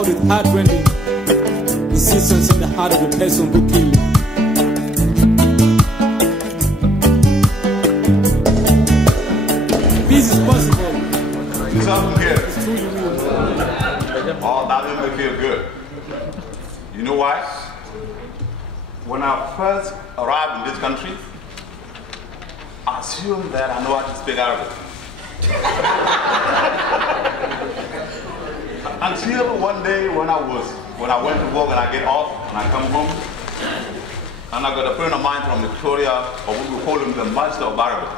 out with heart-rending insistence in the heart of the person who killed him. Peace is possible. There's something here. It's truly real. Oh, that made me feel good. You know why? When I first arrived in this country, I assumed that I know how to speak Arabic. Until one day when I went to work and I get off and I come home, and I got a friend of mine from Victoria, or we would call him the master of Arabic.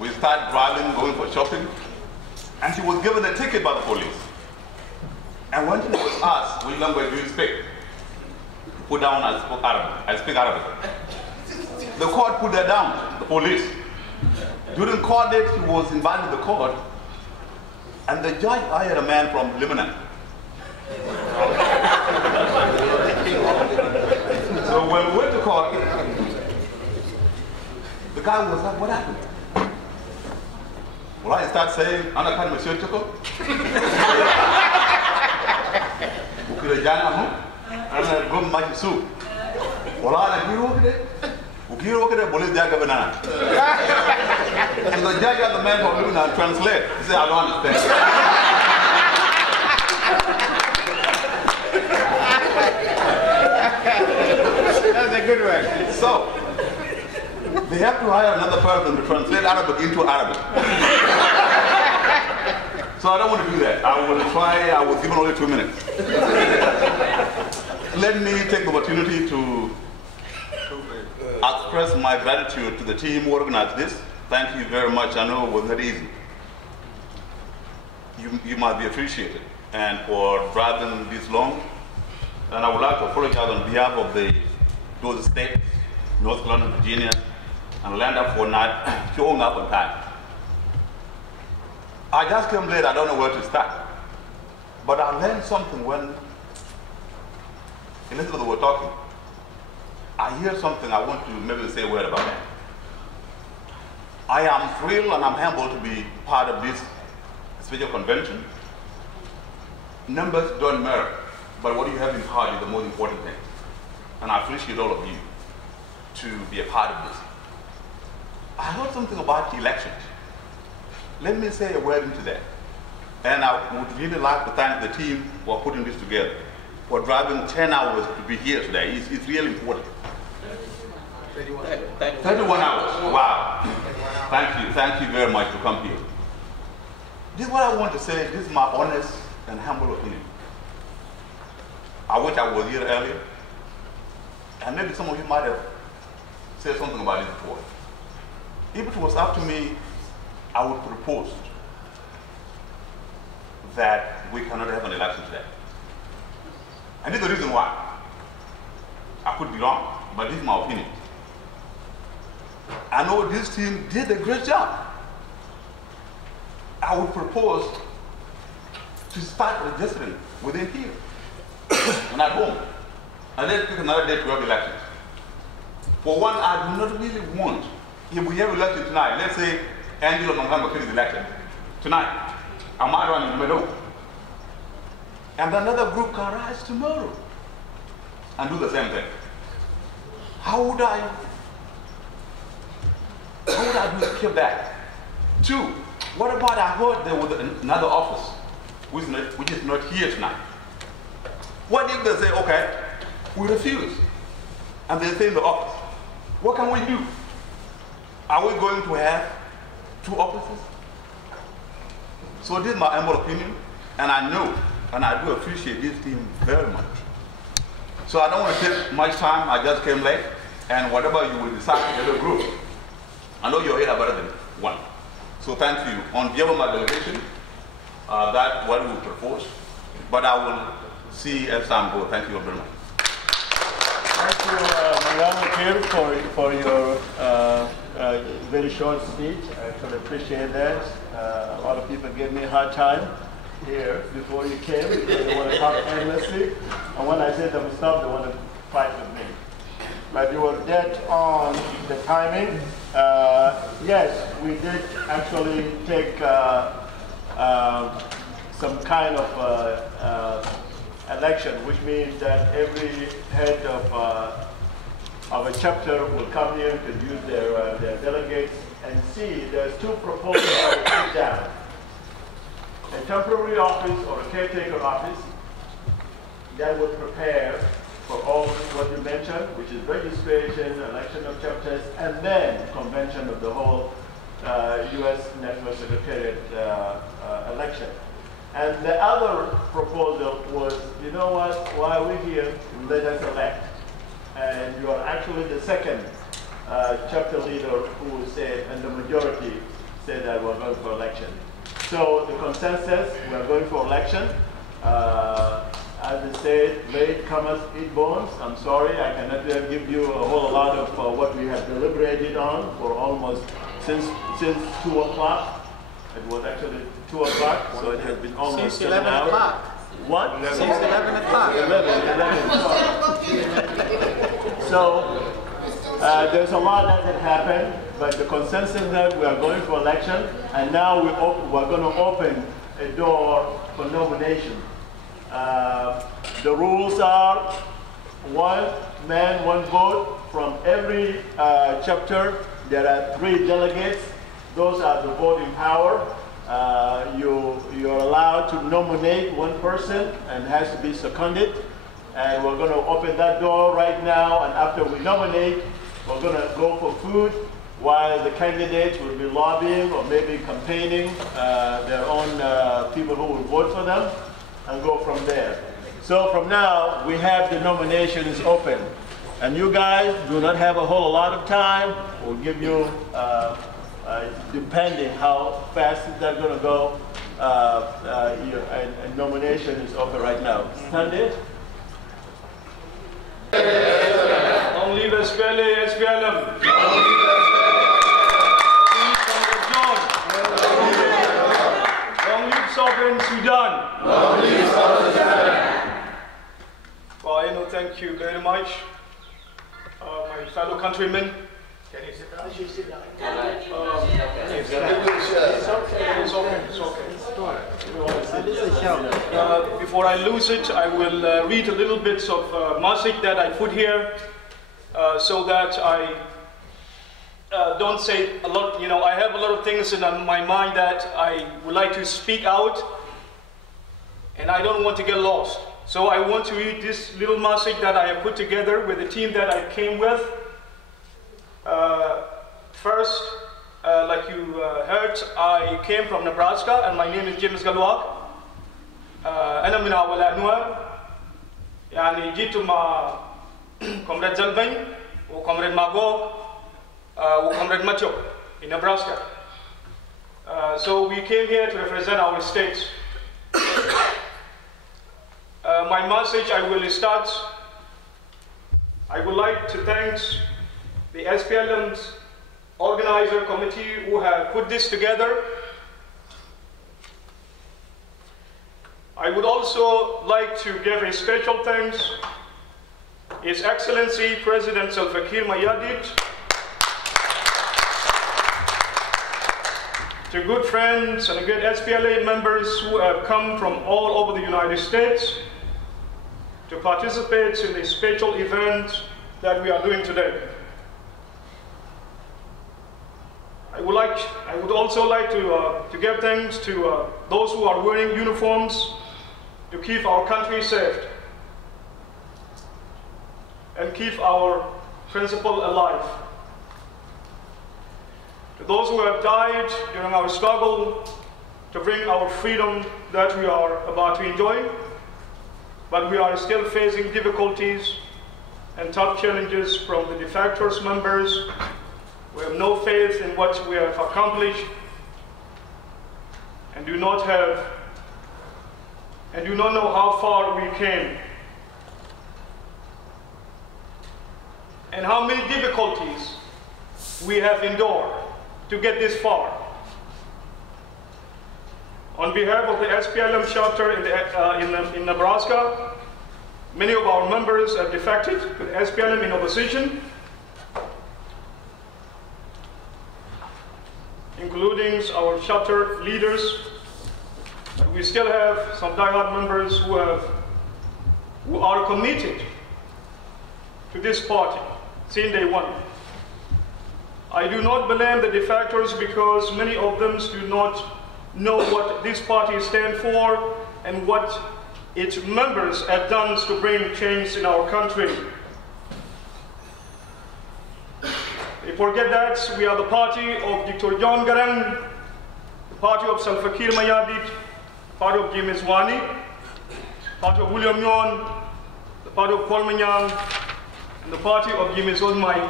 We started driving, going for shopping, and she was given a ticket by the police. And when she was asked, which language do you speak? Put down, I speak Arabic. The court put that down, the police. During court date, she was invited to the court, and the judge hired a man from Lebanon. So when we went to court, the guy was like, what happened? Well, I start saying, Ana kan Monsieur Choco. Ukirajana ho, ana gom maji su. Well, I giro kede, ukiro kede police jaga banana. And the judge had the man from Lebanon translate. He said, I don't understand. That's a good one. So, they have to hire another person to translate Arabic into Arabic. So I don't want to do that. I will try. I was given only 2 minutes. Let me take the opportunity to express my gratitude to the team who organized this. Thank you very much. I know it was not easy. You must be appreciated and for driving this long. And I would like to apologize on behalf of those states, North Carolina, Virginia, and Atlanta for not showing up on time. I just came late, I don't know where to start. But I learned something when Elizabeth were talking. I hear something, I want to maybe say a word about that. I am thrilled and I'm humbled to be part of this special convention. Numbers don't matter, but what you have in heart is the most important thing. And I appreciate all of you to be a part of this. I heard something about elections. Let me say a word into that. And I would really like to thank the team for putting this together, for driving 10 hours to be here today. It's really important. 31 hours. Wow. Thank you very much for coming here. This is what I want to say. This is my honest and humble opinion. I wish I was here earlier. And maybe some of you might have said something about it before. If it was up to me, I would propose that we cannot have an election today. And this is the reason why. I could be wrong, but this is my opinion. I know this team did a great job. I would propose to start registering within here and at home. And let's pick another day to have elections. For one, I do not really want, if we have election tonight, let's say Angela Mangamba is elected tonight, I might run in the middle. And another group can rise tomorrow and do the same thing. How would I do keep that? Two, what about I heard there was another office which is not here tonight? What if they say, okay, we refuse, and they stay in the office? What can we do? Are we going to have two offices? So this is my humble opinion, and I know, and I do appreciate this team very much. So I don't want to take much time, I just came late, and whatever you will decide as a group, I know you're here better than one. So thank you. On behalf of my delegation, that's what we will propose, but I will see as time goes. Thank you very much. Thank you, Madam Chair, for your very short speech. I actually appreciate that. A lot of people gave me a hard time here before you came. They want to talk endlessly. And when I said them stop, they want to fight with me. But you were dead on the timing. Yes, we did actually take some kind of election, which means that every head of a chapter will come here to introduce their delegates and see there's two proposals that are put down. A temporary office or a caretaker office that would prepare for all what you mentioned, which is registration, election of chapters, and then convention of the whole U.S. National Secretariat election. And the other proposal was, you know what, while we're here, let us elect. And you are actually the second chapter leader who said, and the majority said that we're going for election. So the consensus, we're going for election. As I said, late comers eat bones. I'm sorry, I cannot give you a whole lot of what we have deliberated on for almost since 2 o'clock. It was actually 2 o'clock, so it has been almost 7 hours. What? Since 11 o'clock. 11 o'clock. So there's a lot that had happened, but the consensus that we are going for election, and now we're going to open a door for nomination. The rules are 1 man, 1 vote. From every chapter, there are 3 delegates. Those are the voting power. You're allowed to nominate 1 person and has to be seconded. And we're going to open that door right now. And after we nominate, we're going to go for food while the candidates will be lobbying or maybe campaigning their own people who will vote for them, and go from there. So from now, we have the nominations open. And you guys do not have a whole lot of time. We'll give you, depending how fast is that going to go, and nomination is open right now. Sunday? Long live SPLA, SPLM. Long live Southern Sudan. Long live Southern Sudan. Well, thank you very much, my fellow countrymen. Can you sit down? You sit down. Before I lose it, I will read a little bit of message that I put here, so that I don't say a lot. I have a lot of things in my mind that I would like to speak out, and I don't want to get lost. So I want to read this little message that I have put together with the team that I came with. First, like you heard, I came from Nebraska, and my name is James Galwak. أنا من أولاد نوار. يعني جيت مع كومراد زلبين وكومراد ماغوك وكومراد ماتشو in Nebraska. So we came here to represent our states. My message, I will start. I would like to thank the SPLM's organizer committee who have put this together. I would also like to give a special thanks His Excellency President Salva Kiir Mayardit, to good friends and good SPLA members who have come from all over the United States to participate in this special event that we are doing today. I would also like to give thanks to those who are wearing uniforms to keep our country safe and keep our principle alive. To those who have died during our struggle to bring our freedom that we are about to enjoy, but we are still facing difficulties and tough challenges from the defectors members. We have no faith in what we have accomplished and do not know how far we came and how many difficulties we have endured to get this far. On behalf of the SPLM chapter in Nebraska, many of our members have defected to the SPLM in opposition, including our chapter leaders. But we still have some diehard members who are committed to this party since day one. I do not blame the defectors because many of them do not know what this party stands for and what its members have done to bring change in our country. They forget that we are the party of Dr. John Garang, the party of Salva Kiir Mayardit, the party of James Wani, the party of William Nyon, the party of Paul Manyang, and the party of James Olmai.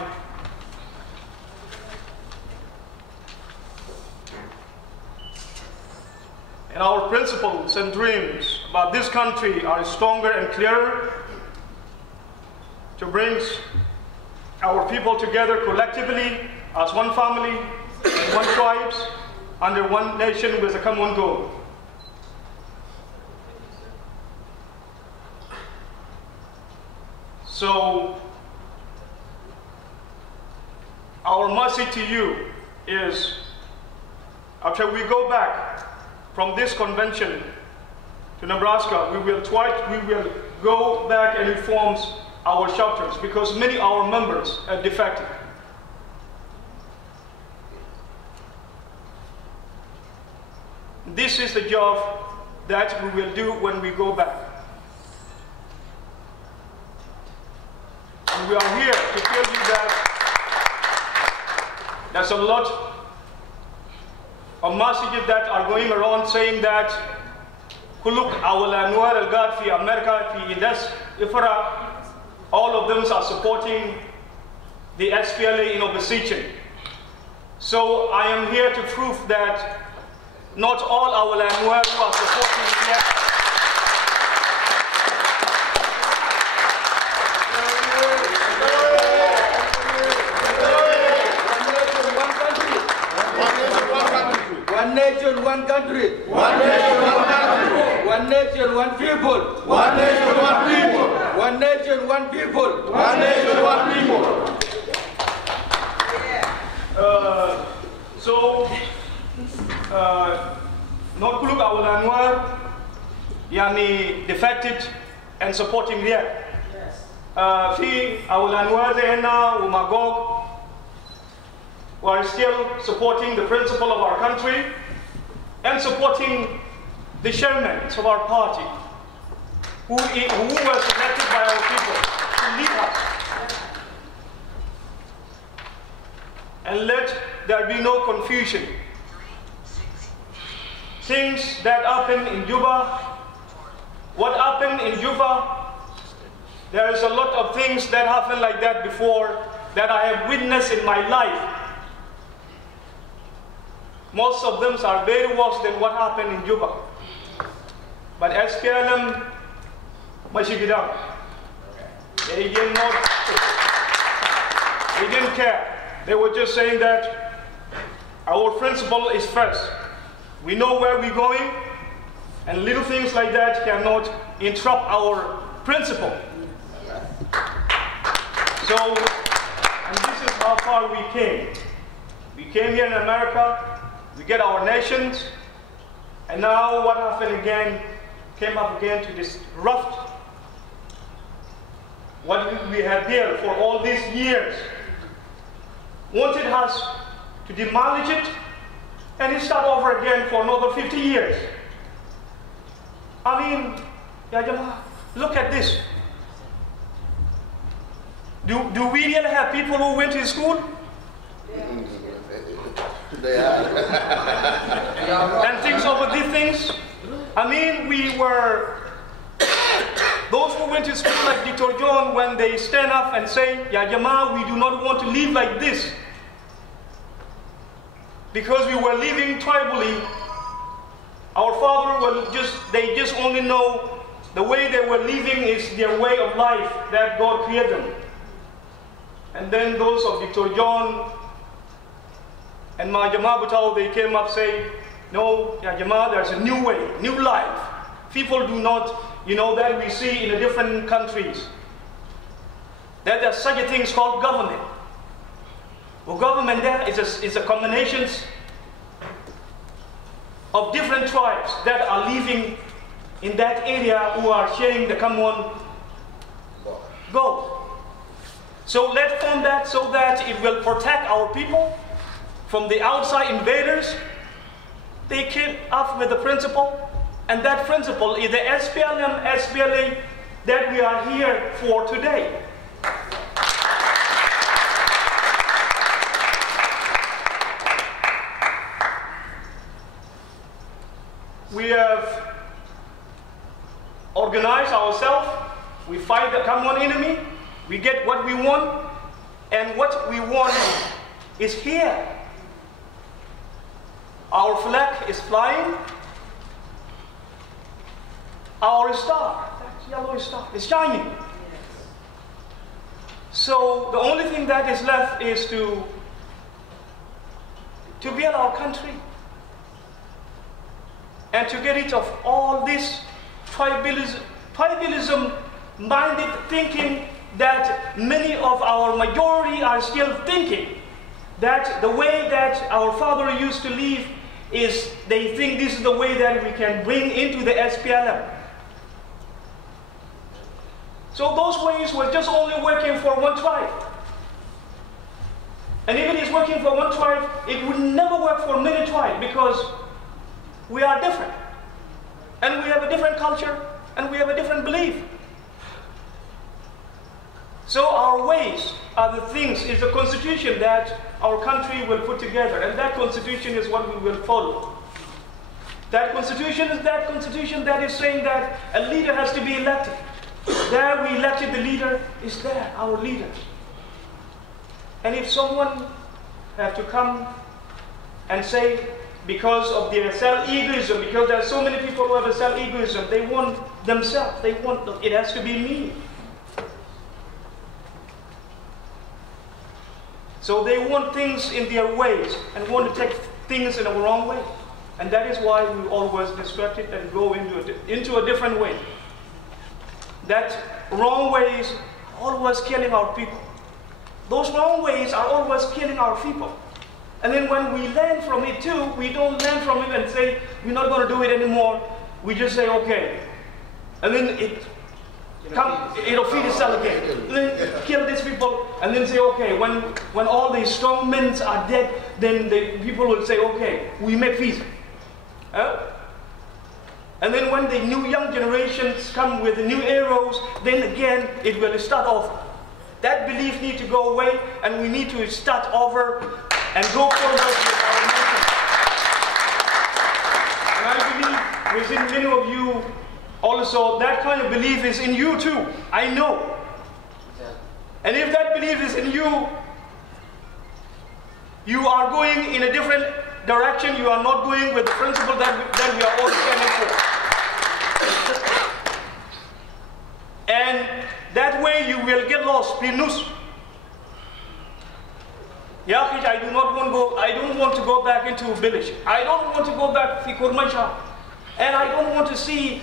And our principles and dreams about this country are stronger and clearer to bring our people together collectively as one family and one tribes under one nation with a common goal. So our message to you is, after we go back from this convention to Nebraska, we will go back and reform our chapters because many of our members have defected. This is the job that we will do when we go back. And we are here to tell you that there's a lot of messages that are going around saying that kuluk awala nuar al-gad fi America fi Indes ifara, all of them are supporting the SPLM in opposition. So I am here to prove that not all our Nuer who are supporting yet. One nation, one country. One nation, one country. One nation, one people. One nation, one people. One nation, one people. One nation, one people. Not kuluk awal Anwar, yani defected and supporting Riek. Fi awal Anwar lehna umagog, who are still supporting the principle of our country and supporting the chairman of our party, who was elected by our people to lead us. And let there be no confusion. Things that happen in Juba, what happened in Juba, there is a lot of things that happened like that before that I have witnessed in my life. Most of them are very worse than what happened in Juba. But SPLM, Mashigidam, they didn't care. They were just saying that our principle is first. We know where we're going, and little things like that cannot interrupt our principle. So, and this is how far we came. We came here in America, we get our nations, and now what happened again, came up again to disrupt what we had built for all these years. Wanted us to demolish it, and it start over again for another 50 years. I mean, Ya Jama, look at this. Do we really have people who went to school? They are. And things over these things? I mean, we were, those who went to school like Dr. John, when they stand up and say, Ya Jama, we do not want to live like this. Because we were living tribally, our father they just only know the way they were living is their way of life that God created them. And then those of Dr. John and Ma Jama Butao, they came up saying, no, Ya Jama, there's a new way, new life. People do not, that we see in the different countries, that there's such a thing called government. Well, government there is a combination of different tribes that are living in that area who are sharing the common goal. So let's form that so that it will protect our people from the outside invaders. They came up with the principle, and that principle is the SPLM, SPLA that we are here for today. We have organized ourselves, we fight the common enemy, we get what we want, and what we want is here. Our flag is flying, our star, that yellow star, is shining. So the only thing that is left is to build our country and to get rid of all this tribalism-minded thinking that many of our majority are still thinking, that the way that our father used to live is they think this is the way that we can bring into the SPLM. So those ways were just only working for one tribe. And if it is working for one tribe, it would never work for many tribes because we are different. And we have a different culture, and we have a different belief. So our ways are the things, is the constitution that our country will put together, and that constitution is what we will follow. That constitution is that constitution that is saying that a leader has to be elected. There we elected the leader, is there, our leader. And if someone have to come and say, because of their self-egoism, because there are so many people who have a self-egoism, they want themselves, they want, it has to be me. So they want things in their ways and want to take things in a wrong way. And that is why we always distract it and go into a different way. That wrong ways are always killing our people. Those wrong ways are always killing our people. And then when we learn from it too, we don't learn from it and say, we're not going to do it anymore. We just say, okay. And then it'll feed itself again. Then kill these people and then say, okay, when all the strong men are dead, then the people will say, okay, we make peace. And then when the new young generations come with new arrows, then again it will start over. That belief needs to go away, and we need to start over and go forward with our nation. And I believe within many of you also that kind of belief is in you too. I know. And if that belief is in you, you are going in a different direction. You are not going with the principle that we are all standing for. And that way you will get lost. Pinus. Yakish, I don't want to go back into a village. I don't want to go back to Kurmansha. And I don't want to see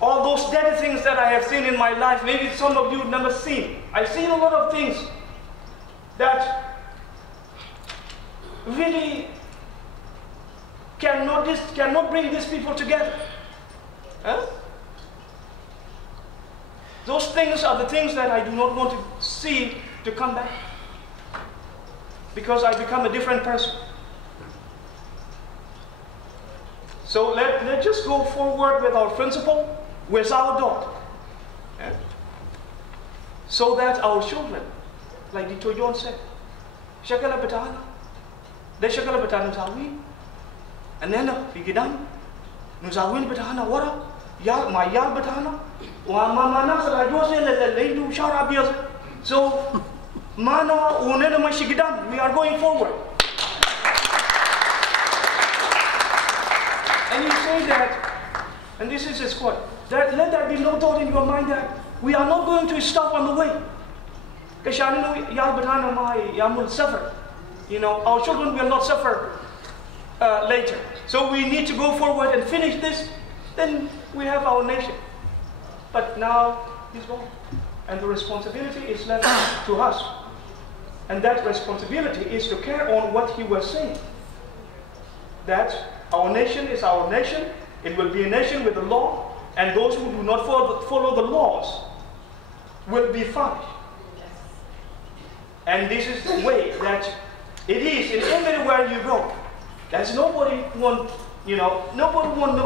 all those dead things that I have seen in my life. Maybe some of you have never seen. I've seen a lot of things that really cannot bring these people together. Those things are the things that I do not want to see to come back. Because I become a different person. So let's just go forward with our principle, with our dog. So that our children, like Dr. John said, Shakala Batana, they Shakala Batana Zawi, and then Bigidam, Nuzawin Batana, Wara, my Yal Batana, Wamana, Rajosa, Sharabias. So, Mana, Unena Mashigidam, we are going forward. And you say that, and this is his quote, that let there be no doubt in your mind that we are not going to stop on the way. Because will suffer. Our children will not suffer later. So we need to go forward and finish this, then we have our nation. But now he's gone. And the responsibility is left to us. And that responsibility is to carry on what he was saying. That Our nation is our nation. It will be a nation with the law, and those who do not follow the laws will be punished. And this is the way that it is in everywhere you go. There's nobody want, nobody want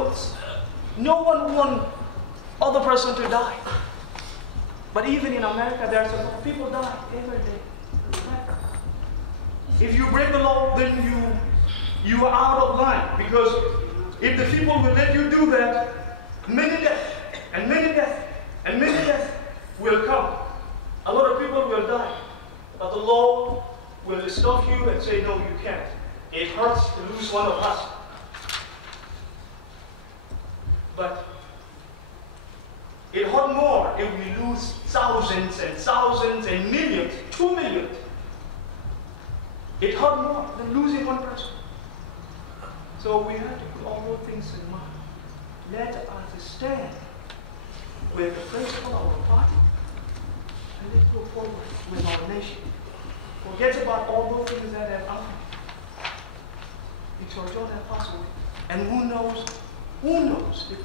no one want other person to die. But even in America, there's a lot of people die every day. If you break the law, then you are out of line. Because if the people will let you do that, many deaths and many deaths and many deaths will come. A lot of people will die. But the law will stop you and say, no, you can't. It hurts to lose one of us. But it hurts more if we lose thousands and thousands and millions, 2 million. It hurts more than losing one person. So we have to put all those things in mind. Let us stand with the principle of our party and let's go forward with our nation. Forget about all those things that have happened. Dictator John has passed away. And who knows if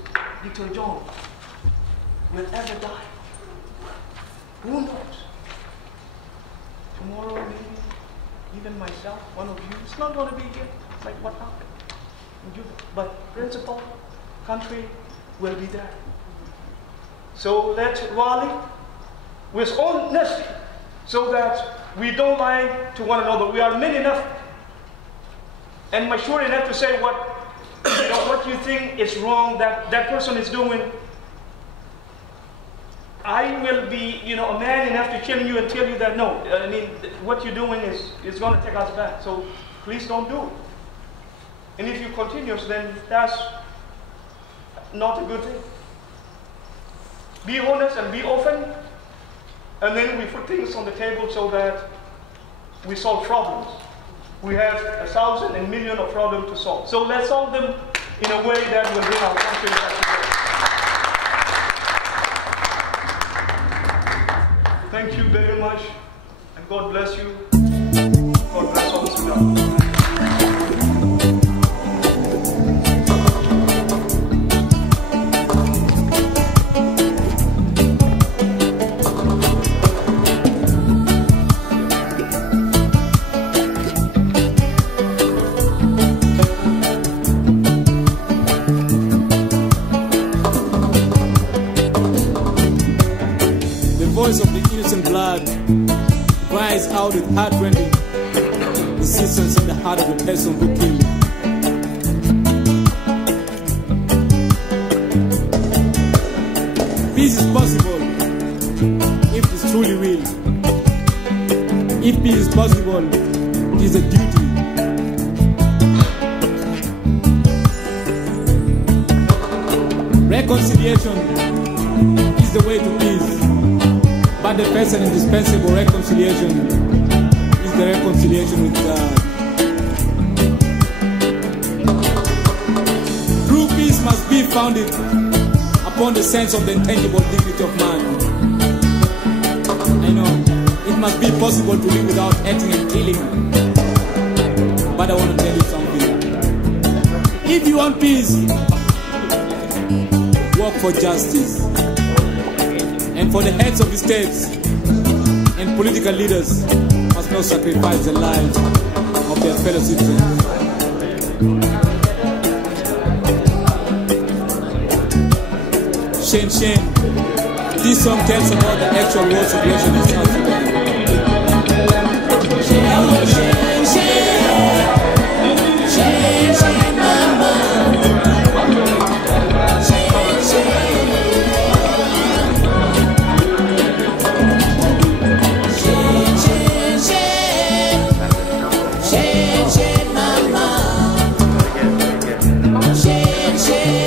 Dictator John will ever die? Who knows? Tomorrow, maybe, even myself, one of you, it's not going to be here like what happened. But principle, country will be there. So let's rally with honesty so that we don't lie to one another. We are men enough and mature enough to say what you think is wrong that person is doing. I will be, a man enough to chill you and tell you that no, what you're doing is going to take us back. So please don't do it. And if you continue, then that's not a good thing. Be honest and be open, and then we put things on the table so that we solve problems. We have 1,000 and million of problems to solve. So let's solve them in a way that will bring our country back together. Thank you very much, and God bless you. God bless all Sudan. Of the innocent blood cries out with heart-rending insistence in the heart of the person who killed it. Peace is possible if it is truly will. If peace is possible, it is a duty. Reconciliation is the way to peace. But the first and indispensable reconciliation is the reconciliation with God. True peace must be founded upon the sense of the intangible dignity of man. I know, it must be possible to live without hating and killing. But I want to tell you something. If you want peace, work for justice. And for the heads of the states and political leaders must not sacrifice the lives of their fellow citizens. Shame, shame. This song tells about the actual world situation in South Sudan. Shame, shame, shame. Shame, shame, mama. Shame, shame.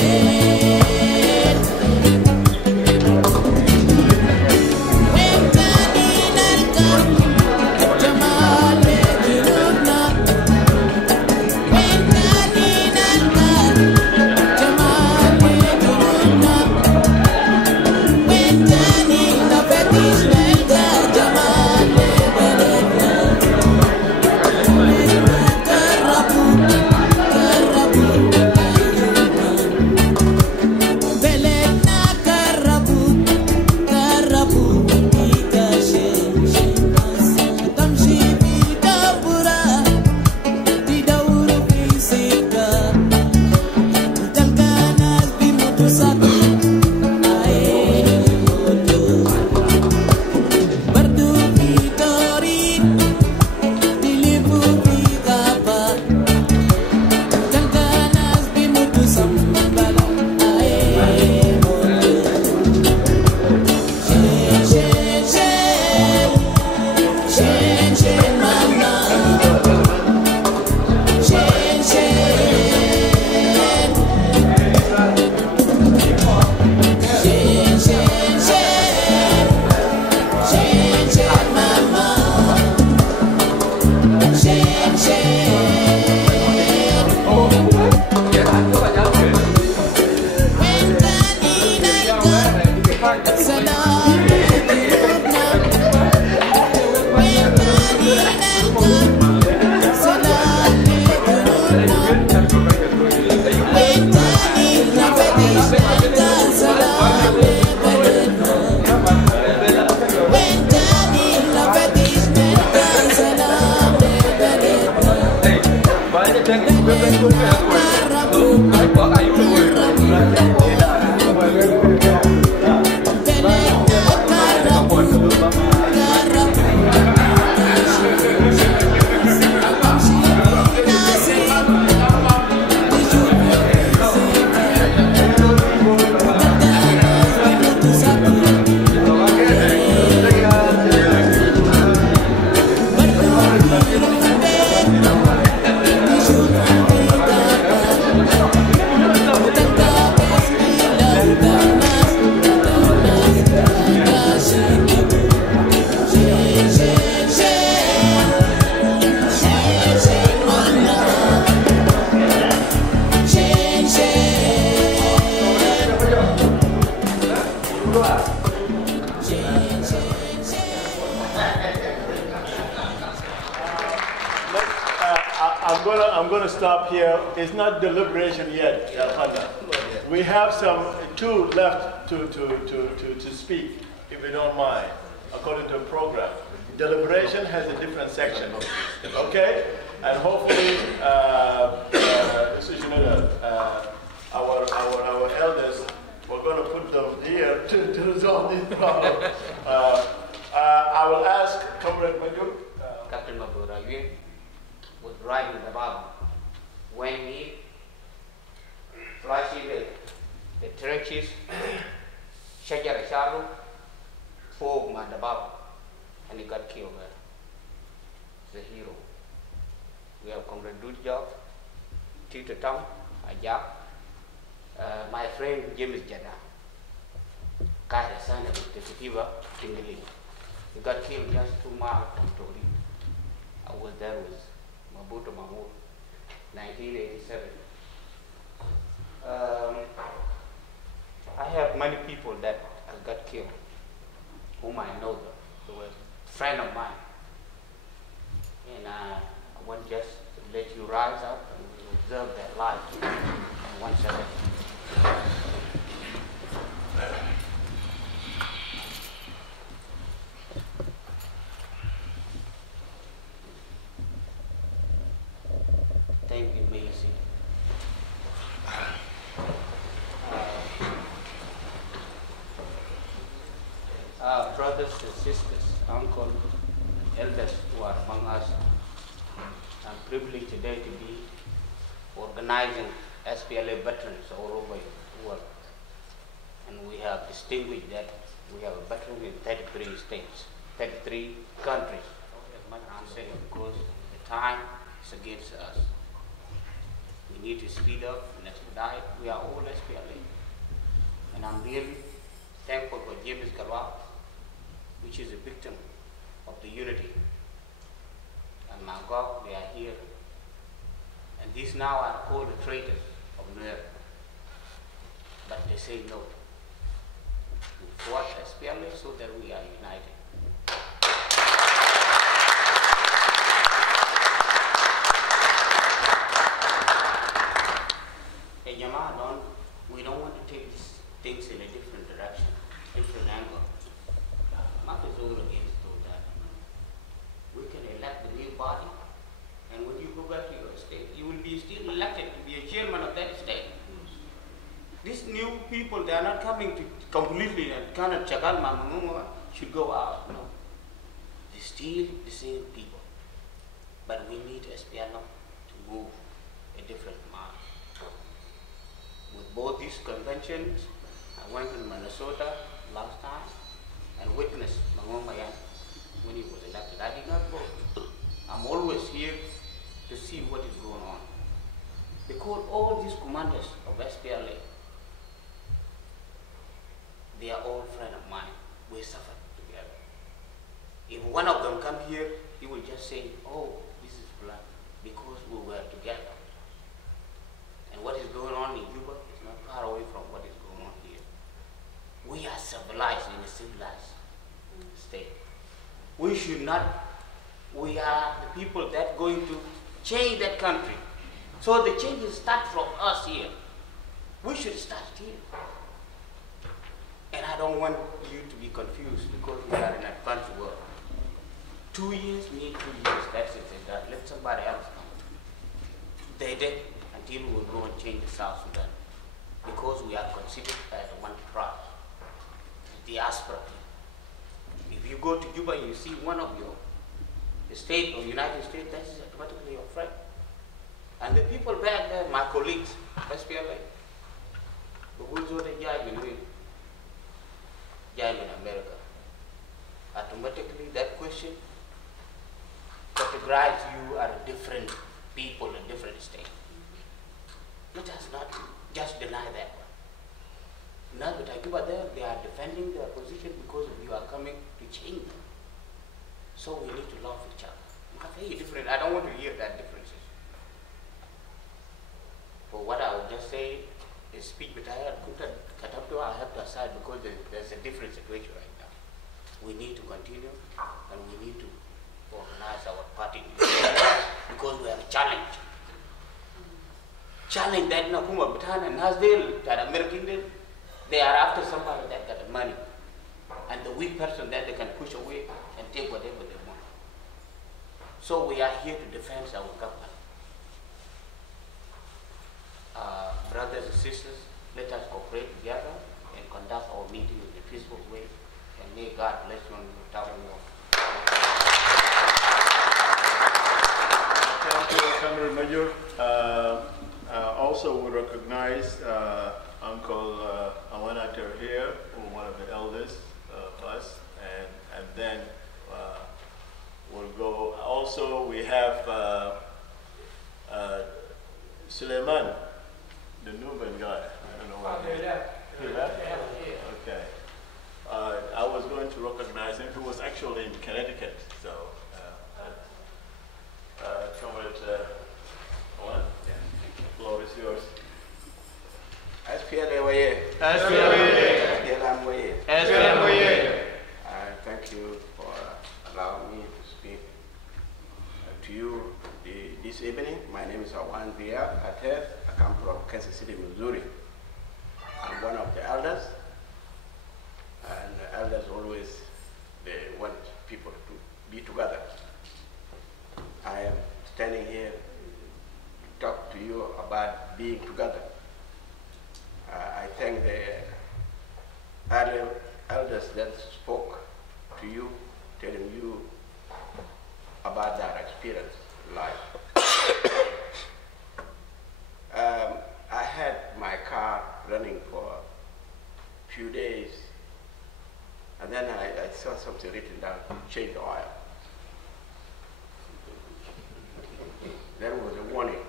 I'm gonna stop here. It's not deliberation yet, Panda. We have two left to speak, if you don't mind, according to the program. Deliberation has a different section, okay? And hopefully, our elders, we're going to put them here to resolve this problem. I will ask Comrade Maju. Captain Mabura was driving the bomb when he flashed the trenches, Shajar Sharu, fog the bomb, and he got killed there. He's a hero. We have Comrade Dudjok, Tito Tom, Ajak, my friend James Jada, Kaira son of the Titiva, Tingali. He got killed just 2 miles from Tori. I was there with Mabuto Mahmoud, 1987. I have many people that got killed, whom I know them. They were a friend of mine. And I want just to let you rise up and observe their lives once a day. Thank you, Macy. Our brothers and sisters, uncles, elders who are among us, I'm privileged today to be organizing SPLM veterans all over the world. And we have distinguished that we have a veteran in 33 states, 33 countries. I'm saying because the time is against us. We need to speed up and expedite. We are all SPLM. And I'm really thankful for James Galwa, which is a victim of the unity. And my God, they are here. And these now are called the traitors of Nuer. But they say no. We fought SPLM so that we are united. Hey, Yama, we don't want to take things in a different direction, different angle. Mark is all against all that. We can elect the new body, and when you go back to your state, you will be still elected to be a chairman of that state. These new people, they are not coming to completely and kind of Chagal Mamuma should go out. No. They're still the same people. But we need SPLM to move a different mark. With both these conventions, I went to Minnesota last time and witnessed Mangomayan when he was elected. I did not vote. I'm always here to see what is going on. Because all these commanders of SPLA, they are all friends of mine. We suffered together. If one of them come here, he will just say, oh, this is blood, because we were together. And what is going on in Juba is not far away from what is going on here. We are civilized in a civilized state. We should not, we are the people that are going to change that country. So the changes start from us here. We should start here. And I don't want you to be confused because we are in an advanced world. 2 years, need 2 years, that's it. Let somebody else come. They did until we will go and change the South Sudan. Because we are considered as one tribe, diaspora. If you go to Juba and you see one of your state or United States, that is automatically your friend. And the people back there, my colleagues, SPLA, the who's the Jai in America, automatically that question categorizes you as different people in different states. Let us not just deny that one. Now that I give there, they are defending their position because you are coming to change them. So we need to love each other. Not very different. I don't want to hear that differences. For what I would just say is speak, but I have to aside because there's a different situation right now. We need to continue and we need to organize our party because we have a challenge. Challenge that Nakuma Bhutan and Nasdale, that American, they are after somebody that got the money. And the weak person that they can push away and take whatever they want. So we are here to defend our government. Brothers and sisters, let us cooperate together and conduct our meeting in a peaceful way. And may God bless you and your town. Thank you, Comrade Major. Also, we recognize Uncle Awanater here, who one of the elders of us, and then we'll go. Also, we have Suleiman, the Nubian guy. I don't know what he left. Okay. I was going to recognize him. He was actually in Connecticut, so. Comrade Owen, the floor is yours. SPLM. Thank you for allowing me to speak to you this evening. My name is Awan Via Atef. I come from Kansas City, Missouri. I'm one of the elders, and the elders always they want people to be together. I am standing here to talk to you about being together. I thank the elders that spoke to you, telling you about their experience in life. I had my car running for a few days, and then I saw something written down, change the oil. There was a warning.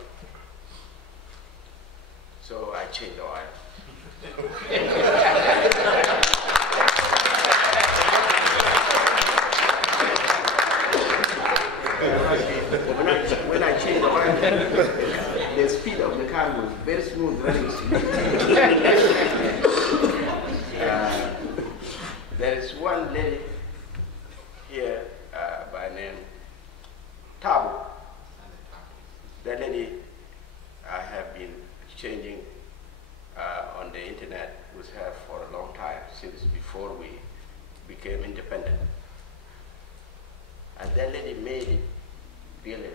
So I changed the oil. When I changed the oil, the speed of the car was very smooth running. There is one lady here by name Tabu. That lady I have been exchanging on the internet with her for a long time, since before we became independent. And that lady made it really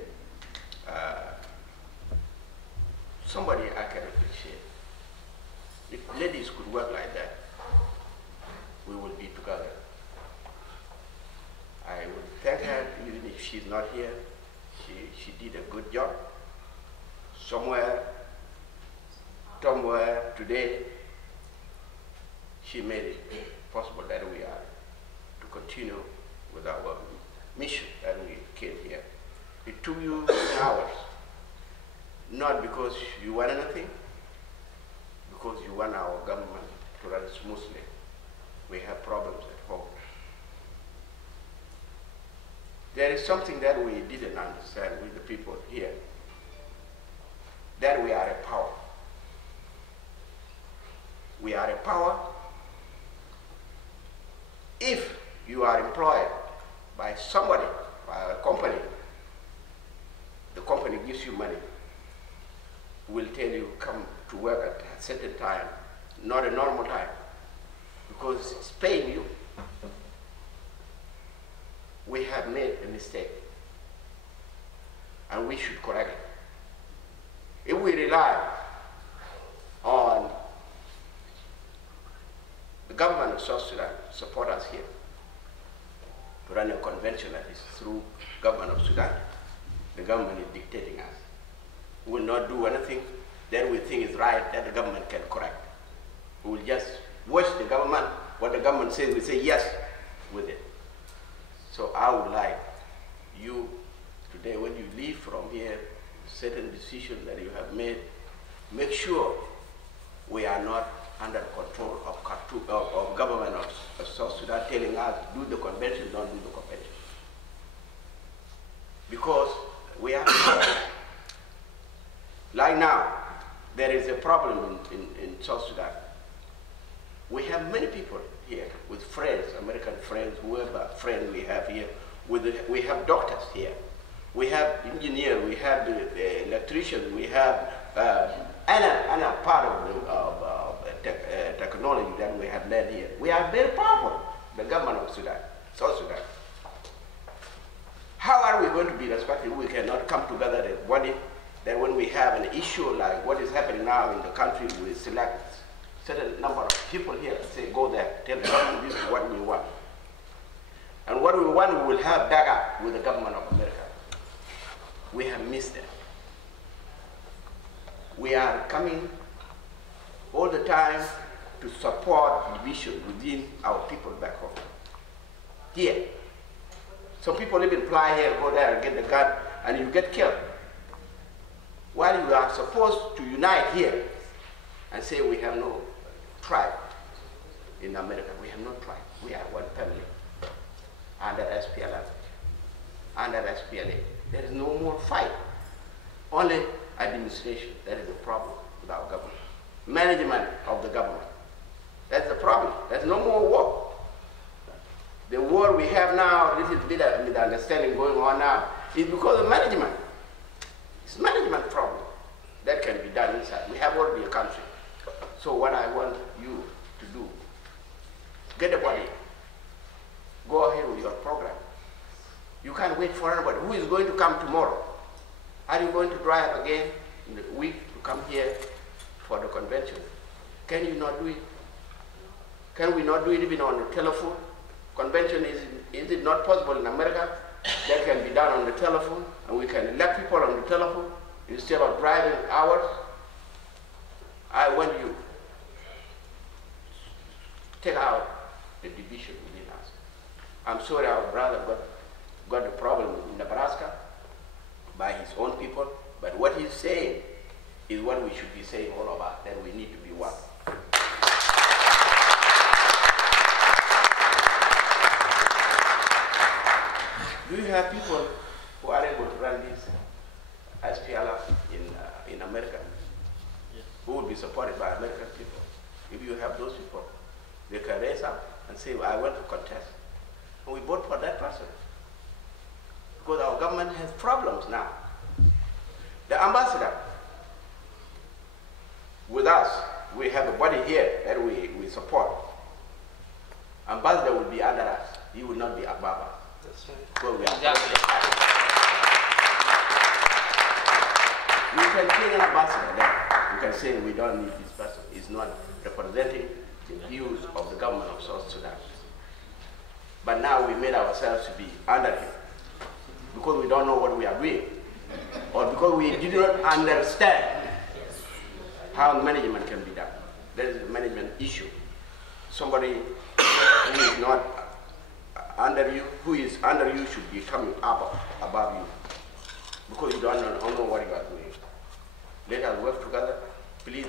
somebody I can appreciate. If ladies could work like that, we would be together. I would thank her, even if she's not here. She did a good job. Somewhere today, she made it possible that we are to continue with our mission that we came here. It took you hours, not because you want anything, because you want our government to run smoothly. We have problems at home. There is something that we didn't understand with the people here, that we are a power. We are a power if you are employed by somebody, by a company. The company gives you money, will tell you come to work at a certain time, not a normal time, because it's paying you. We have made a mistake, and we should correct it. If we rely on the government of South Sudan to support us here, to run a convention that is through government of Sudan, the government is dictating us. We will not do anything that we think is right that the government can correct. We will just watch the government, what the government says, we say yes with it. So I would like you today, when you leave from here, certain decisions that you have made, make sure we are not under control of government of South Sudan telling us do the convention, don't do the convention. Because we are like now, there is a problem in South Sudan. We have many people here with friends, American friends, whoever friend we have here, we have doctors here, we have engineers, we have the electricians, we have any part of technology that we have learned here. We are very powerful, the government of Sudan, South Sudan. How are we going to be respected? We cannot come together as body that when we have an issue like what is happening now in the country, we select certain number of people here and say, go there, tell the government this is what we want. And what we want, we will have daga with the government of America. We have missed it. We are coming all the time to support division within our people back home. Here. Some people even fly here, go there and get the gun, and you get killed. While you are supposed to unite here and say we have no tribe in America. We have no tribe. We are one family. Under SPLM, under SPLA. There is no more fight. Only administration. That is the problem with our government. Management of the government. That's the problem. There's no more war. The war we have now, a little bit of misunderstanding going on now, is because of management. It's management problem that can be done inside. We have already a country. So what I want you to do, get a body, go ahead with your program. You can't wait for anybody. Who is going to come tomorrow? Are you going to drive again in the week to come here for the convention? Can you not do it? Can we not do it even on the telephone? Convention, is it not possible in America? That can be done on the telephone, and we can elect people on the telephone instead of driving hours. I want you to take out the division within us. I'm sorry our brother got the problem in Nebraska by his own people, but what he's saying is what we should be saying all about, that we need to be one. Do you have people who are able to run this SPLM in America? Yes. Who would be supported by American people? If you have those people, they can raise up and say, well, I want to contest. And we vote for that person. Because our government has problems now. The ambassador, with us, we have a body here that we support. Ambassador will be under us. He will not be above us. That's right. Well, we can take an ambassador there. You can say we don't need this person. He's not representing the views of the government of South Sudan. But now we made ourselves to be under him because we don't know what we are doing, or because we did not understand how management can be done. That is a management issue. Somebody who is not under you, who is under you should be coming above you, because you don't know what you are doing. Let us work together. Please,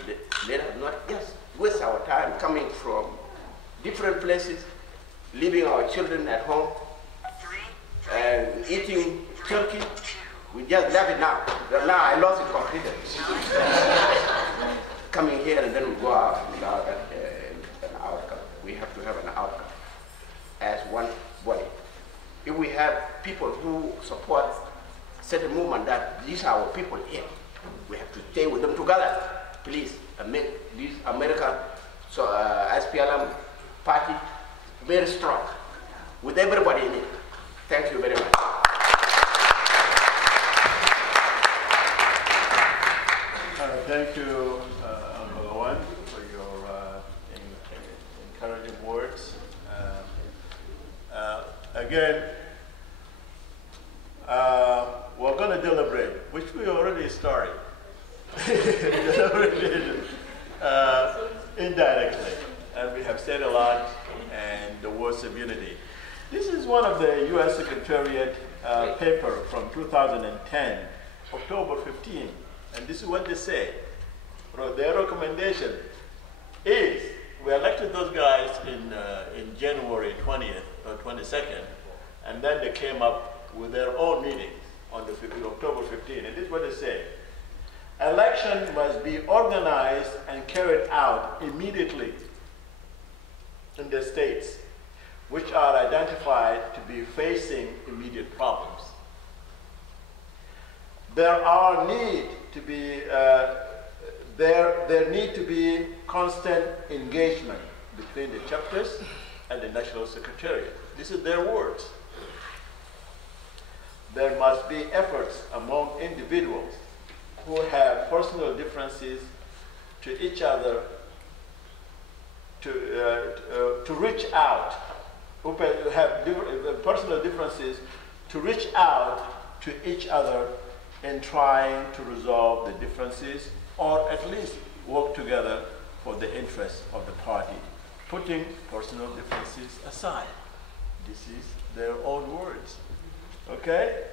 let us not just waste our time coming from different places, leaving our children at home, and eating turkey. We just left it now. Now I lost it completely. Coming here and then we go out without an outcome. We have to have an outcome as one body. If we have people who support certain movement that these are our people here, we have to stay with them together. Please make this American SPLM party very strong with everybody in it. Thank you very much. Thank you, Uncle Owen, for your encouraging words. Again, we're going to deliberate, which we already started. Indirectly, and we have said a lot, and the words of unity. This is one of the U.S. Secretariat paper from 2010, October 15, and this is what they say. Their recommendation is, we elected those guys in January 20th or 22nd, and then they came up with their own meeting on the October 15th, and this is what they say. Election must be organized and carried out immediately in the states, which are are identified to be facing immediate problems. There need to be constant engagement between the chapters and the National Secretariat. These are their words. There must be efforts among individuals who have personal differences to each other to reach out, who have personal differences to reach out to each other in trying to resolve the differences, or at least work together for the interests of the party, putting personal differences aside. This is their own words. Okay?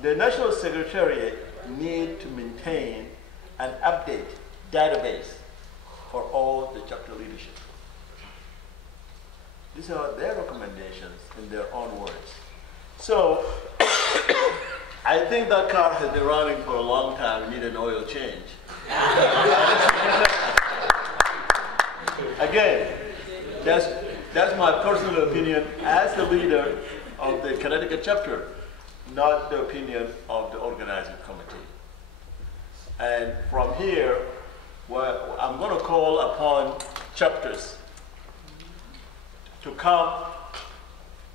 The National Secretariat need to maintain an update database for all the chapter leadership. These are their recommendations in their own words. So, I think that car has been running for a long time, need an oil change. Again, that's my personal opinion as the leader of the Connecticut chapter, not the opinion of the organizing committee. And from here, well, I'm going to call upon chapters to come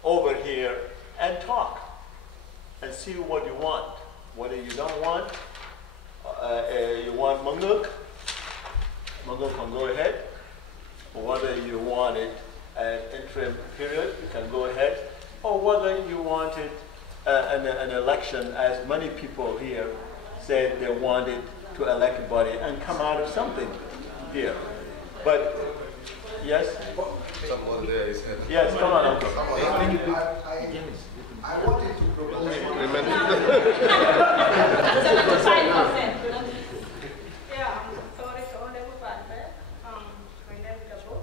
over here and talk and see what you want. Whether you don't want, you want Manguk can go ahead. Or whether you want it an interim period, you can go ahead. Or whether you wanted an election, as many people here said they wanted to elect a body and come out of something here. But, yes? Someone there is head. Yes, come on, Uncle. I wanted to propose. Yeah, sorry, my name is Abu.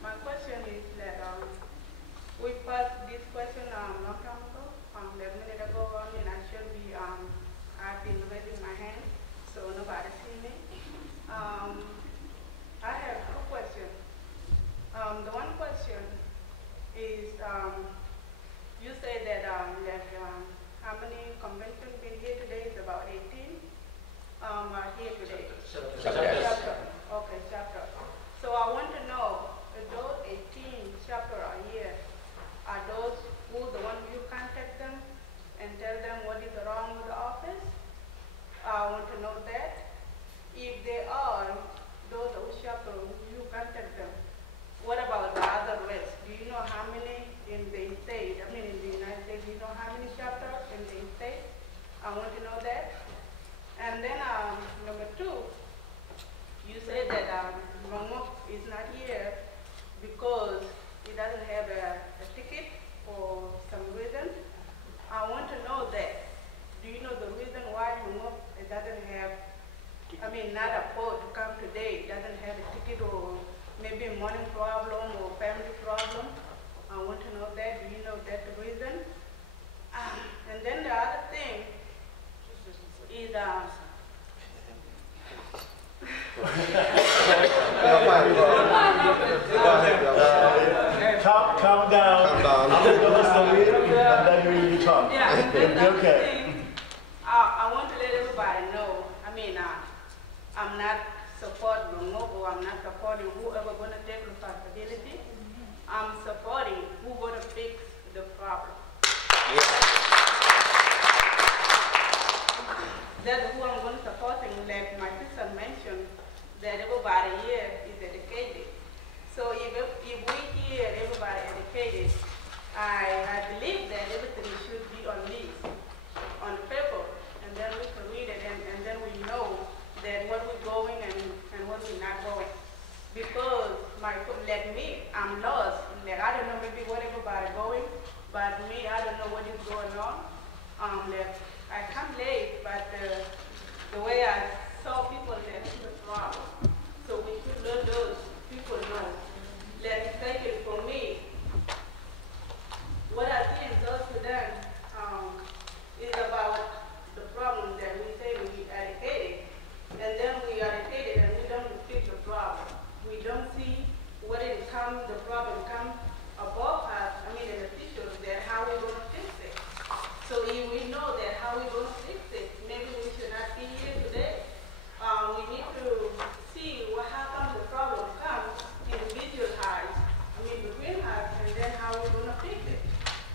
My question is that we passed this question long time ago. A minute ago, I should be, I've been raising my hand, so nobody see me. I have two questions. The one question is, you say that how many conventions been here today? It's about 18 are here today. Chapter. Okay, chapter. So I want to know, if those 18 chapter are here, are those who the one you contact them and tell them what is wrong with the office? I want to know that. If they are, those who chapter you contact them, what about the other rest? Do you know how many in the state? I mean, in the United States, do you know how many chapters in the state? I want to know that. And then number two, you said that Mongok is not here because he doesn't have a ticket for some reason. I want to know that. Do you know the reason why Mongok doesn't have, not afford to come today, doesn't have a ticket, or maybe a money problem or family problem? I want to know that. Do you know that the reason? And then the other thing is calm down. I'm going to listen to you, and then you talk. Yeah. Okay. I want to let everybody know. I'm not supporting Mongo. I'm not supporting whoever going to take responsibility. I'm supporting who going to fix the problem. Yeah. That's who I'm going to support. Like my sister mentioned, that everybody here is educated. So if we hear everybody educated, I believe that everything should be on list, on the paper, and then we can read it, and then we know that what we're going and what we're not going. Because like me, I'm lost. Like I don't know maybe what everybody going, but me, I don't know what is going on. Like I come late, but the way I saw people there was wrong. So we should let those people know. Let's take it for me. What I see in South Sudan is about the problem that we say we eradicated, and then we eradicated and we don't fix the problem. We don't see where it comes, the problem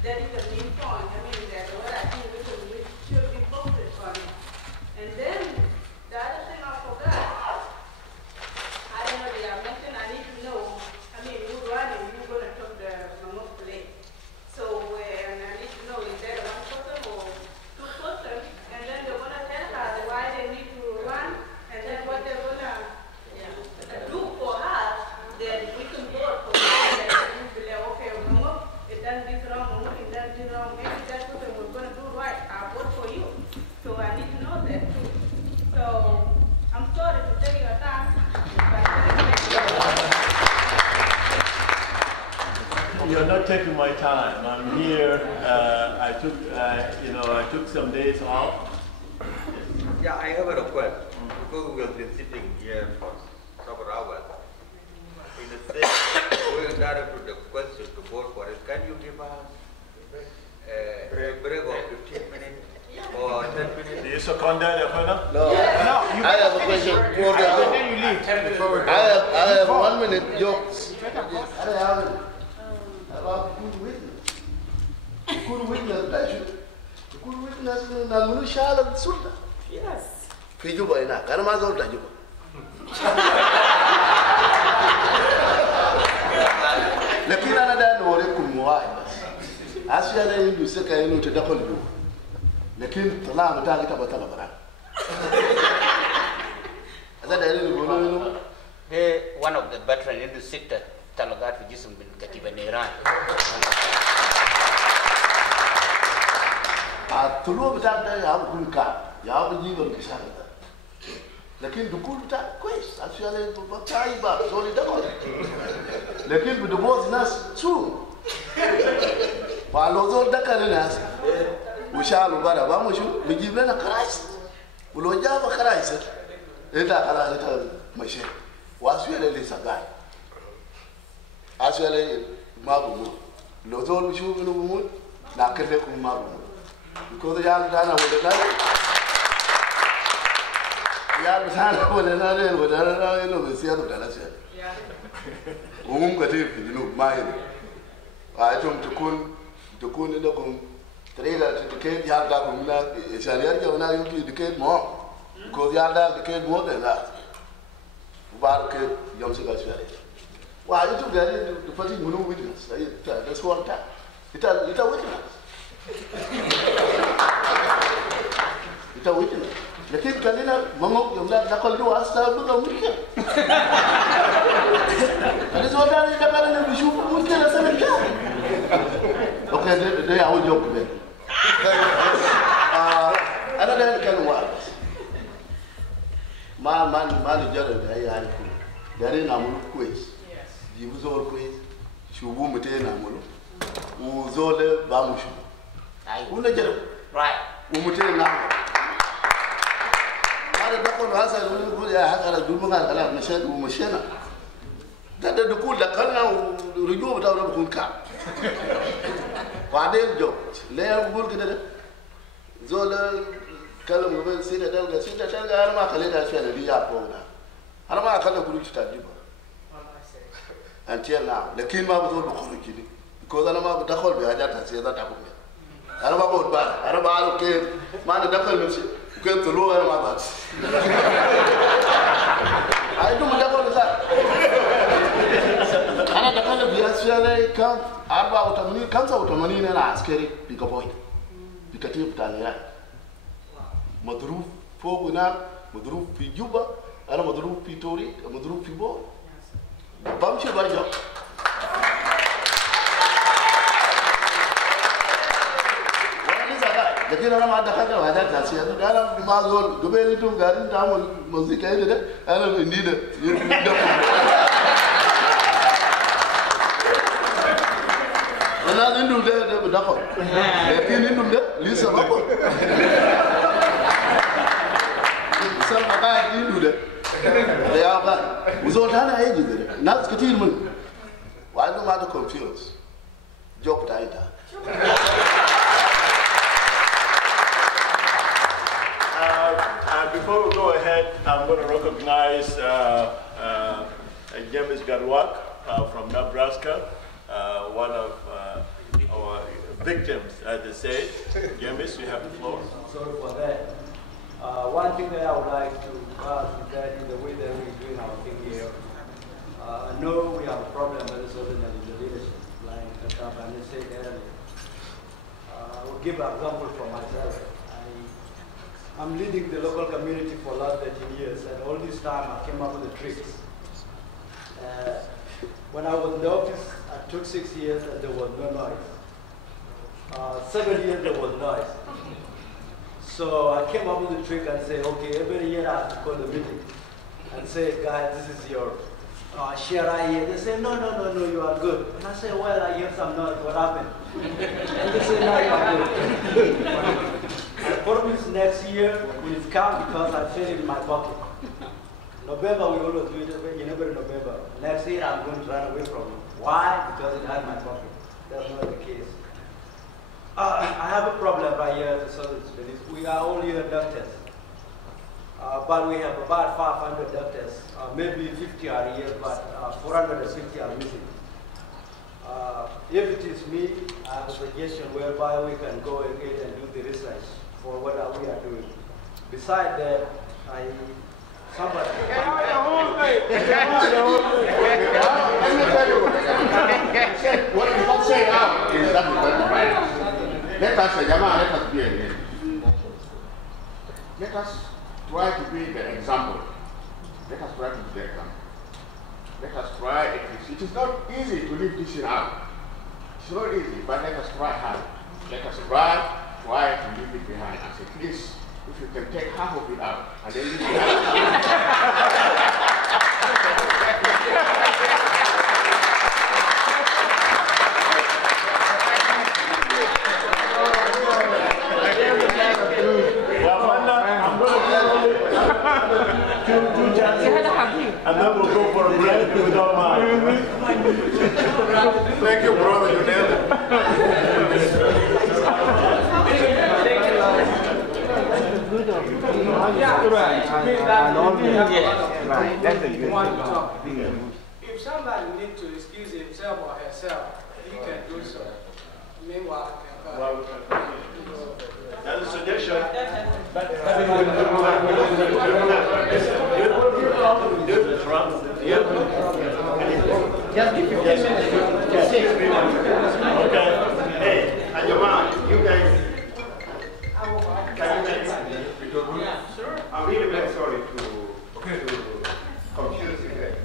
that is the main point. I mean, that what I think we should be focused on it. And then the other thing I forgot, I don't know, they are mentioned, I need to know, I mean, who's running, who's going to talk the Mammoth play. So, and I need to know, is there one person or two persons? And then they're going to tell her why they need to run, and then what they're going to do for her, then we can vote for her. That we be like, okay, Mammoth, it done this wrong, Mammoth, it done this wrong. Maybe that person was going to do right. I'll vote for you. So I need to know that too. So I'm sorry to take your time. You're not taking my time. I'm here. I took some days off. Yeah, I have a request. Because we have been sitting here for several hours. In the same, we will direct the question to board for it. Can you give us a break of 15 minutes or 10 minutes? Do you second that, Efena? No. Yeah. No, I have a question. And then you leave. I have 1 minute jokes. About good witness. Good witness, good witness, Namunu Shala Sulta. Yes. Fijuba ina, Kanamazol Tajuba. Lakini anadai wale kumwai basi. Asiya ndio seka yenu tadakol juu. Lakini talaa mtaki tabatala bara. Azada yenu bono. One of the veteran in the sector talagat fi jism bin katiba Iran. Tulu btaqda ya kulka ya bijiba kishara. Lakini dukul bta kwais asiale batai ba zoli dakol. Lakini bidoboz nas su. Wa lozo dakal nas. Ushalu bara ba mushu bijibna karais. Ulo jaba karais. Eta kala eta mashe. Wasuele le sagai. Asuele mabumu. Lozo mushu binumu na kele kum mabumu. Because the young Dana with the young Dana with another with another Seattle Dallas. You know, mine. I told to Kun in the Kun, trailer to educate young Dana, it's a little now you educate more. Because the other educate more than that. Barcade, young Sebastian. Why you took that to put in no witness? That's one time. It's a witness. Ita witness. Lakini kalina mangok yung nakal do asta buka mungkin. Ada saudara yang dakar ni bisu mungkin rasa macam. Okay, dia awak jawab ni. Ada dah kan wah. Man jalan dia hari pun. Dari namulu quiz. Jibu zor quiz. Shubu mete namulu. Uzole bamushu. Una jero. Right. Umute na. Ada dakon hasa dulu ya hakala dulu ngal kala mashen umashena. Dada dukul dakalna rujo bata wala kun ka. Fadel jo. Le bul kida zola kalam gobe sita dalga har ma kale da shi da riya ko na. Har ma kala kuru ci tajiba. Until now, lakin ma buzul bukhari kidi. Because ana ma dakol bi hajata sai za ta kuma. Ana ba ko ba, ana ba alo ke mana dakal nsi ke tulu ana ma ba. Ai dum dakal sa. Ana dakal bi asiyale kan 84 85 na askari bika boy. Bika tip tanya. Madruf fوق هناك مضروب في جوبا انا مضروب في توري مضروب في بور بمشي برجع لكن انا ما دخلت وهذا تاسيا انا ما زول قبل انتم قاعدين تعمل مزيكا هنا انا عندي ده انا عندهم ده بدخل لكن عندهم ده لسه بقول سمع قاعد عندهم ده يا ابا وزول انا هيجي ده ناس كثير من وعندهم هذا كونفيوز جوب تاعتها Before we go ahead, I'm going to recognize James Garwak from Nebraska, one of our victims, as they say. James, you have the floor. Sorry for that. One thing that I would like to ask is that in the way that we're doing our thing here, I know we have a problem very certainly in the leadership, like Kabane said earlier. I will give an example for myself. I'm leading the local community for the last 13 years, and all this time I came up with the tricks. When I was in the office, I took 6 years and there was no noise. 7 years there was noise. So I came up with a trick and said, okay, every year I have to call the meeting and say, guys, this is your share right here. They say, no, you are good. And I say, well, I hear some noise, what happened? And they say, no, you are good. I promise next year will come because I feel it in my pocket. November, we always do it in every November. Next year, I'm going to run away from it. Why? Because it had my pocket. That's not the case. I have a problem right here at the Southern Sudanese. We are all here doctors. But we have about 500 doctors. Maybe 50 are here, but 450 are missing. If it is me, I have a suggestion whereby we can go ahead and do the research for what we are doing. Besides that, somebody. Let me tell you, what you don't say now is that you don't right. Let us be again. Let us try to be the example. Let us try to be the example. Let us try at least. It is not easy to leave this thing out. It's not easy, but let us try hard. Let us try to leave it behind and say, please, if you can take half of it out and then leave it out. And then we'll go for a break if you don't mind. Thank you, brother. You nailed it. Right. That's a good If somebody needs to excuse himself or herself, he can do so. Meanwhile, that's a suggestion. Just give 15 minutes. Okay. Hey, and your mom, you guys. Can you sure. I'm really very sorry to confuse you guys,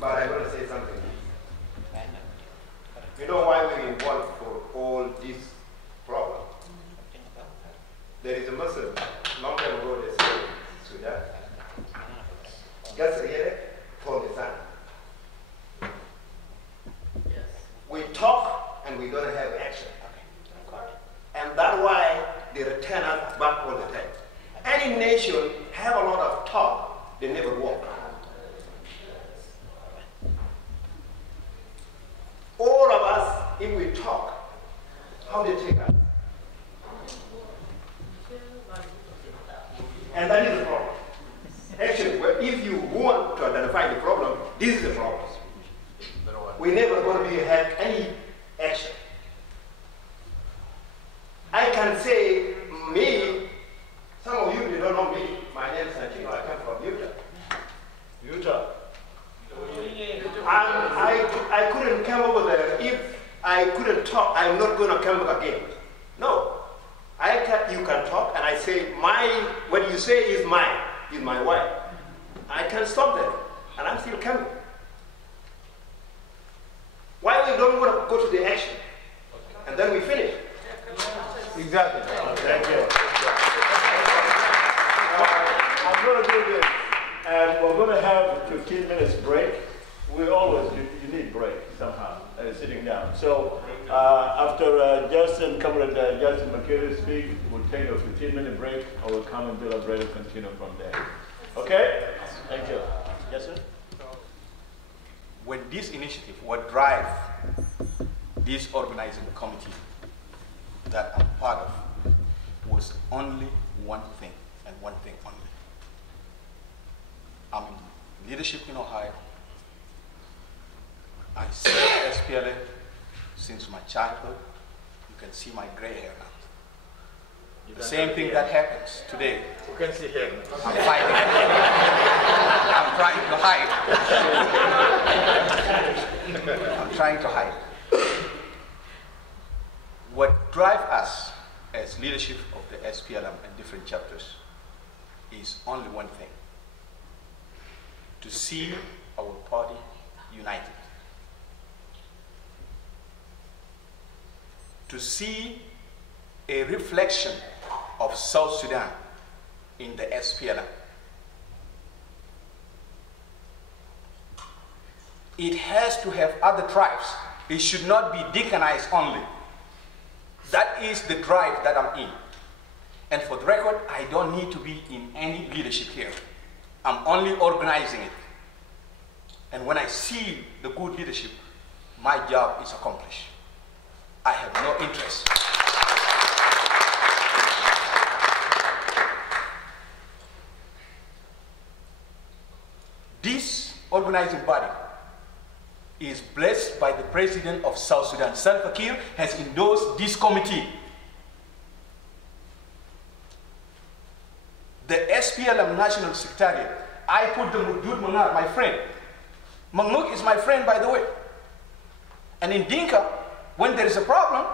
but I want to say something. You know why we're involved for all this problem? There is a Muslim, long time ago they said, Sudan, Gasriere for the sun. We talk and we don't have action. And that's why they return us back all the time. Any nation have a lot of talk, they never walk. All of us, if we talk, how they take us? And that is the problem. Actually, if you want to identify the problem, this is the problem. We never going to have any action. I can say, me, some of you don't know me. My name is Santino, I come from Utah. I couldn't come over there. If I couldn't talk, I'm not going to come back again. No. You can talk, and I say, what you say is mine, is my wife. I can stop there, and I'm still coming. Why we don't want to go to the action? And then we finish. Exactly. Thank you. I'm going to do this, and we're going to have a 15 minutes break. We always, you need break somehow, sitting down. So after Justin, Comrade Justin McKinney speak, we'll take a 15-minute break, or we'll come and build a break and continue from there. Okay? Thank you. Justin? When this initiative would drive this organizing committee that I'm part of, was only one thing, and one thing only. I'm in leadership in Ohio. I served SPLM since my childhood. You can see my gray hair now. The same thing that happens today. You can see here. I'm fighting. I'm trying to hide. I'm trying to hide. What drives us as leadership of the SPLM and different chapters is only one thing: to see our party united, to see a reflection of South Sudan in the SPLM. It has to have other tribes. It should not be decanized only. That is the drive that I'm in. And for the record, I don't need to be in any leadership here. I'm only organizing it. And when I see the good leadership, my job is accomplished. I have no interest. This organizing body is blessed by the president of South Sudan. Salva Kiir has endorsed this committee. The SPLM National Secretariat, I put the Mudud Manar, my friend. Mangnuk is my friend, by the way. And in Dinka, when there is a problem,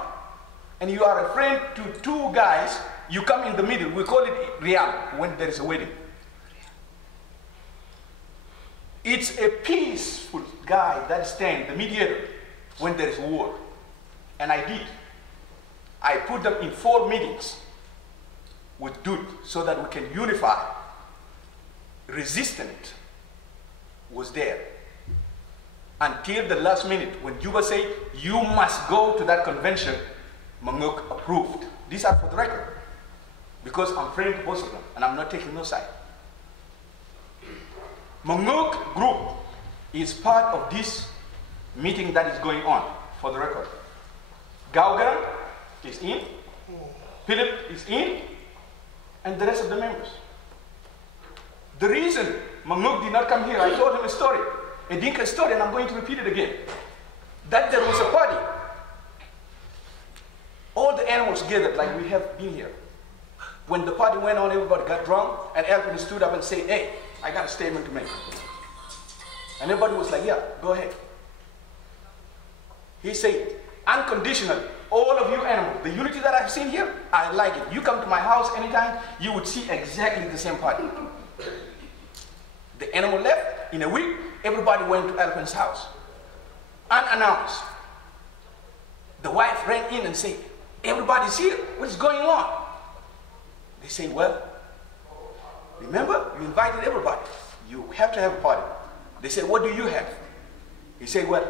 and you are a friend to two guys, you come in the middle. We call it Real when there is a wedding. It's a peaceful guy that stands, the mediator, when there is war. And I did. I put them in 4 meetings with Dud so that we can unify. Resistance was there. Until the last minute, when Juba said, you must go to that convention, Mangnuk approved. These are for the record. Because I'm friend to both of them, and I'm not taking no side. Mangnuk group is part of this meeting that is going on, for the record. Gaugaran is in, Philip is in, and the rest of the members. The reason Mangnuk did not come here, I told him a story, a Dinka story, and I'm going to repeat it again. That there was a party. All the animals gathered like we have been here. When the party went on, everybody got drunk, and everybody stood up and said, hey, I got a statement to make. And everybody was like, yeah, go ahead. He said, unconditionally, all of you animals, the unity that I've seen here, I like it. You come to my house anytime, you would see exactly the same party. The animal left, in a week, everybody went to Elephant's house. Unannounced. The wife ran in and said, everybody's here, what is going on? They say, well, remember, you invited everybody. You have to have a party. They say, what do you have? He said, well,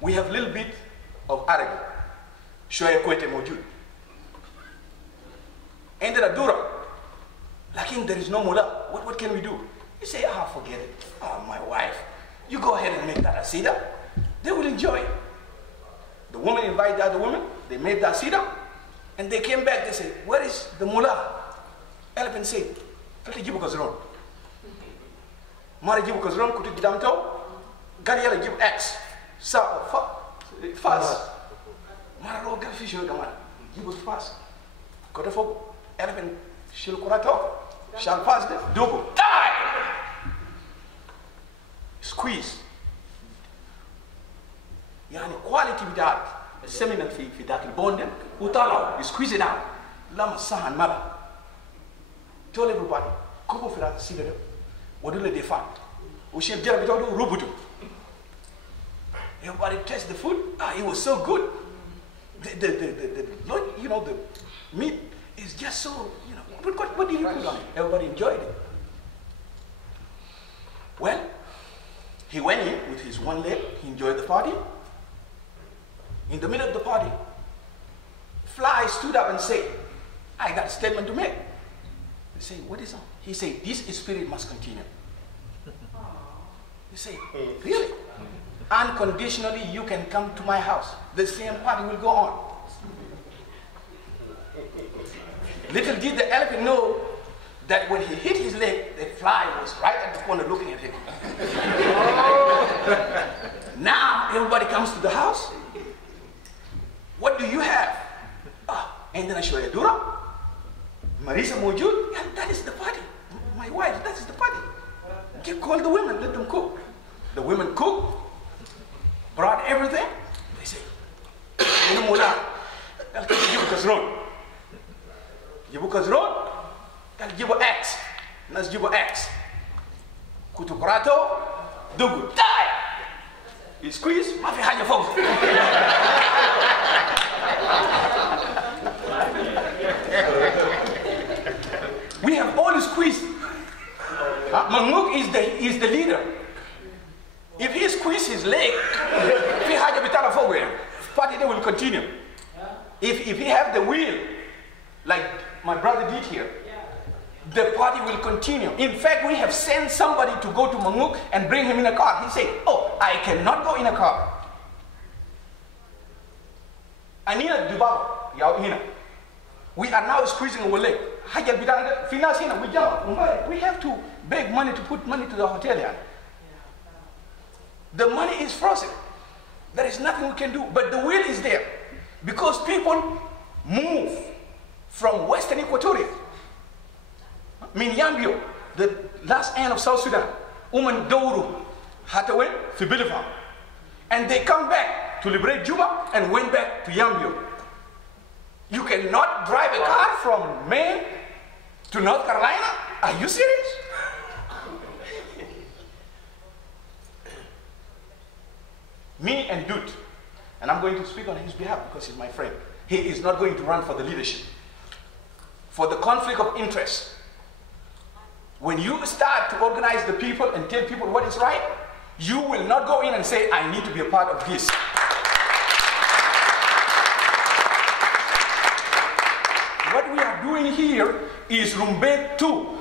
we have a little bit of Arabic. Shoya kwete mojud. And there are dura. Lakin there is no mullah. What can we do? He say, forget it. My wife. You go ahead and make that asida. They will enjoy it. The woman invited the other woman. They made the asida. And they came back. They said, where is the mullah? Elephant said, Fati jibu kazron. Mara jibu kazron kuti gidamto. Gari yala jibu X. Sa fast. Mara ro gari fish yoga man. Jibu fast. Kota fog elephant shil kurato. Shall pass the double. Die! Squeeze. Yani quality bidat. Seminal fi dakil bondem. Utala. You squeeze it out. Lama sahan mala. Told everybody, Kobo Filat Sigado, what do they find? We should get a bit of Rubutu. Everybody tasted the food. It was so good. The meat is just so, what did you put on it? Everybody enjoyed it. Well, he went in with his one leg, he enjoyed the party. In the middle of the party, Fly stood up and said, I got a statement to make. Say, what is on? He said, this spirit must continue. He said, really? Unconditionally, you can come to my house. The same party will go on. Little did the elephant know that when he hit his leg, the fly was right at the corner looking at him. Now, everybody comes to the house. What do you have? عندنا شوية ذرة مريسة موجود, and that is the party. My wife, that is the party. You call the women, let them cook. The women cook, brought everything. They say, "Ini mula, kal kita jibu kasron, jibu kasron, kal jibu X, nas jibu X, kutu prato, dugu, die." You squeeze, mafi haja fog. We have all squeezed. Mamluk is the leader. If he squeezes his leg, party will continue. If he have the will, like my brother did here, the party will continue. In fact, we have sent somebody to go to Mamluk and bring him in a car. He said, "Oh, I cannot go in a car. I need a dubab." We are now squeezing our leg. We have to beg money to put money to the hotel here. The money is frozen. There is nothing we can do, but the will is there. Because people move from Western Equatoria. Minyambio, the last end of South Sudan, Douru, Hataway, Fibilifa. And they come back to liberate Juba and went back to Yambio. You cannot drive a car from Maine to North Carolina? Are you serious? Me and Dut, and I'm going to speak on his behalf because he's my friend. He is not going to run for the leadership. For the conflict of interest. When you start to organize the people and tell people what is right, you will not go in and say, "I need to be a part of this." What we are doing here is Rumbek 2.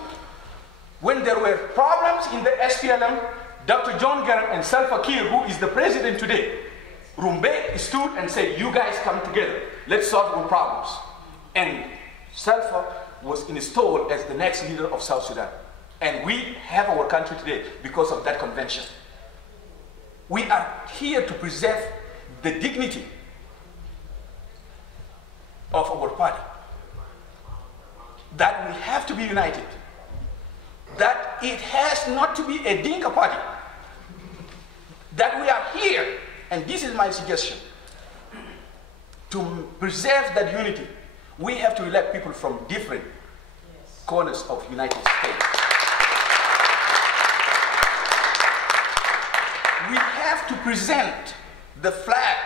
When there were problems in the SPLM, Dr. John Garang and Salva Kiir, who is the president today, Rumbek stood and said, "You guys come together. Let's solve our problems." And Salva was installed as the next leader of South Sudan. And we have our country today because of that convention. We are here to preserve the dignity of our party. That we have to be united. That it has not to be a Dinka party. That we are here, and this is my suggestion, to preserve that unity. We have to elect people from different corners of the United States. We have to present the flag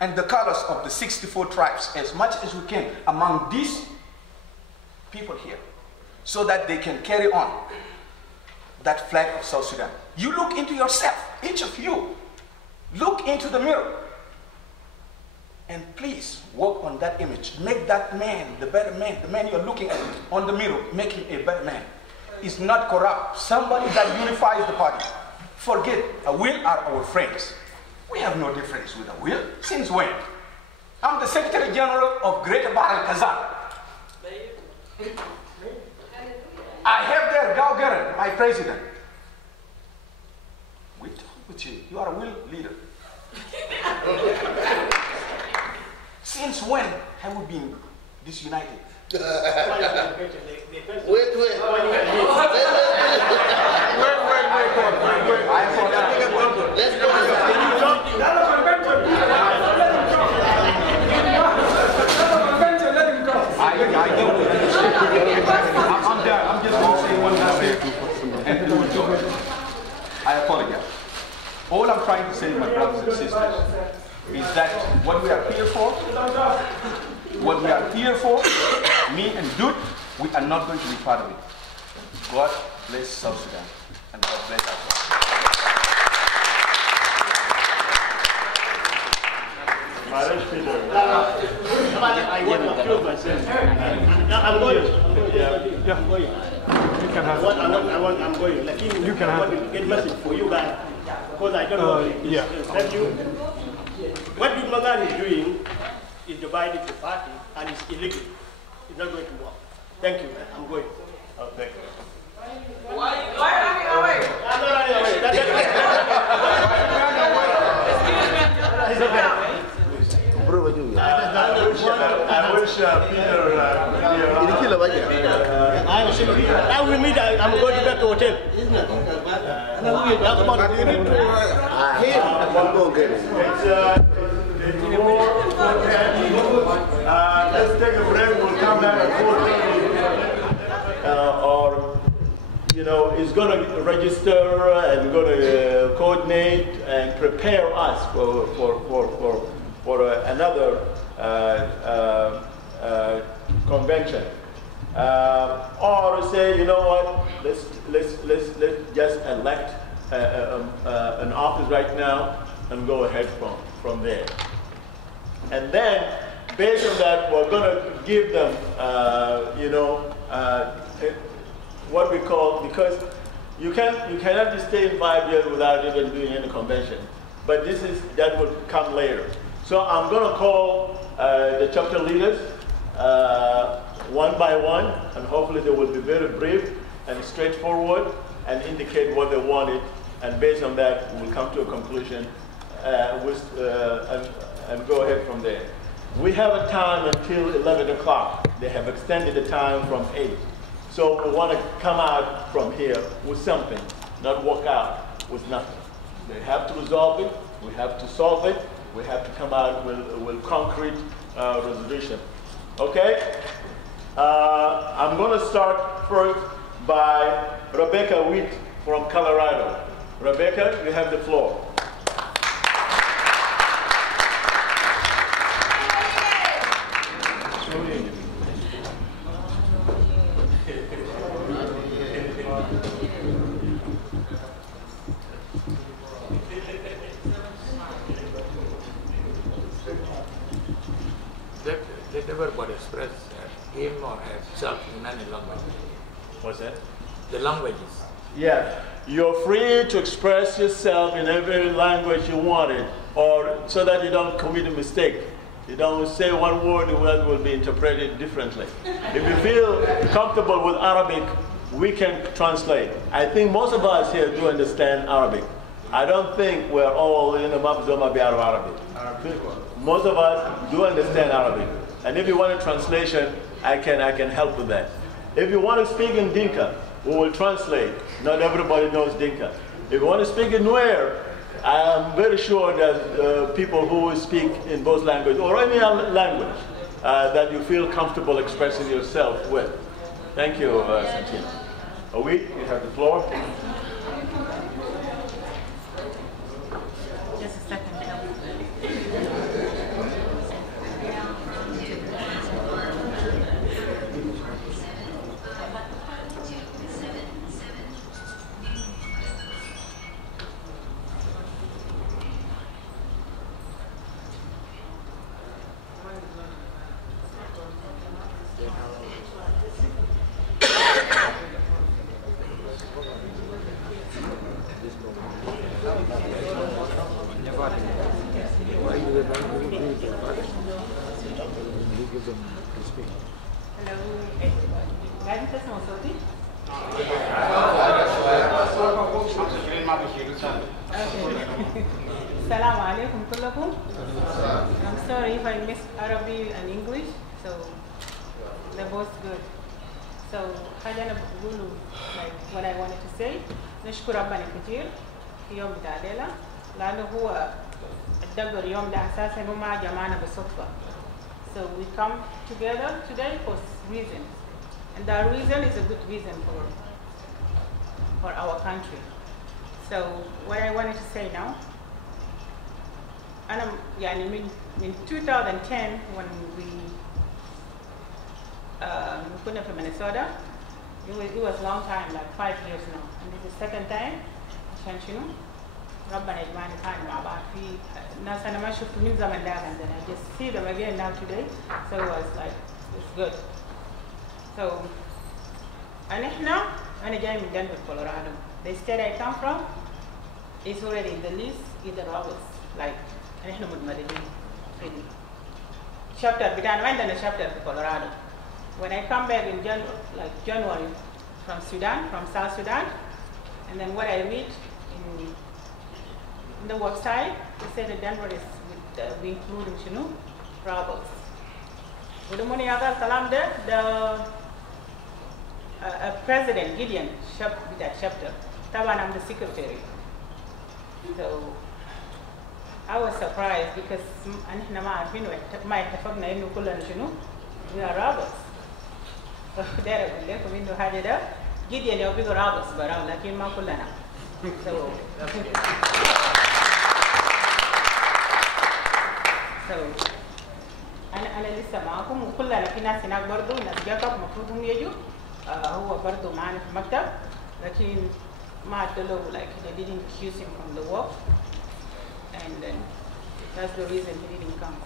and the colors of the 64 tribes as much as we can among these people here, so that they can carry on that flag of South Sudan. You look into yourself, each of you, look into the mirror, and please work on that image. Make that man the better man. The man you're looking at on the mirror, make him a better man. He's not corrupt. Somebody that unifies the party. Forget, a will are our friends. We have no difference with a will. Since when? I'm the Secretary General of Greater Bahr el Kazan. I have there Gao Garan, my president. We talk with you. You are a will leader. Since when have we been disunited? Wait. Let's go. I'm done. I'm just going to say one last thing and then we'll go. I apologize. All I'm trying to say, my brothers and sisters, is that what we are here for, me and Dut, we are not going to be part of it. God bless South Sudan and God bless us. I want to approve myself. I'm going. Yeah. You can have I'm going. Like, you can have to get message for you guys because I don't know. Yeah. Thank you. What Big Magan is doing is dividing the party and it's illegal. It's not going to work. Thank you. I'm going. Oh, thank you. Why are you away? I'm not running away. Excuse me. I wish much, Peter. I will meet. I'm going back to hotel. Let's take a break. We'll come back at 4:30. Or, you know, is going to register and going to coordinate and prepare us for another convention. Or say, you know what, let's just elect an office right now and go ahead from there. And then, based on that, we're going to give them, you know, what we call, because you cannot just stay in 5 years without even doing any convention. But that will come later. So I'm going to call the chapter leaders one by one, and hopefully they will be very brief and straightforward and indicate what they wanted. And based on that, we'll come to a conclusion and go ahead from there. We have a time until 11 o'clock. They have extended the time from 8. So we want to come out from here with something, not walk out with nothing. They have to resolve it. We have to solve it. We have to come out with concrete resolution. Okay? I'm going to start first by Rebecca Witt from Colorado. Rebecca, you have the floor. Let everybody express him or herself in any language. What's that? The languages. Yeah, you're free to express yourself in every language you wanted, or so that you don't commit a mistake. You don't say one word, the word will be interpreted differently. If you feel comfortable with Arabic, we can translate. I think most of us here do understand Arabic. I don't think we're all in a mabzoma be Arabic. Most of us do understand Arabic. And if you want a translation, I can help with that. If you want to speak in Dinka, we will translate. Not everybody knows Dinka. If you want to speak in Nuer, I am very sure that people who speak in both languages, or any other language, that you feel comfortable expressing yourself with. Thank you, Santina. Awit, you have the floor. Just a second. Assalamu alaikum kullakum. I'm sorry if I missed Arabic and English, so they're both good. So خلينا بقوله like what I wanted to say. نشكر ربنا كثير في يوم بتاع الليلة لأنه هو الدبر اليوم ده أساسا هو ما جمعنا بالصدفة. So we come together today for reasons, and that reason is a good reason for our country. So what I wanted to say now, أنا يعني من 2010 when we كنا في Minnesota, it was a long time, like 5 years now, and this is the second time عشان شنو؟ ربنا يجمعنا تاني مع بعض في ناس أنا ما شفت من زمن ده عندنا. I just see them again now today, so it was like it's good. So أنا جاي من Denver, Colorado. The state I come from is already in the list in the robbers. Like نحن متمردين في chapter بتاعنا ما عندنا chapter في Colorado. When I come back in January from Sudan, from South Sudan, and then what I read in the website, they say that Denver is including robbers. Udah muni agar kalam de the President Gideon that chapter. Taban I'm the secretary. So I was surprised because we are robbers. So there I left window had it. Gideon you big robbers but I'm like in Makulana. So أنا لسه معكم وكلنا في ناس هناك برضو ناس جاكب مفروض يجوا هو برضو معنا في المكتب لكن ما عدلوا like they didn't accuse him from the work and then that's the reason he didn't come.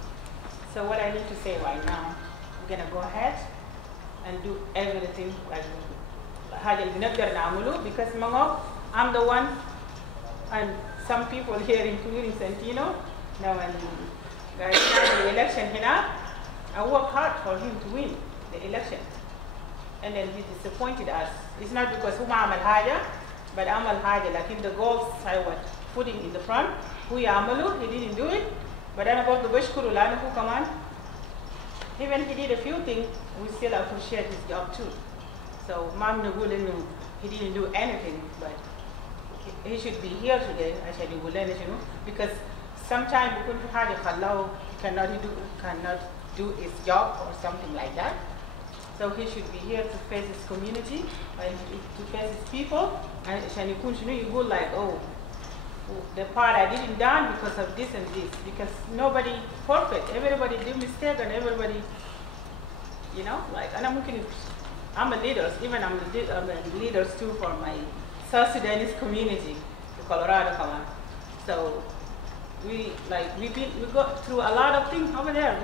So what I need to say right now, we're gonna go ahead and do everything like حاجة اللي بنقدر نعمله because I'm the one and some people here including Santino now when the election here, I worked hard for him to win the election. And then he disappointed us. It's not because huma amal haja, but amal haja, like in the goals I was putting in the front, hu yamalu, he didn't do it. But then about the bashkuru lana who come on, even he did a few things, we still appreciate his job too. So Mam Nugulenu, he didn't do anything, but he should be here today, actually, because sometimes he cannot do his job or something like that. So he should be here to face his community and to face his people. And you go like, oh, the part I didn't done because of this and this. Because nobody perfect. Everybody do mistake and everybody, you know, like, and I'm a leader. Even I'm a leader too for my South Sudanese community, the Colorado Kaman. So we go through a lot of things over there.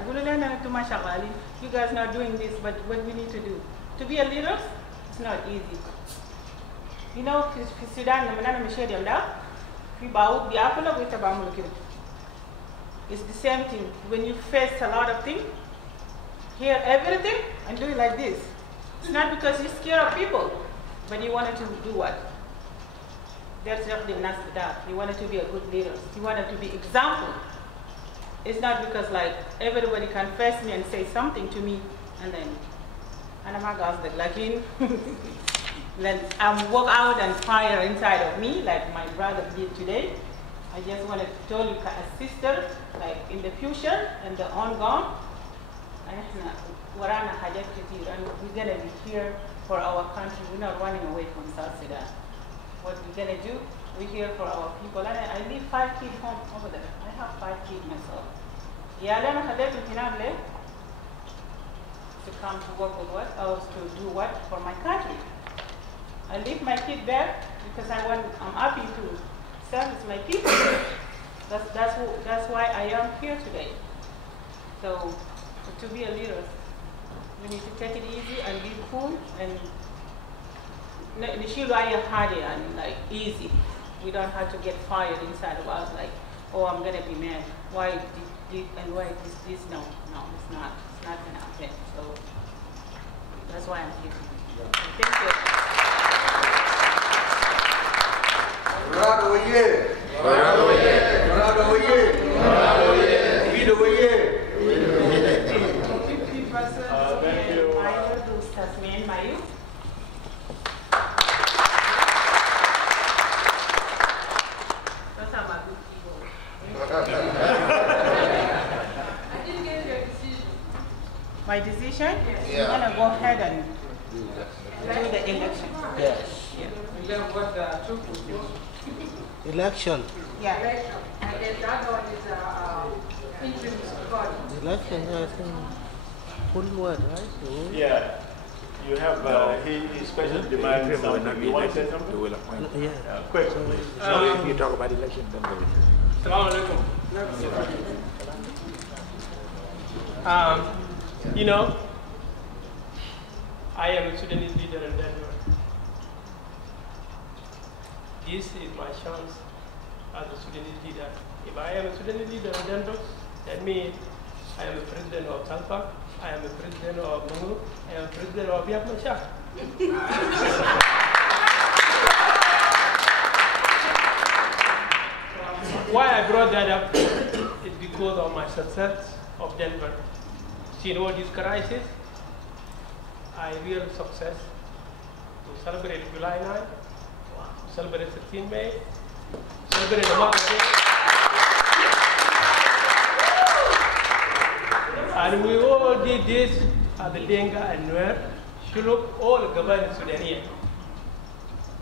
You guys not doing this, but what we need to do to be a leader, it's not easy. You know, Sudan, it's the same thing. When you face a lot of things, hear everything and do it like this. It's not because you're scared of people, but you wanted to do what? That's just the nasty that. You wanted to be a good leader. You wanted to be example. It's not because like everybody can face me and say something to me and then then I'm walk out and fire inside of me like my brother did today. I just want to tell you as sister, like in the future and the ongoing, we're gonna be here for our country. We're not running away from South Sudan. What we're gonna do, we're here for our people. And I leave 5 kids home over there. I have 5 kids myself. To come to work with what? Or to do what for my country. I leave my kid there because I'm happy to service my people. That's why I am here today. So to be a leader, we need to take it easy and be cool and like easy. We don't have to get fired inside of us like, oh, I'm gonna be mad. Why did and why this? No, it's not. It's not gonna happen. So that's why I'm here. Thank you. My decision? Yes. Yeah. We're going to go ahead and do the election. Yes. Yeah. Election. Yeah. And then the other one is interim body. Election, I think, full word, right? Yeah. You have, he special demands something. You want to say something? Yeah. Quick. So if you talk about election, then go. Assalamu alaikum. You know, I am a Sudanese leader in Denver. This is my chance as a Sudanese leader. If I am a Sudanese leader in Denver, that means I am a president of Salpa, I am a president of Mungu, I am a president of Biak Machar. Why I brought that up is because of my success of Denver. seen all these crises, I real success to celebrate July 9, to celebrate 16 May, celebrate the Mother's Day. And we all did this at the Denga and Nuer to look all the government Sudanese.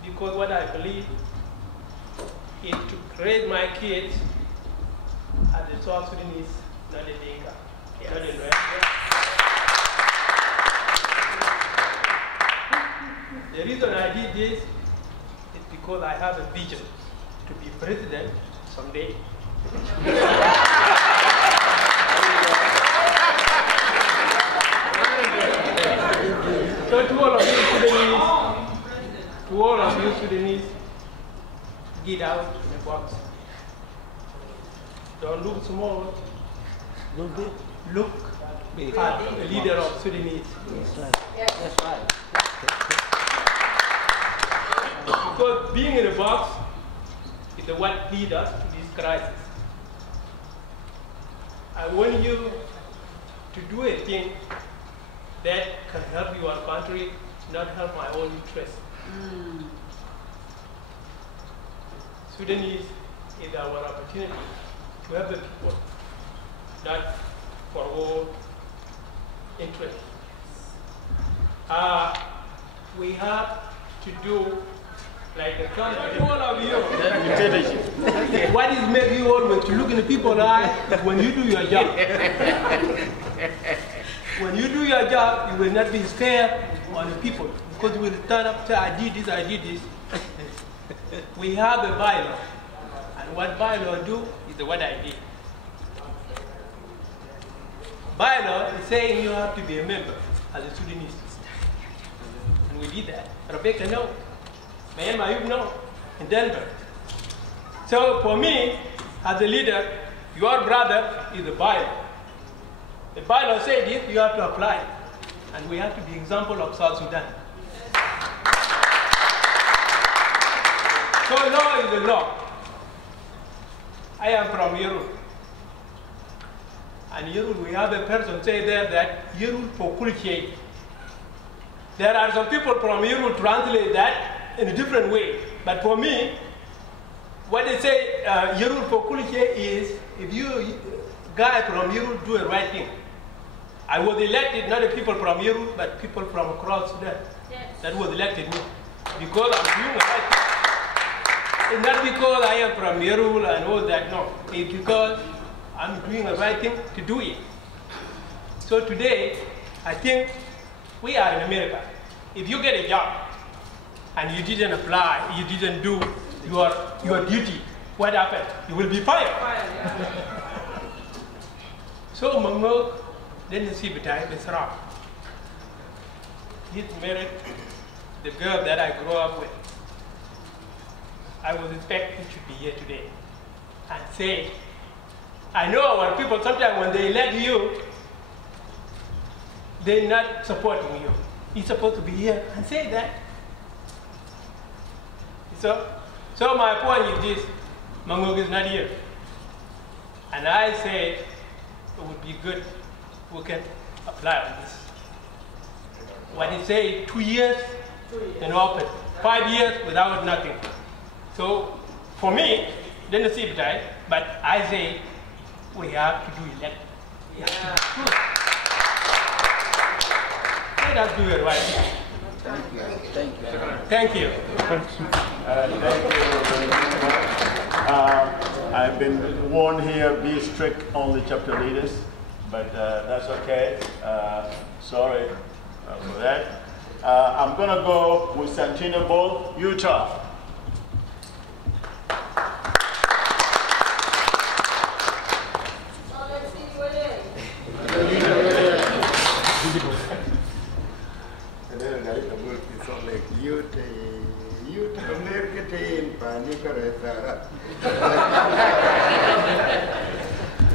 Because what I believe is to raise my kids as the South Sudanese, not the Denga, not the Nuer. The reason I did this is because I have a vision to be president someday. So to all of you Sudanese, get out in the box. Don't look small. Look at the leader of Sudanese. That's right. Because being in a box is what leads us to this crisis. I want you to do a thing that can help your country, not help my own interest. Sudanese is our opportunity to help the people, not for our interest. We have to do like the country. All of you. What is making you always to look in the people's eye is when you do your job. When you do your job, you will not be scared on the people because you will stand up and say, I did this. We have a bylaw, and what bylaw do is what I did. Bylaw is saying you have to be a member as a Sudanese. And we did that. Rebecca, no. Mayan Mayub, no. In Denver. So for me, as a leader, your brother is the bylaw. The bylaw said this, you have to apply. And we have to be example of South Sudan. So law is the law. I am from Yerul. And Yerul, we have a person say there that Yerul for Kulche. There are some people from Yerul translate that in a different way. But for me, what they say Yerul for Kulche is if you guy from Yerul do a right thing. I was elected, not the people from Yerul, but people from across Sudan. Yes. That was elected me. Because I'm doing the right thing. It's not because I am from Yerul and all that, no. It's because I'm doing the right thing to do it. So today, I think we are in America. If you get a job and you didn't apply, you didn't do your duty, what happened? You will be fired. So Mangok didn't see Batai Besra. He married the girl that I grew up with. I was expecting to be here today and say, I know our people sometimes when they elect you, they're not supporting you. You're supposed to be here and say that. So my point is this, Mangok is not here. And I say it would be good if we can apply on this. What he say, 2 years in office, 5 years without nothing. So for me, didn't see it, but I say we have to do elect. Yeah. Let us do it right. Thank you. Thank you. I've been warned here, be strict on the chapter leaders, but that's okay. Sorry for that. I'm going to go with Santino Ball, Utah.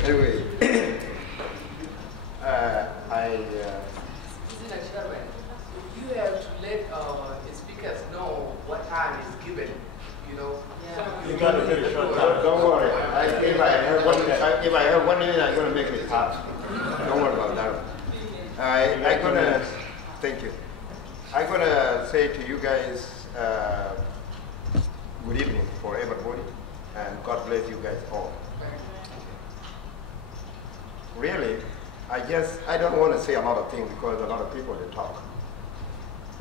Anyway, you have to let the speakers know what time is I'm gonna, thank you. I'm gonna say to you guys, good evening for everybody, and God bless you guys all. Really, I don't want to say a lot of things because a lot of people they talk.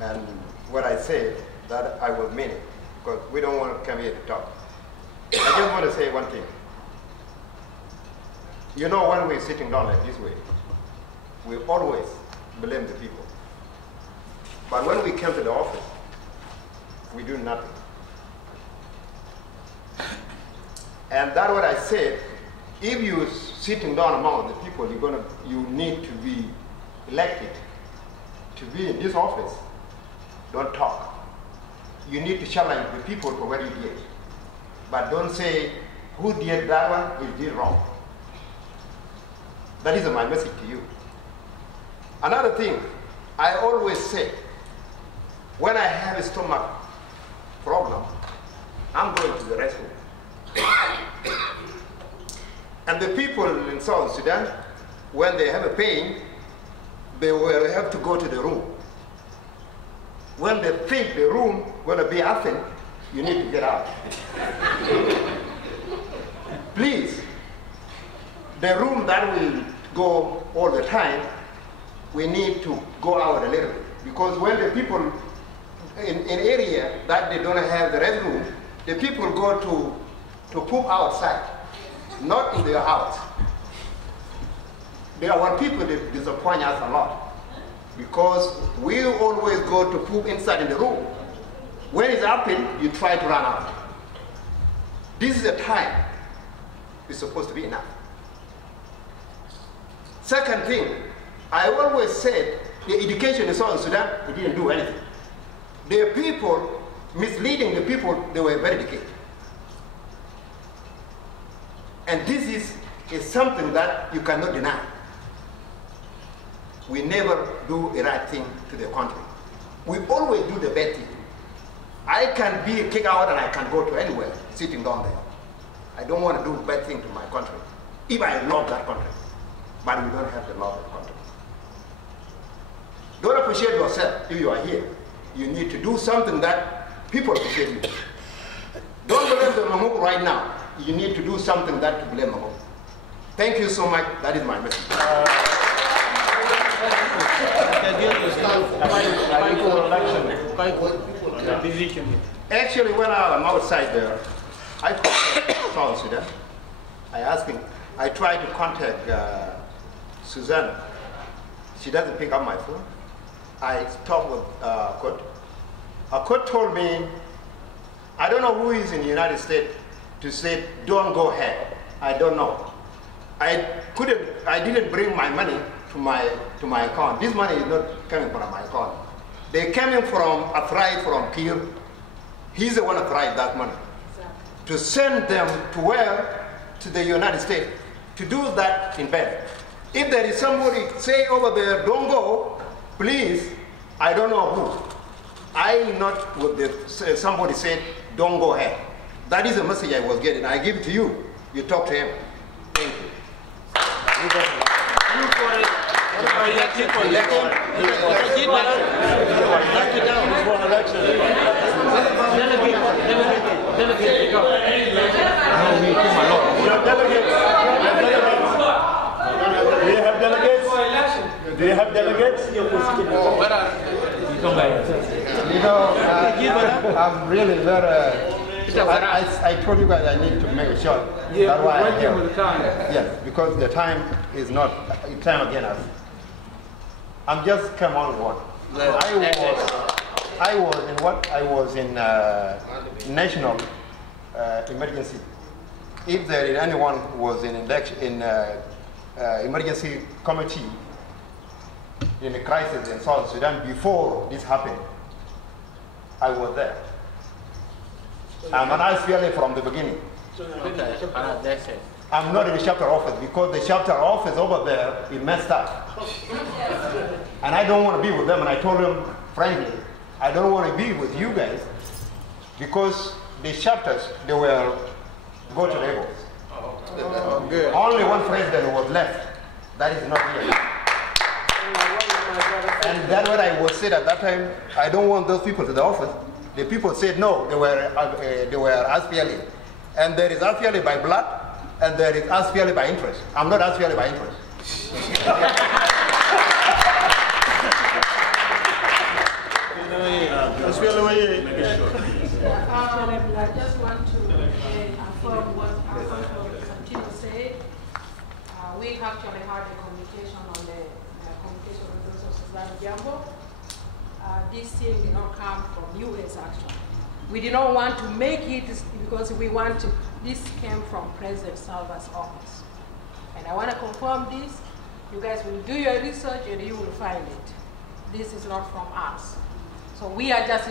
And what I say, that I will mean it, because we don't want to come here to talk. I just want to say one thing. You know, when we're sitting down like this way, we always blame the people. But when we come to the office, we do nothing. And that's what I said. If you're sitting down among the people, you need to be elected to be in this office. Don't talk. You need to challenge the people for what you did. But don't say, who did that one, he did wrong. That is my message to you. Another thing, I always say, when I have a stomach problem, I'm going to the restroom. And the people in South Sudan, when they have a pain, they will have to go to the room. When they think the room will be open, you need to get out. Please, the room that will go all the time, we need to go out a little bit. Because when the people in area that they don't have the restroom, the people go to poop outside, not in their house. There are people that disappoint us a lot because we always go to poop inside in the room. When it's open, you try to run out. This is a time it's supposed to be enough. Second thing, I always said the education in South Sudan, it didn't do anything. The people, misleading the people, they were very educated. And this is something that you cannot deny. We never do the right thing to the country. We always do the bad thing. I can be kicked out and I can go to anywhere, sitting down there. I don't want to do bad thing to my country, if I love that country. But we don't have the love of the country. Don't appreciate yourself if you are here. You need to do something that people appreciate you. Don't blame the Mamuk right now. You need to do something that to blame Mamuk. Thank you so much. That is my message. Actually, when I'm outside there, I called South Sudan. I asked him, I tried to contact Susanna. She doesn't pick up my phone. I talked with Kut. Kut told me, I don't know who is in the United States to say, don't go ahead. I don't know. I didn't bring my money to my account. This money is not coming from my account. They coming from a thrive from Kir. He's the one who thrive that money. To send them to where? To the United States. To do that in bed. If there is somebody say over there, don't go, please, I don't know who. I not with somebody said, don't go ahead. That is the message I was getting. I give it to you. You talk to him. Thank you. Do you have delegates? You know, I'm really very... I told you guys I need to make a shot. Yeah, that's why working with the time. Yes, because the time is not time again us. I'm just come on one. I was in national emergency. If there is anyone who was in emergency committee in a crisis in South Sudan before this happened, I was there. I'm an SPLM from the beginning. I'm not in the chapter office because the chapter office over there is messed up. And I don't want to be with them. And I told them, frankly, I don't want to be with you guys because the chapters, they will go to labels. Oh, good. Only one president was left. That is not here. that's what I was said at that time. I don't want those people to the office. The people said no, they were SPLM. And there is SPLM by blood, and there is SPLM by interest. I'm not SPLM by interest. I just want to affirm what Santino said. We actually had a communication on the communication with those of Sudan Jambo. This thing did not come from US actually. We did not want to make it because we want to, this came from President Salva's office. And I want to confirm this. You guys will do your research and you will find it. This is not from us. So we are just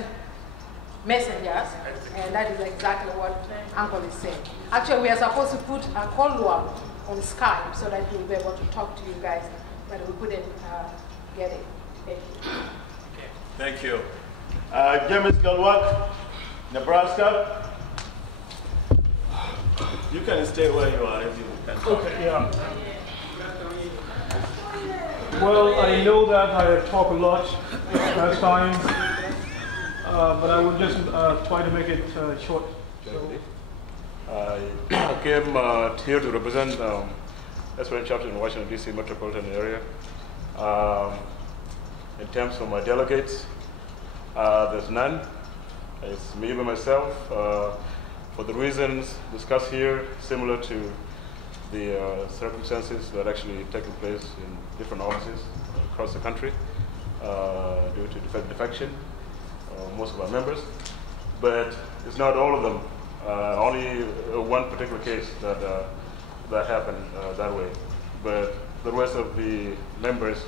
messengers, and that is exactly what Uncle is saying. Actually, we are supposed to put a call log on Skype so that we'll be able to talk to you guys, but we couldn't get it. Thank you. Thank you. James Galwak, Nebraska. You can stay where you are if you can talk. Okay, yeah. Well, I know that I talk a lot last time, but I will just try to make it short. I came here to represent SPLM chapter in the Washington, D.C. metropolitan area. In terms of my delegates, there's none. It's me by myself. For the reasons discussed here, similar to the circumstances that actually taking place in different offices across the country due to defection, most of our members. But it's not all of them. Only one particular case that happened that way. But the rest of the members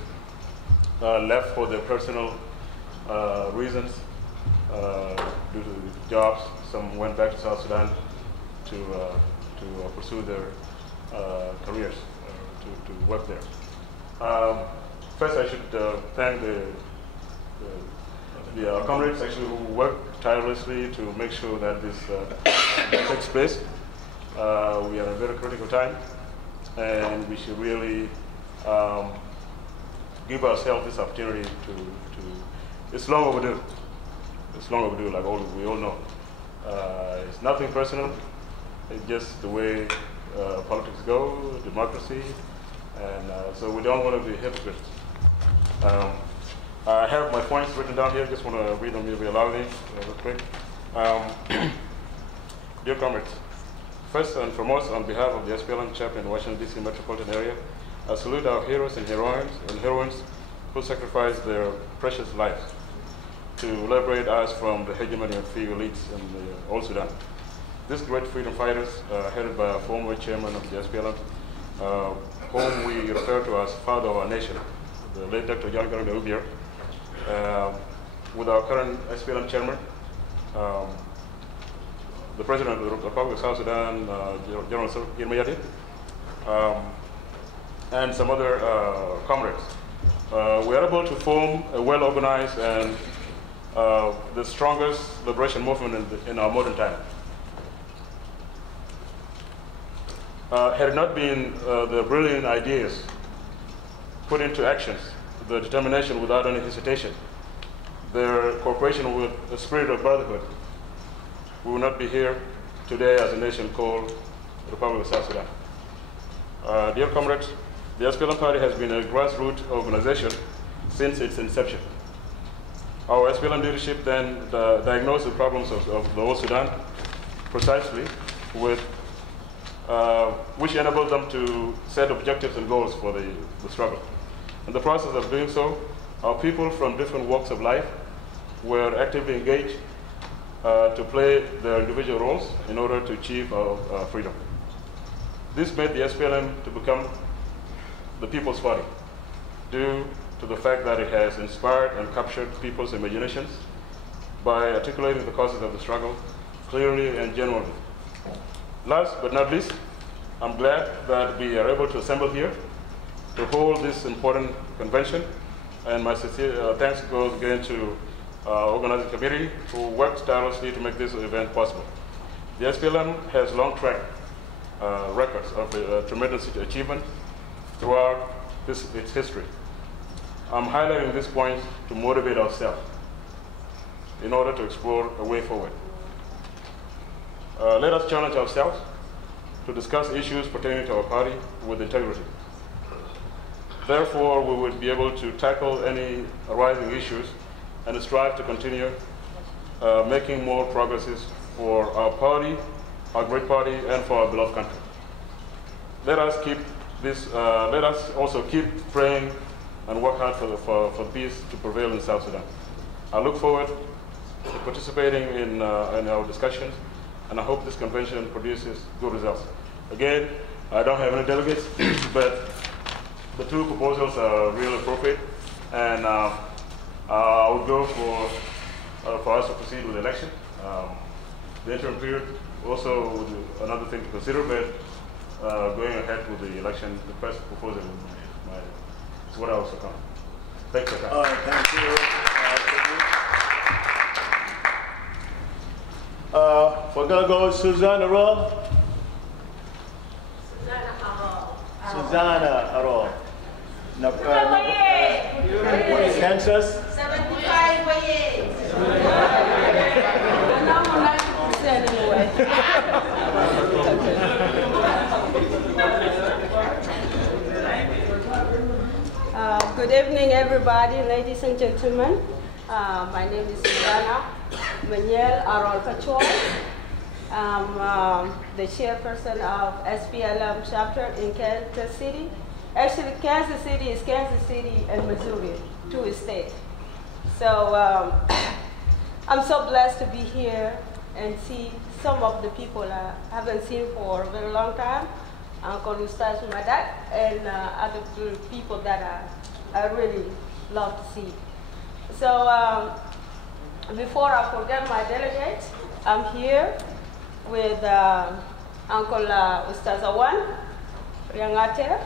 left for their personal reasons due to jobs. Some went back to South Sudan to pursue their careers, to work there. First, I should thank the comrades actually who worked tirelessly to make sure that this takes place. We are in a very critical time, and we should really give ourselves this opportunity to it's long overdue. It's long overdue, like we all know. It's nothing personal. It's just the way politics go, democracy, and so we don't want to be hypocrites. I have my points written down here. Just want to read them if you allow me, real quick. Dear comrades, first and foremost, on behalf of the SPLM chapter in the Washington, D.C. metropolitan area, I salute our heroes and heroines who sacrificed their precious lives to liberate us from the hegemony of few elites in the old Sudan. These great freedom fighters, headed by our former chairman of the SPLM, whom we refer to as father of our nation, the late Dr. John Garang Ubier, with our current SPLM chairman, the President of the Republic of South Sudan, General Irmayadi, and some other comrades. We are able to form a well-organized and the strongest liberation movement in our modern time. Had it not been the brilliant ideas put into actions, the determination without any hesitation, their cooperation with the spirit of brotherhood, we will not be here today as a nation called the Republic of South Sudan. Dear comrades, the SPLM party has been a grassroots organization since its inception. Our SPLM leadership then diagnosed the problems of the old Sudan precisely with which enabled them to set objectives and goals for the struggle. In the process of doing so, our people from different walks of life were actively engaged to play their individual roles in order to achieve our freedom. This made the SPLM to become the People's Party, due to the fact that it has inspired and captured people's imaginations by articulating the causes of the struggle clearly and genuinely. Last but not least, I'm glad that we are able to assemble here to hold this important convention, and my sincere thanks goes again to organizing committee who worked tirelessly to make this event possible. The SPLM has long track records of tremendous achievement throughout its history. I'm highlighting these points to motivate ourselves in order to explore a way forward. Let us challenge ourselves to discuss issues pertaining to our party with integrity. Therefore, we would be able to tackle any arising issues and strive to continue making more progresses for our party, our great party, and for our beloved country. Let us keep this. Let us also keep praying and work hard for peace to prevail in South Sudan. I look forward to participating in our discussions, and I hope this convention produces good results. Again, I don't have any delegates, but the two proposals are really appropriate, and I would go for us to proceed with the election. The interim period also another thing to consider, but going ahead with the election, the first proposal is what I also come. Thank you. All right, thank you. We're going to go with Susanna Roll. Susanna Arol. Census? 75 Good evening, everybody, ladies and gentlemen. My name is Susanna Manuel Arol Kachol. I'm the chairperson of SPLM chapter in Kansas City. Actually, Kansas City is Kansas City and Missouri, two states. So I'm so blessed to be here and see some of the people I haven't seen for a very long time. Uncle Ustaz Madak and other people that I really love to see. So before I forget my delegates, I'm here with Uncle Ustaz Awan Riangate.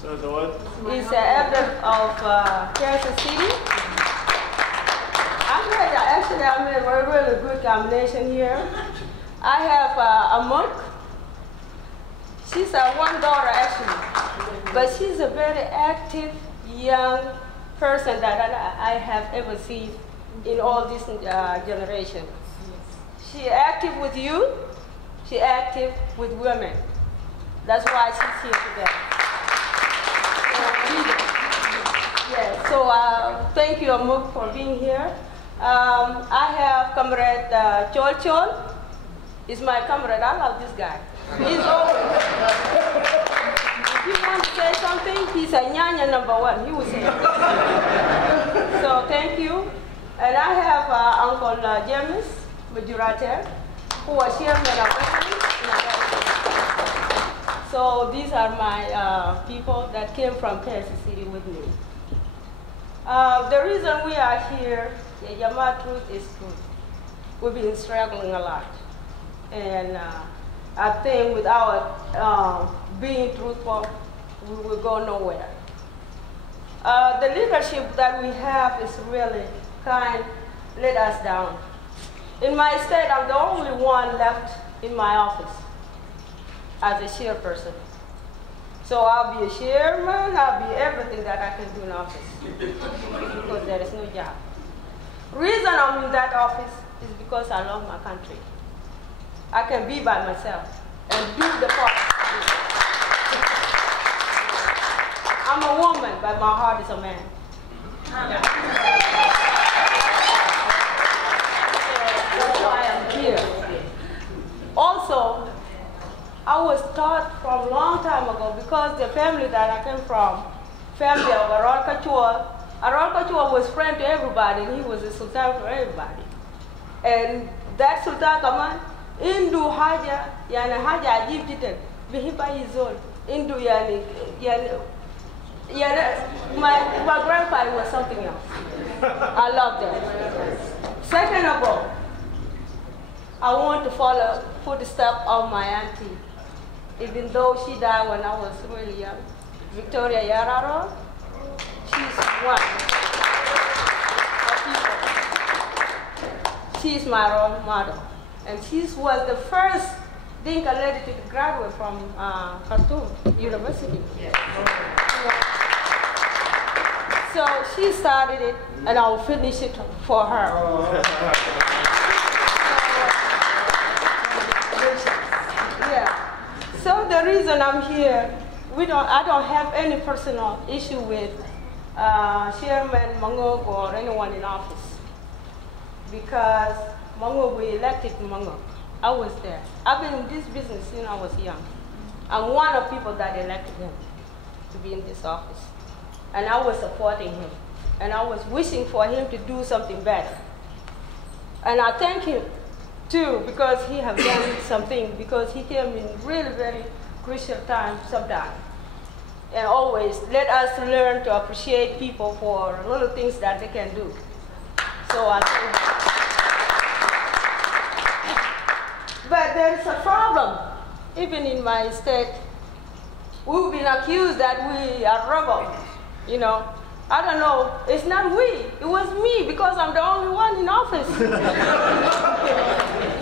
He's the elder of Kansas City. I'm in a really good combination here. I have a monk. She's one daughter actually, but she's a very active young person that I have ever seen in all this generation. She's active with youth. She's active with women. That's why she's here today. Yes, so thank you, Amuk, for being here. I have Comrade Chol Chol. He's my comrade. I love this guy. He's always. If you want to say something, he's a nyanya #1. He will say it. So thank you. And I have Uncle James Majurate, who was chairman of So these are my people that came from Kansas City with me. The reason we are here, Yama truth is truth. We've been struggling a lot. And I think without being truthful, we will go nowhere. The leadership that we have is really let us down. In my state, I'm the only one left in my office as a chairperson. So I'll be a chairman, I'll be everything that I can do in office because there is no job. Reason I'm in that office is because I love my country. I can be by myself and do the part. I'm a woman, but my heart is a man. That's why I'm here. Also, I was taught from a long time ago because the family that I came from, family of Arol Kachua was friend to everybody, and he was a sultan for everybody. And that sultan kaman, Indu haja, yani haja ajib jiten, bihiba izol, Indu yani my grandfather was something else. I love that. Second of all, I want to follow footsteps of my auntie. Even though she died when I was really young, Victoria Yararo, she's one of people. She's my role model. And she was the first Dinka lady to graduate from Khartoum University. So she started it, and I'll finish it for her. Yeah. So the reason I'm here, I don't have any personal issue with Chairman Mangok or anyone in office, because Mangok, we elected Mangok. I was there. I've been in this business since I was young. I'm one of the people that elected him to be in this office. And I was supporting him. And I was wishing for him to do something better. And I thank him, too, because he has done something, because he came in really very crucial time sometimes. And always let us learn to appreciate people for little things that they can do. So I thank him. But there is a problem. Even in my state, we've been accused that we are rebels. You know, I don't know. It's not we. It was me, because I'm the only one in office.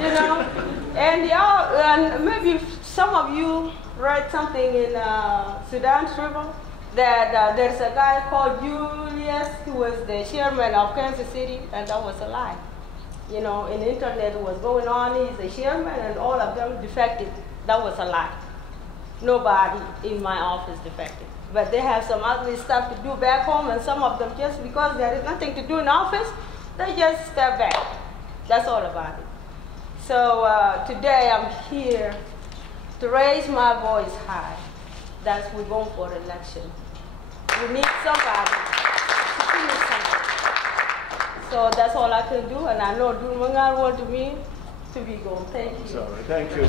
You know, and maybe some of you read something in Sudan Tribune that there's a guy called Julius who was the chairman of Kansas City, and that was a lie. You know, in the internet was going on, he's the chairman, and all of them defected. That was a lie. Nobody in my office defected. But they have some ugly stuff to do back home, and some of them, just because there is nothing to do in office, they just step back. That's all about it. So today I'm here to raise my voice high. That's we're going for election. We need somebody to finish something. So that's all I can do, and I know Durmangar wanted me to be gone. Thank you. Sorry, thank you.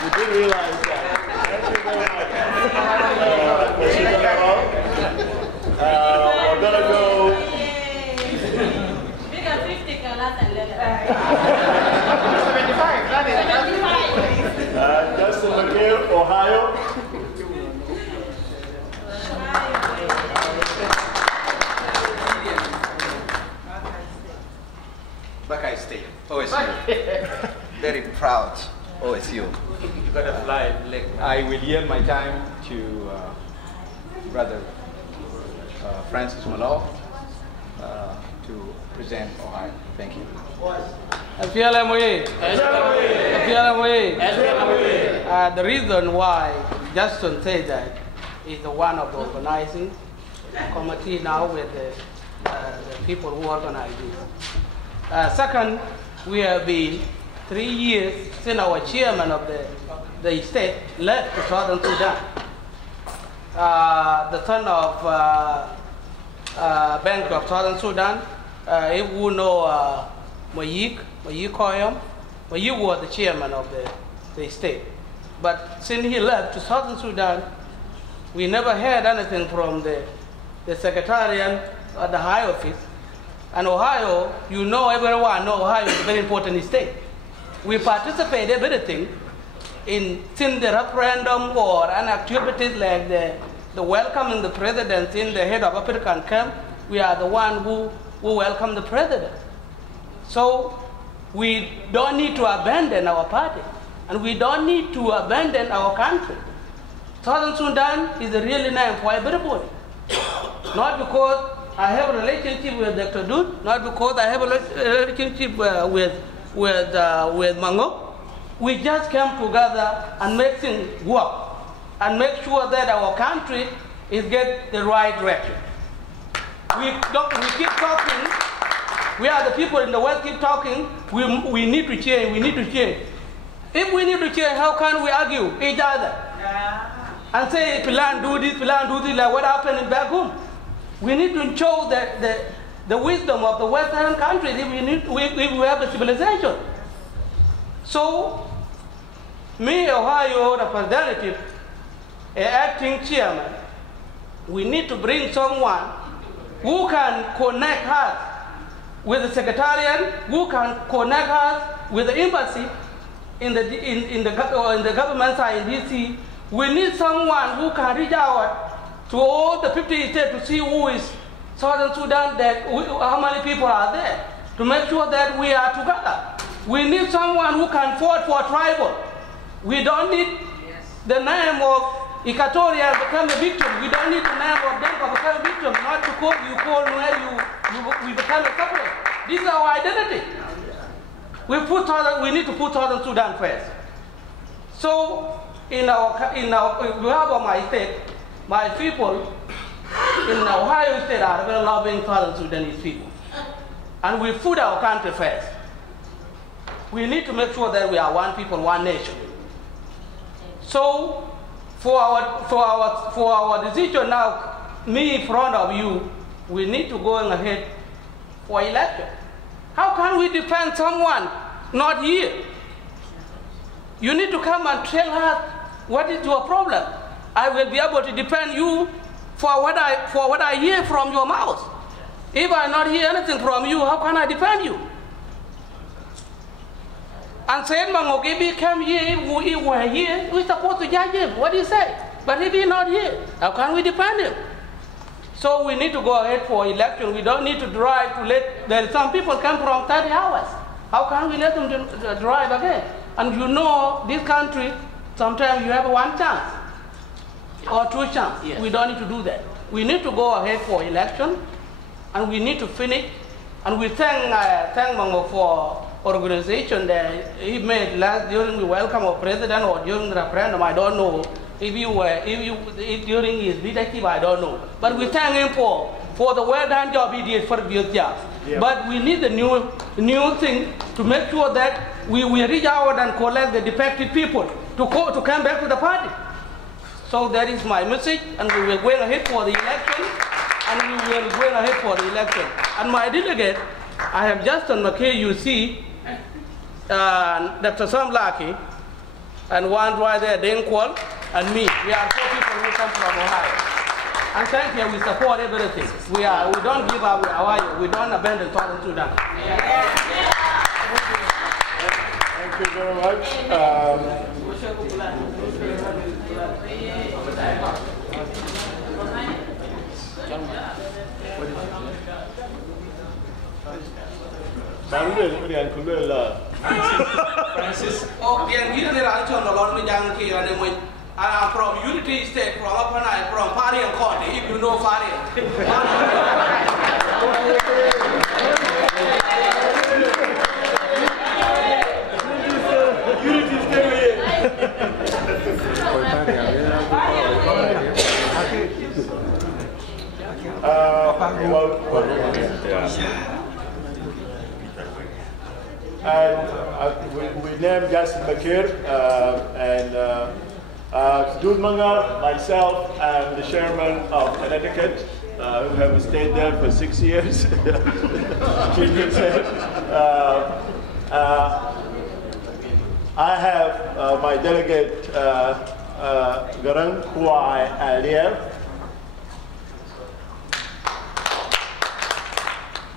You didn't realize that. Thank you very much. We're going to go. We got 50 colors and letters. 75. Justin McGill, Ohio. Buckeye State, OSU. Very proud, OSU. You got a fly, I will yield my time to Brother Francis Malo to present Ohio. Thank you. SPLM. The reason why Justin said that is one of the organizing committee now with the people who organize this. Second, we have been 3 years since our chairman of the state left to Southern Sudan. The son of Bank of Southern Sudan, if you know Mayik Koyam, Mayik was the chairman of the state. But since he left to Southern Sudan, we never heard anything from the secretariat at the high office. And Ohio, you know, everyone knows Ohio is a very important state. We participate in everything in the referendum or an activities like the welcoming the president in the head of African camp. We are the one who welcome the president. So we don't need to abandon our party, and we don't need to abandon our country. Southern Sudan is a really name for everybody. Not because I have a relationship with Dr. Dut, not because I have a relationship with Mango. We just come together and make things work and make sure that our country is get the right direction. We keep talking. We are the people in the West keep talking. We need to change. We need to change. If we need to change, how can we argue each other and say, plan do this, like what happened back home? We need to show the wisdom of the Western countries if we have a civilization. So, me, Ohio representative, acting chairman, we need to bring someone who can connect us with the secretariat, who can connect us with the embassy in the government side in DC. We need someone who can reach out to all the 50 states to see who is Southern Sudan, how many people are there, to make sure that we are together. We need someone who can fight for tribal. We don't need the name of Equatorial become a victim. We don't need the name of Bank of call Nuer, we become a separate. This is our identity. We need to put Southern Sudan first. So we have on my state, my people in Ohio State are very loving Southern Sudanese people. And we put our country first. We need to make sure that we are one people, one nation. So for our decision now, me in front of you, we need to go ahead for election. How can we defend someone not here? You need to come and tell us what is your problem. I will be able to defend you for what I hear from your mouth. If I not hear anything from you, how can I defend you? And said Mangogibi came here, we were here, we're supposed to judge him. What do you say? But if he's not here, how can we defend him? So we need to go ahead for election. We don't need to drive to let, some people come from 30 hours. How can we let them drive again? And you know, this country, sometimes you have one chance or two chances. Yes. We don't need to do that. We need to go ahead for election, and we need to finish. And we thank Mango for organization that he made during the welcome of president or during the referendum. I don't know. If during his leadership, I don't know. But we thank him for the well done job he did for the job. Yeah. But we need the new thing to make sure that we reach out and collect the defective people to come back to the party. So that is my message, and we will go ahead for the election, And my delegate, I have Justin McKay, you see, Dr. Sam Laki, and one right there, Dane Kwal, and me. We are 4 people who come from Ohio. And thank you, we support everything. We don't give up Ohio. We don't abandon Southern Sudan. Thank you very much. Francis. Oh, I'm from Unity State, from Upper Nile, from Parian County, if you know Parian. Unity State. We named Justin McKir and Dud Mangar, myself, I'm the chairman of Connecticut, who have stayed there for 6 years. I have my delegate, Garang Kwai Aliyev,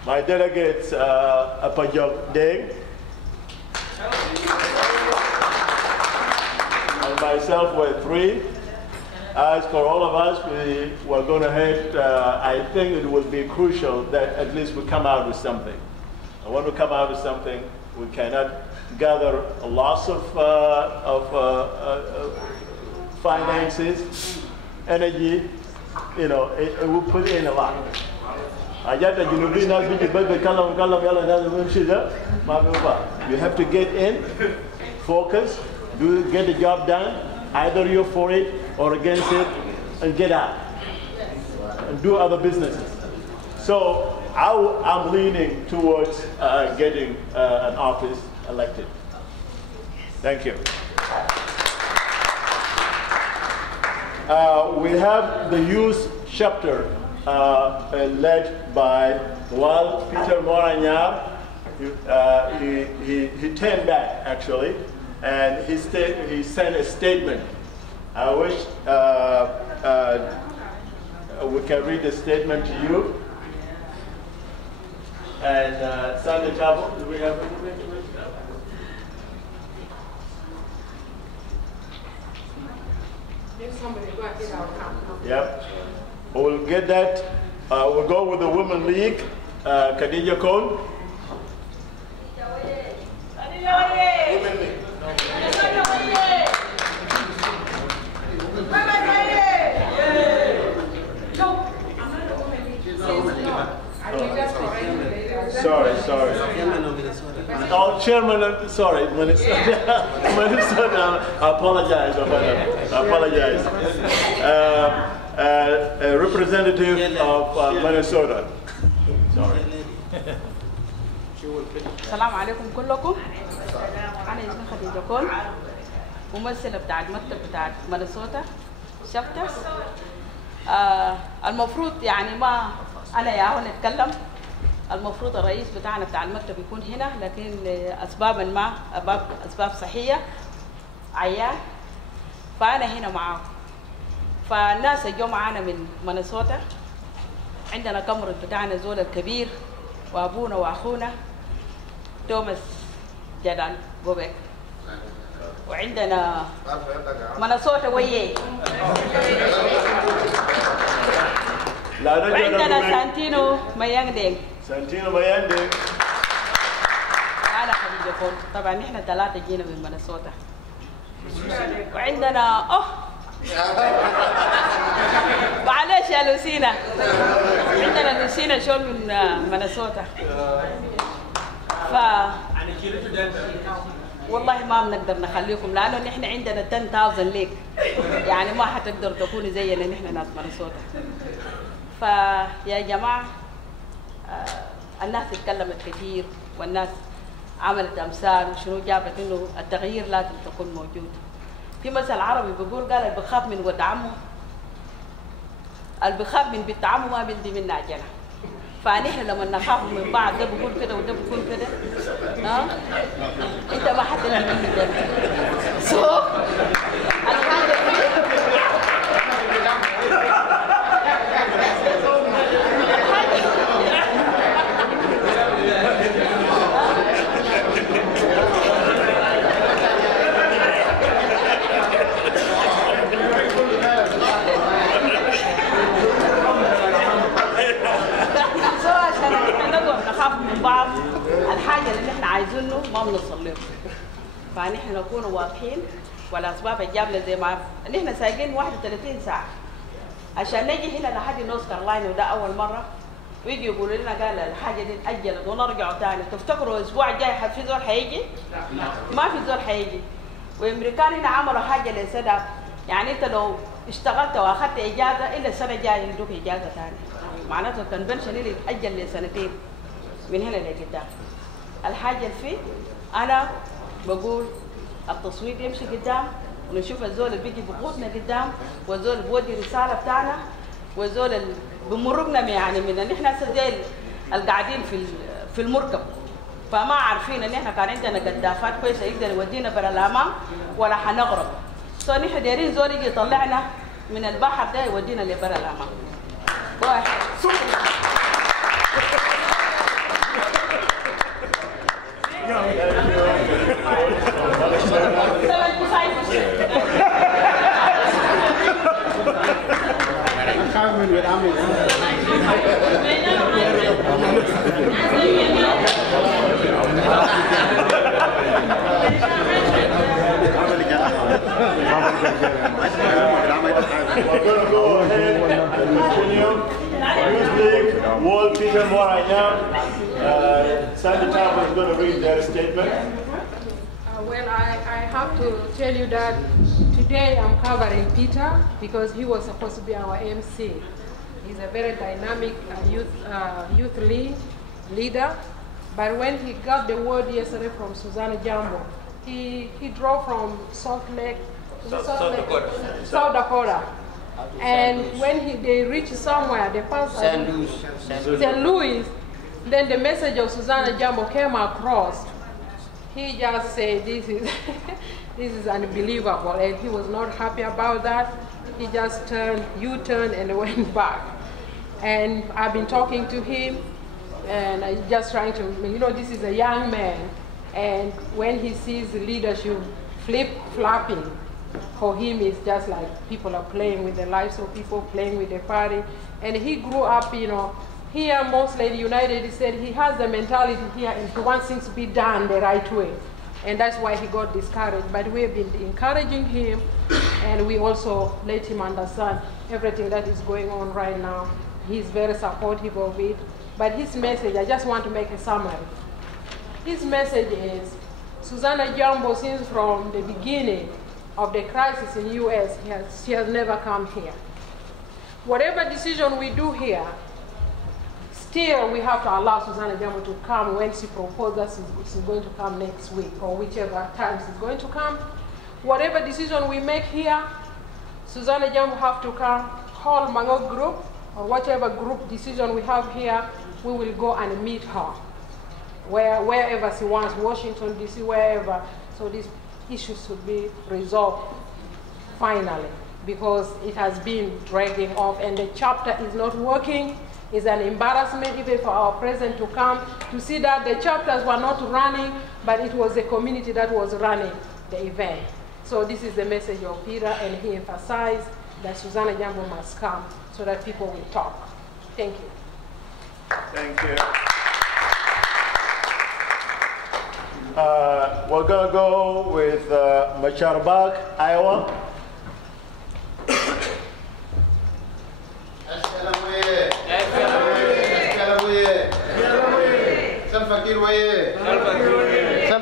my delegates, Apajok Deng, and myself were 3. As for all of us, we were going ahead. I think it will be crucial that at least we come out with something. And when we come out with something, we cannot gather a loss of finances, energy. You know, it will put in a lot. You have to get in, focus, get the job done. Either you're for it or against it, and get out and do other businesses. So I'm leaning towards getting an office elected. Thank you. We have the youth chapter led by Peter Moranyar. He turned back actually, and he sent a statement. I wish we can read the statement to you. And Sunday Chapel, do we have anything? Yep. We'll get that. We'll go with the Women League. Khadija Kohn. Women League. Sorry. Oh, Chairman, sorry, Minnesota. Minnesota, I apologize. Representative of Minnesota. Sorry. السلام عليكم كلكم. أنا اسمي خديجة كون، ممثلة بتاع المكتب بتاع مينيسوتا شابترز. المفروض يعني ما أنا يا هون أتكلم، المفروض الرئيس بتاعنا بتاع المكتب يكون هنا، لكن لأسباب ما أسباب صحية عيان فأنا هنا معاكم. فالناس اللي جو معانا من مينيسوتا عندنا كاميرا بتاعنا زول الكبير وأبونا وأخونا توماس جدان جوبيك، وعندنا مينيسوتا ويي، وعندنا سانتينو مياندينغ. أنا خديجة فول، طبعا نحن ثلاثة جينا من مينيسوتا. وعندنا معلش يا لوسينا، عندنا لوسينا شو من مينيسوتا. والله ما بنقدر نخليكم لانه نحن عندنا 10,000 ليك، يعني ما حتقدر تكونوا زينا نحن ناس مينيسوتا. فيا جماعه الناس اتكلمت كثير والناس عملت امثال وشنو جابت انه التغيير لازم تكون موجود. في مثل عربي بيقول قال اللي بخاف من ولد عمه، اللي بخاف من بنت عمه ما بيلدي منها جنى. فنحن لما نخاف من بعض ده بيقول كده وده بيقول كده، انت ما حتلدي مني جنى. بعض الحاجه اللي احنا عايزينه ما بنوصل له، فنحن نكون واضحين والاسباب الجابله زي ما نحن سايقين 31 ساعه عشان نجي هنا لحد نورث كارولاينا، وده اول مره ويجي يقولوا لنا قال الحاجه دي اتاجلت ونرجعوا ثاني. تفتكروا الاسبوع الجاي في زول حيجي؟ ما في زول حيجي. والامريكان هنا عملوا حاجه لسداد، يعني انت لو اشتغلت واخذت اجازه الا السنه الجايه يدوك اجازه ثانيه، معناته الكونفنشن اللي يتاجل لسنتين من هنا لقدام. الحاجه اللي فيه انا بقول التصويت يمشي قدام ونشوف الزول اللي بيجي بقوتنا قدام، والزول اللي بودي رساله بتاعنا، والزول اللي بمرقنا يعني من ان احنا زي القاعدين في المركب، فما عارفين ان احنا كان عندنا قدافات كويسه يقدر يودينا برا الامان ولا حنغرق. نحن دايرين زول يجي يطلعنا من البحر ده يودينا لبرا الامان. We're going to go ahead and continue. Youth League, World Peter Moore right now. Sandy Tapa is going to read their statement. Well, I have to tell you that today I'm covering Peter because he was supposed to be our MC. He's a very dynamic youth leader. But when he got the word yesterday from Susanna Jambo, he drove from South Dakota. And when they reached somewhere, they passed St. Louis, then the message of Susanna Jambo came across. He just said, this is unbelievable, and he was not happy about that. He just U-turned and went back. And I've been talking to him, and I'm just trying to, this is a young man, and when he sees the leadership flip-flopping, for him it's just like people are playing with the lives of people, playing with the party. And he grew up, here mostly in the United, he said he has the mentality here and he wants things to be done the right way. And that's why he got discouraged. But we've been encouraging him, and we also let him understand everything that is going on right now. he's very supportive of it. But his message, I just want to make a summary. His message is, Susanna Jambo, since from the beginning of the crisis in the U.S., she has never come here. Whatever decision we do here, still we have to allow Susanna Jambo to come when she proposes she's going to come next week or whichever time she's going to come. Whatever decision we make here, Susanna Jambo have to come, call Mango group or whatever group decision we have here, we will go and meet her. Wherever she wants, Washington, D.C., wherever. So these issues should be resolved finally, because it has been dragging off and the chapter is not working. It's an embarrassment even for our president to come to see that the chapters were not running, but it was the community that was running the event. So this is the message of Peter, and he emphasized that Susanna Jambo must come so that people will talk. Thank you. Thank you. We're going to go with Macharbag, Iowa.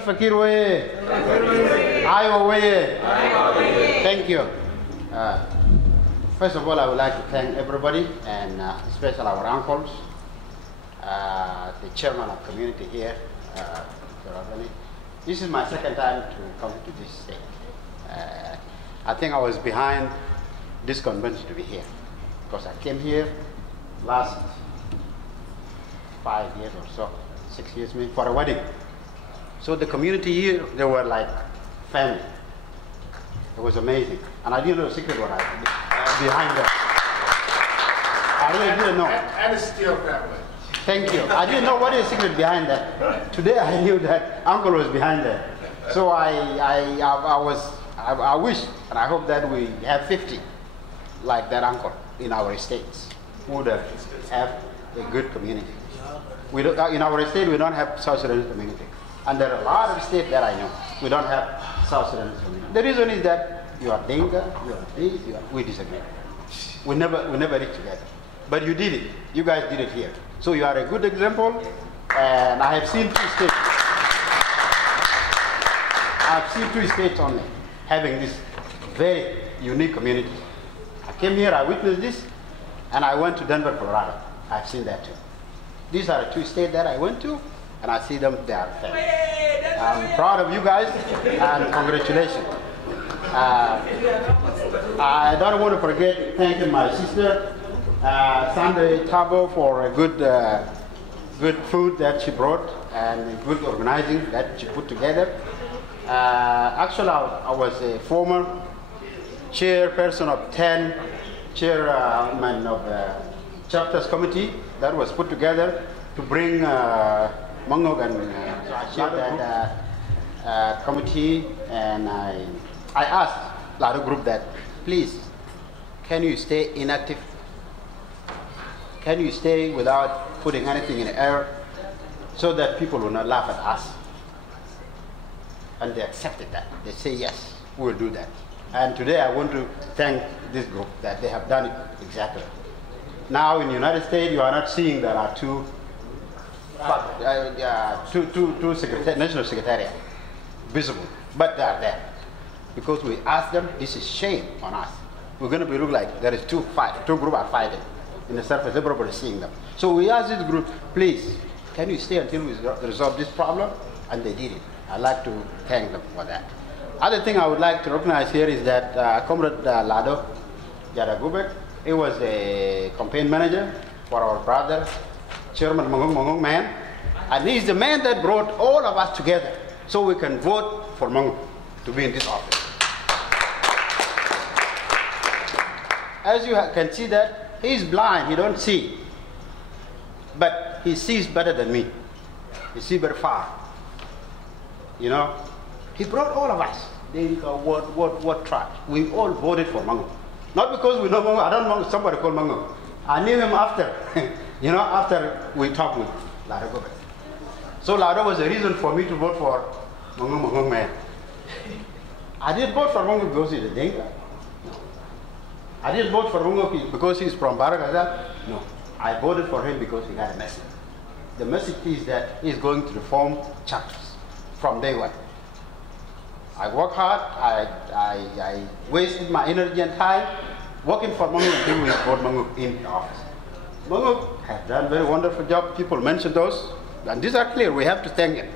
Fakir way. Iowa way. Thank you. First of all, I would like to thank everybody, and especially our uncles, the chairman of community here. This is my second time to come to this state. I think I was behind this convention to be here, because I came here last 5 years or so, 6 years maybe, for a wedding. So the community here, they were like family. It was amazing. And I didn't know the secret what behind that. I really didn't know. And it's still family. Thank you. I didn't know what is the secret behind that. Today I knew that uncle was behind that. So I wish and I hope that we have 50 like that uncle in our states who would have a good community. We don't, in our state we don't have South Sudanese community. And there are a lot of states that I know we don't have South Sudanese community. The reason is that you are Dinka, you are this, we disagree. We never reach together. But you did it. You guys did it here. So you are a good example. And I have seen 2 states. I have seen 2 states only having this very unique community. I came here, I witnessed this, and I went to Denver, Colorado. I've seen that too. These are the 2 states that I went to, and I see them, they are family. I'm proud of you guys, and congratulations. I don't want to forget thanking my sister, Sunday Tabo, for a good food that she brought and good organizing that she put together. Actually, I was a former chairperson of 10 chairman of the chapters committee that was put together to bring Mangog and so I chaired that committee, and I asked Lado group that, please, can you stay inactive? Can you stay without putting anything in the air so that people will not laugh at us? And they accepted that. They say, yes, we'll do that. And today I want to thank this group that they have done it exactly. Now in the United States, you are not seeing there are two national secretariat visible, but they are there. Because we asked them, this is shame on us. We're going to be look like there is two groups are fighting. In the surface, everybody is seeing them. So we asked this group, please, can you stay until we resolve this problem? And they did it. I'd like to thank them for that. Other thing I would like to recognize here is that Comrade Lado Jaragubek, he was a campaign manager for our brother, Chairman Mangong Man, and he's the man that brought all of us together so we can vote for Mangong to be in this office. As you can see that, he's blind, he don't see, but he sees better than me. He sees very far. You know, he brought all of us. What tribe? We all voted for Mango. Not because we know Mango. I don't know somebody called Mango. I knew him after, you know, after we talked with Lado Gobek. So Lado was a reason for me to vote for Mango Man. I didn't vote for Mango because he's a Dinka. No. I didn't vote for Mango because he's from Baragazal. No. I voted for him because he had a message. The message is that he's going to reform chapters from day one. I work hard, I wasted my energy and time working for Manguk until we brought Manguk in the office. Manguk has done a very wonderful job. People mentioned those, and these are clear. We have to thank him.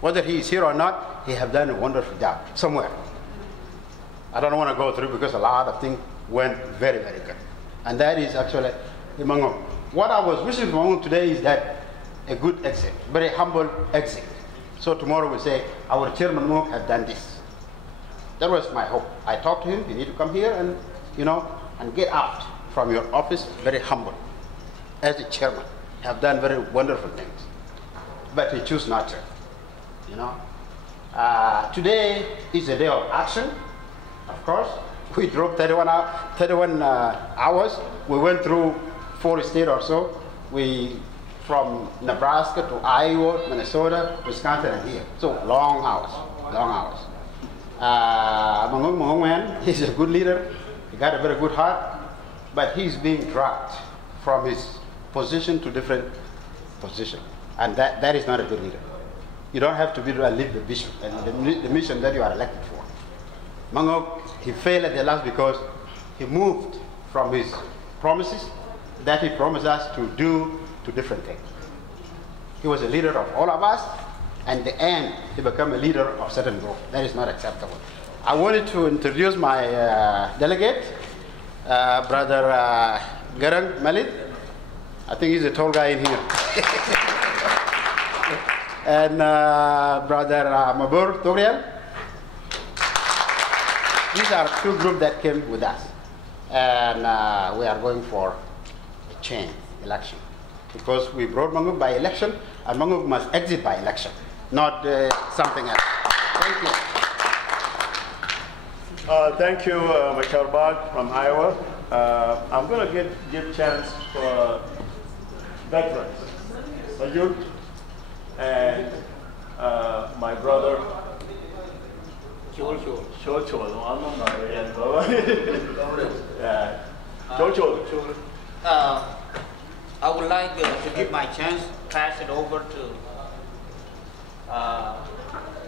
Whether he is here or not, he has done a wonderful job somewhere. I don't want to go through because a lot of things went very, very good. And that is actually the Manguk. What I was wishing for Manguk today is that a good exit, very humble exit. So tomorrow we say, our chairman Manguk has done this. That was my hope. I talked to him, you need to come here and, and get out from your office very humble. As a chairman, have done very wonderful things. But he chose not to, Today is a day of action, of course. We drove 31 hours. We went through 4 states or so. From Nebraska to Iowa, Minnesota, Wisconsin, and here. So long hours. Manguk man, he's a good leader. He got a very good heart, but he's being dropped from his position to different position, and that is not a good leader. You don't have to be to lead the vision and the mission that you are elected for. Manguk, he failed at the last because he moved from his promises that he promised us to do to different things. He was a leader of all of us, and in the end, he became a leader of certain group. That is not acceptable. I wanted to introduce my delegate, Brother Garang Malit. I think he's a tall guy in here. And Brother Mabur Toriel. These are 2 groups that came with us. And we are going for a change election. Because we brought Manguk by election, and Manguk must exit by election, not something else. Thank you. Thank you, Machar Bag from Iowa. I'm going to give chance for veterans, for youth, and my brother. I would like to give my chance, pass it over to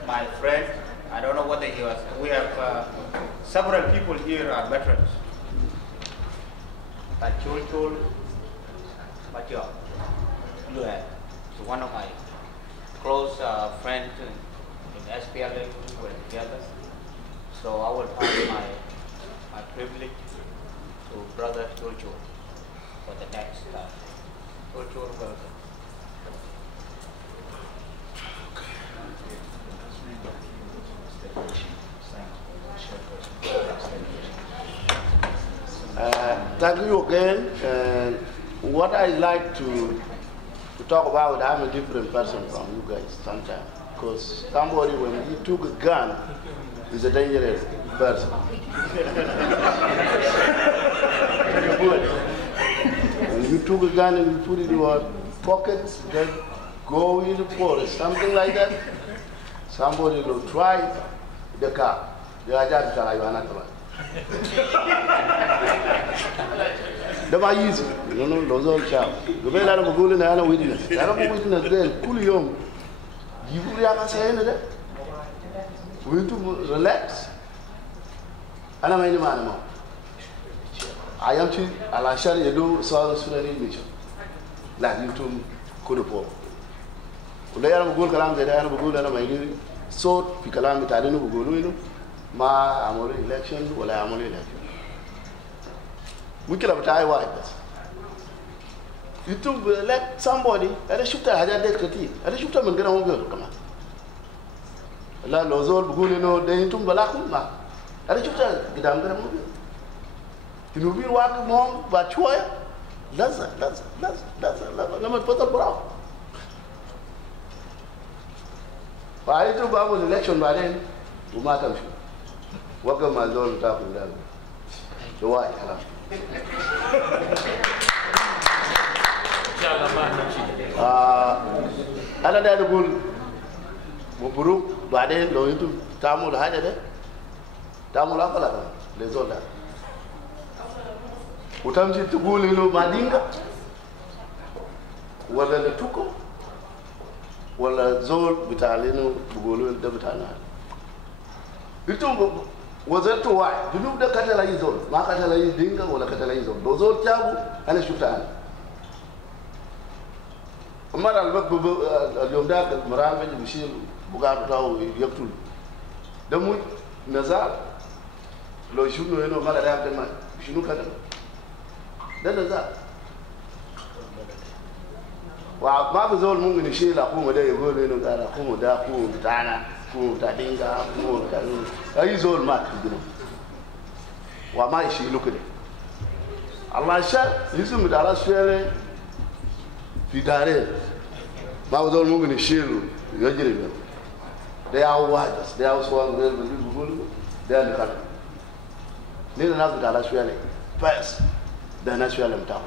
my friend. I don't know whether he was. We have several people here are veterans. But Chul, but you are one of my close friends in SPLM. We were together. So I will pass my privilege to Brother Chul for the next. Thank you again. And what I like to talk about, I'm a different person from you guys sometimes. Because somebody, when he took a gun, is a dangerous person. When you took a gun and you put it in your pocket, just go in the forest, something like that, somebody will try the car. They are just telling you another one. They're easy, those old chow. The way that I'm going to witness. I don't witness then, cool young. You will say anything. We need to relax. And I'm any man. I am to Alashar Yadu South Sudanese mission. Like you to Kudupo. They are good Kalam, they are good and my so Pikalam Italian Bugulu, Ma Amori election, or Amori election. We kill a tie white. You to elect somebody at a shooter had a decree, at a shooter and get on girl. Come on. La Lozol Bugulino, they into Balakuma. At a shooter, get on the movie. You will walk more, but why? That's a put a brown. But I took about election by then, to matter. Welcome my Lord to talk with them. So why? Other than the bull, Mupuru, by then, no into Tamul Hajade, Tamul Apala, les all that. Utamji to Bulino Madinga, ولا لتوكو ولا زول بتاعلينو بقولوا ده بتاعنا بيتم وزرت واحد جنوب ده قتل اي زول ما قتل اي دينكا ولا قتل اي زول لو زول جابوا انا شفتها انا مرة اليوم ده المرأة بيجي بيشيل بقار بتاعه يقتل ده مو نزال لو يشوفوا هنا مرة ده ما شنو كده ده نزال وما بزول ممكن يشيل أقوم ده يقول إنه قال أقوم ده أقوم بتاعنا أقوم بتاع دينكا أقوم بتاع أي زول مات في الجنوب وما يشيلوا كده الله شاء يسمى على السؤال في دارين ما بزول ممكن يشيلوا يجري منه ده هو واحد بس ده هو سؤال غير من بيقولوا ده اللي كان ليه الناس بتاع السؤال بس ده الناس سؤال بتاعه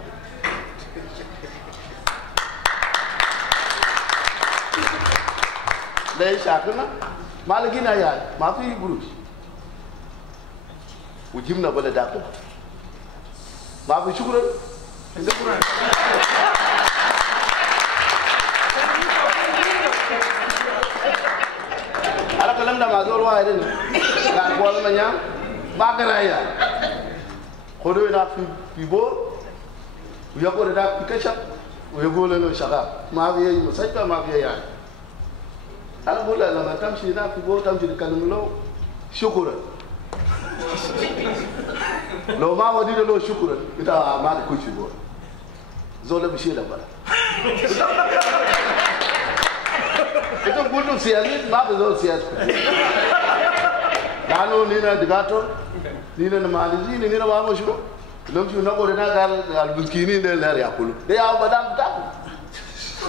ليش عقلنا ما لقينا يعني ما في قروش وجبنا بلد عقل ما في شكرا على كلامنا ما زول واحد لا قول من يام ما كنا يعني خدوا هنا في بور ويقول هنا في كشف ويقول له شغال ما في مسجد ما في يعني أنا بقول لما تمشي هنا في بور تمشي تكلم له شكرا لو ما ودي له شكرا إنت ما تكون في بور زول بيشيل برا إنت بقول سياسي ما بزول سياسي لانه نينا دكاتور نينا نماليزي نينا ما مشوا لو شو نقول هنا قال المسكينين ده لا يأكلوا ده يا بدام تاكل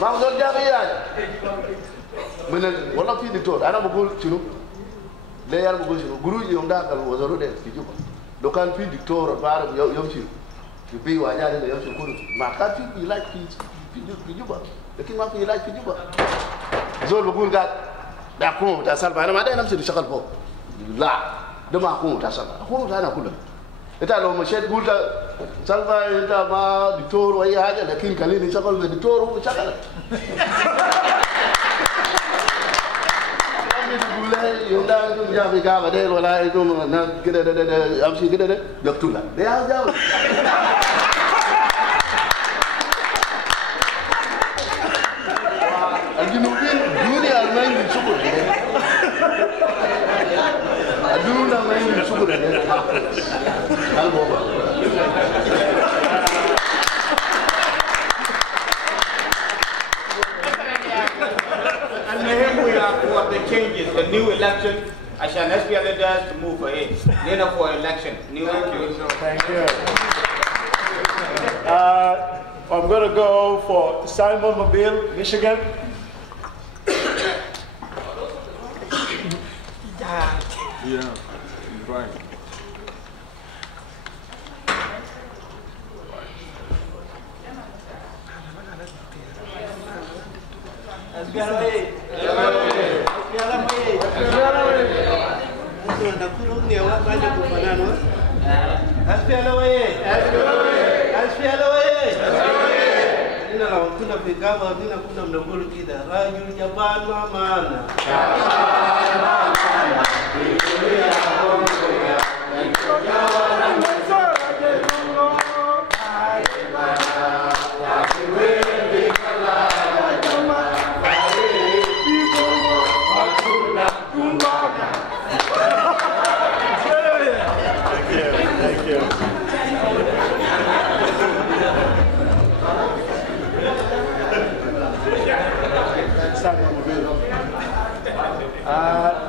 ما بزول جابي يعني من والله في دكتور أنا بقول شنو لا أنا بقول شنو جروج يوم ده قال وزارة ده في جوبا لو كان في دكتور بعرف يمشي في بي واجا ده يمشي كله ما كان في علاج في جوبا لكن ما في علاج في جوبا زول بقول قال ده أكون متأثر فأنا ما ده نمشي نشتغل فوق لا ده ما أكون متأثر أكون أنا كله إنت لو مشيت قلت سالفة أنت ما دكتور وأي حاجة لكن خليني نشتغل بدكتور هو شغال يوم ده يوم جاب كذا بدل ولا يوم ناس كده ده أمشي كده ده يقتله ده يا جاب الجنوبيين الدنيا ما يمكن شكر الدنيا ما يمكن شكر And here we are for the changes, the new election. عشان SPLM does to move ahead. Then for election. New Thank you. I'm going to go for Simon Mobile, Michigan. Yeah, right.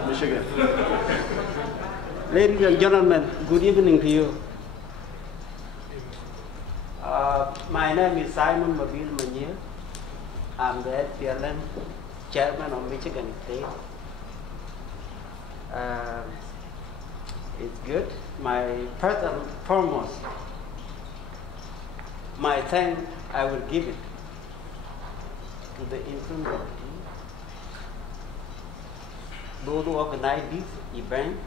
Michigan. Ladies and gentlemen, good evening to you. My name is Simon Mobile Manier. I'm the SPLM chairman of Michigan State. It's good. My first and foremost, my thanks I will give it to the influence committee, those who organize this event.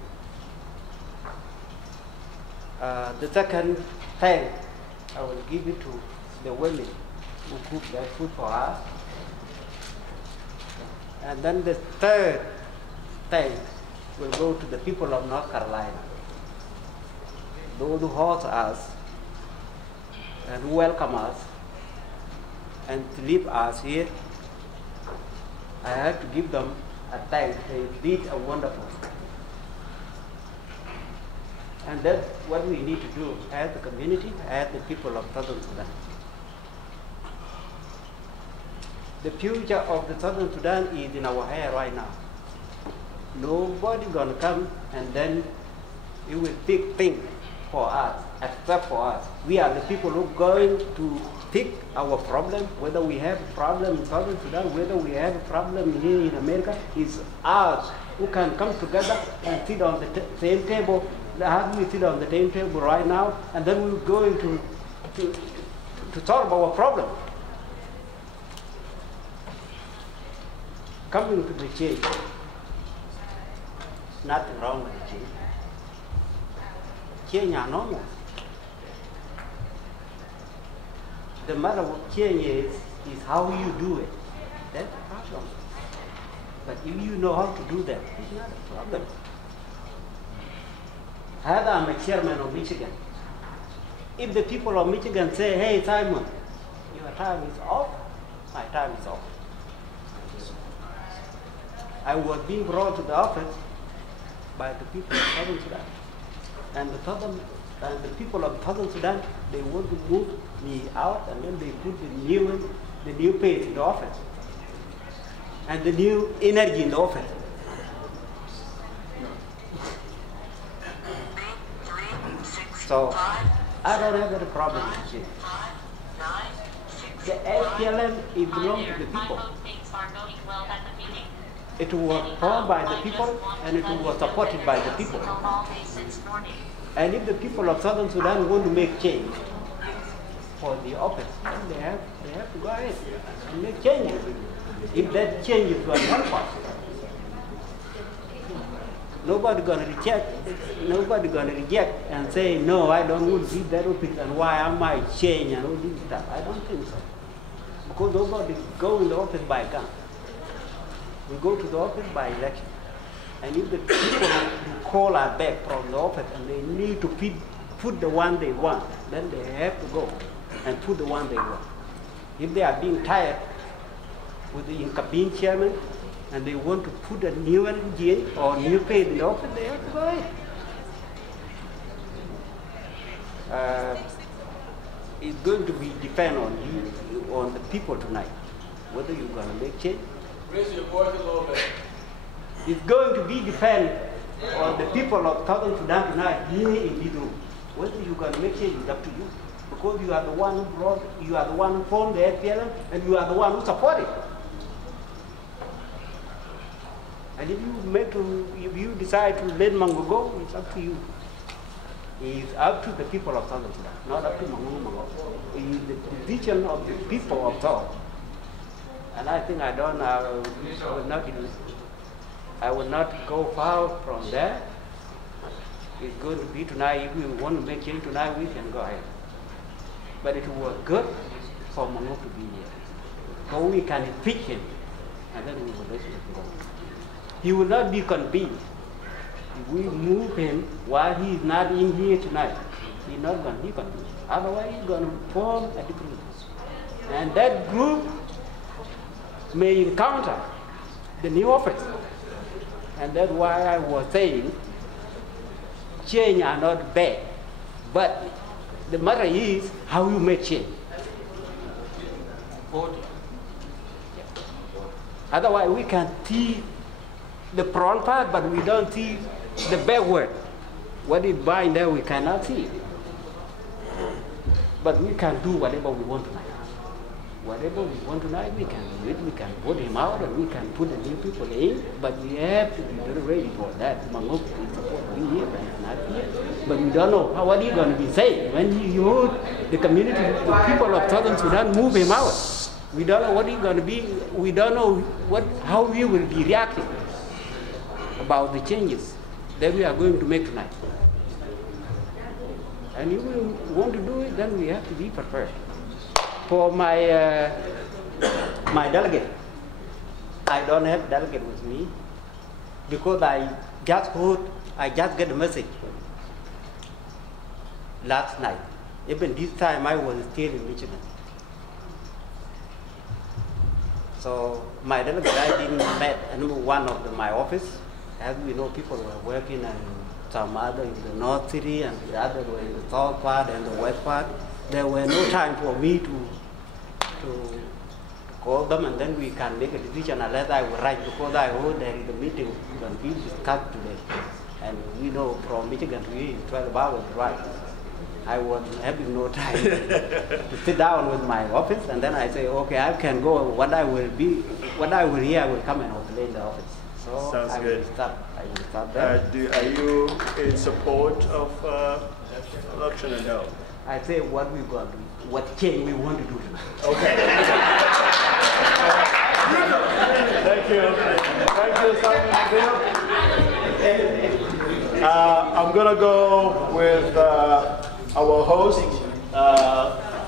The second thanks I will give it to the women who cook that food for us. And then the third thanks will go to the people of North Carolina, those who host us and who welcome us and to leave us here. I have to give them a thanks. They did a wonderful. And that's what we need to do as the community, as the people of Southern Sudan. The future of the Southern Sudan is in our hand right now. Nobody gonna come and then it will pick things for us, except for us. We are the people who are going to pick our problem, whether we have a problem in Southern Sudan, whether we have a problem here in America. It's us who can come together and sit on the same table. How do we sit on the same table right now? And then we're going to solve our problem. Coming to the change, nothing wrong with the change. Change are normal. The matter with change is how you do it. That's the problem. But if you know how to do that, it's not a problem. Either I'm a chairman of Michigan. If the people of Michigan say, hey, Simon, your time is off, my time is off. I was being brought to the office by the people of Southern Sudan. And the people of Southern Sudan, they want to move me out, and then they put the new pay in the office. And the new energy in the office. So, I don't have any problem with change. The SPLM, it belongs to the people. It was formed by the people, and it was supported by the people. And if the people of Southern Sudan want to make change for the office, then they have to go ahead and make changes. If that changes will help us, nobody gonna reject and say, no, I don't want to be that office, and why am I change and all this stuff. I don't think so. Because nobody go in the office by gun. We go to the office by election. And if the people who call are back from the office and they need to put the one they want, then they have to go and put the one they want. If they are being tired with the incumbent chairman and they want to put a new energy or new pay in the office, they have to go ahead. It's going to be depend on you, on the people tonight, whether you're going to make change. Raise your voice a little bit. It's going to be depend on the people of Southern Sudan tonight here in this room. Whether you're going to make change is up to you. Because you are the one who formed the SPLM, and you are the one who support it. And if you decide to let Mango go, it's up to you. It's up to the people of Southern Sudan, not up to Mango. It's the decision of the people of South. And I think I will not go far from there. It's going to be tonight. If we want to make change tonight, we can go ahead. But it was good for Mango to be here. So we can impeach him, and then we will let him go. He will not be convened. If we move him while he is not in here tonight, he's not going to be convened. Otherwise, he's going to form a different group. And that group may encounter the new office. And that's why I was saying change are not bad. But the matter is how you make change. Otherwise, we can see the front part, but we don't see the backward. What is behind there, we cannot see. But we can do whatever we want tonight. Whatever we want tonight, we can do it. We can vote him out, and we can put the new people in. But we have to be very ready for that. Mango is supposed to be here, but he's not here. But we don't know what are you going to be saying when you heard the community, the people of Southern Sudan move him out. We don't know what he's going to be. We don't know how we will be reacting about the changes that we are going to make tonight. And if we want to do it, then we have to be prepared. For my my delegate, I don't have delegate with me because I just get the message last night. Even this time I was still in Michigan. So my delegate, I didn't met one of my office. As we know, people were working and some other in the north city and the other were in the south part and the west part. There were no time for me to call them and then we can make a decision unless I will write because I heard there is a meeting when we discussed today. And we know from Michigan to here, 12 hours drive. I was having no time to sit down with my office and then I say, okay, I can go. When I will hear, I will come and play in the office. So Sounds I good. will start there. Are you in support of election or no? I say what we got to do, what change we want to do. Okay. Thank you. Thank you, Simon. I'm going to go with our host,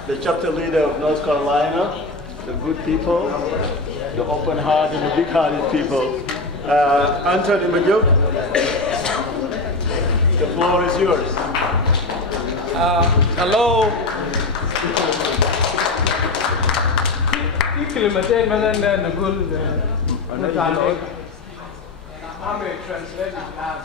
the chapter leader of North Carolina, the good people, the open-hearted and the big-hearted people. Anthony Majuk, the floor is yours. Hello. I'm a translator now.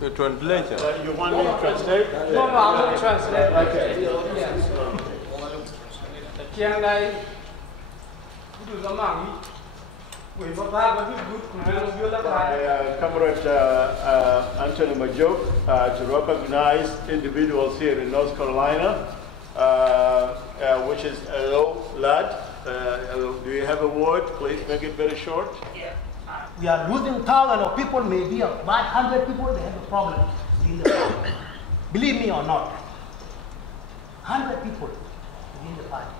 The translator. You want me to translate? No, I will translate. Okay. Yes. Comrade Anthony Majuk to recognize individuals here in North Carolina, which is a low lad. Do you have a word? Please make it very short. Yeah. We are losing thousands of people, maybe about 100 people, they have a problem in the party. Believe me or not, 100 people in the party.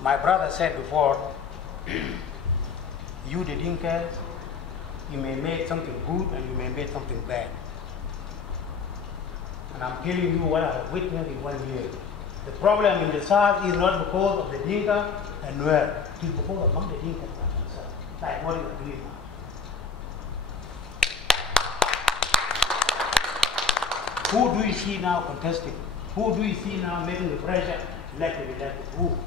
My brother said before, you the Dinkas, you may make something good and you may make something bad. And I'm telling you what I have witnessed in 1 year. The problem in the South is not because of the Dinka and Nuer, it is because among the Dinka themselves, like what you are doing now. Who do you see now contesting? Who do you see now making the pressure? Elected. Who?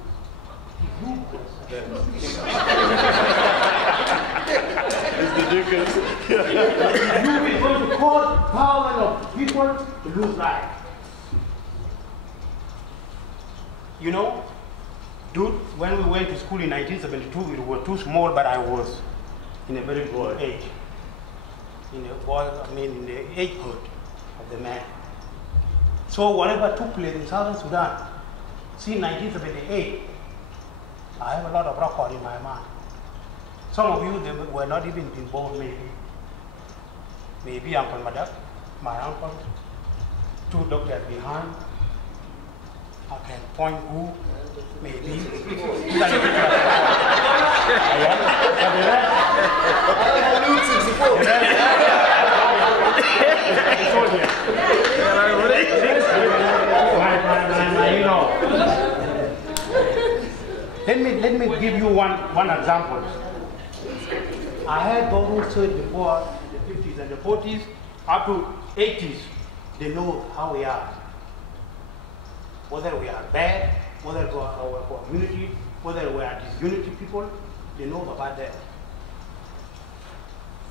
You. It's the Dickens. You are going to cause thousands of people to lose life. You know, dude, when we went to school in 1972, we were too small, but I was in a very good age. In the agehood of the man. So whatever took place in Southern Sudan, since 1978, I have a lot of record in my mind. Some of you, they were not even been born, maybe. Maybe Uncle Madak, my uncle, 2 doctors behind. I can point who, maybe. Let me give you one example. I had those who said before in the 50s and the 40s up to 80s, they know how we are. Whether we are bad, whether we are our community, whether we are disunity people, they know about that.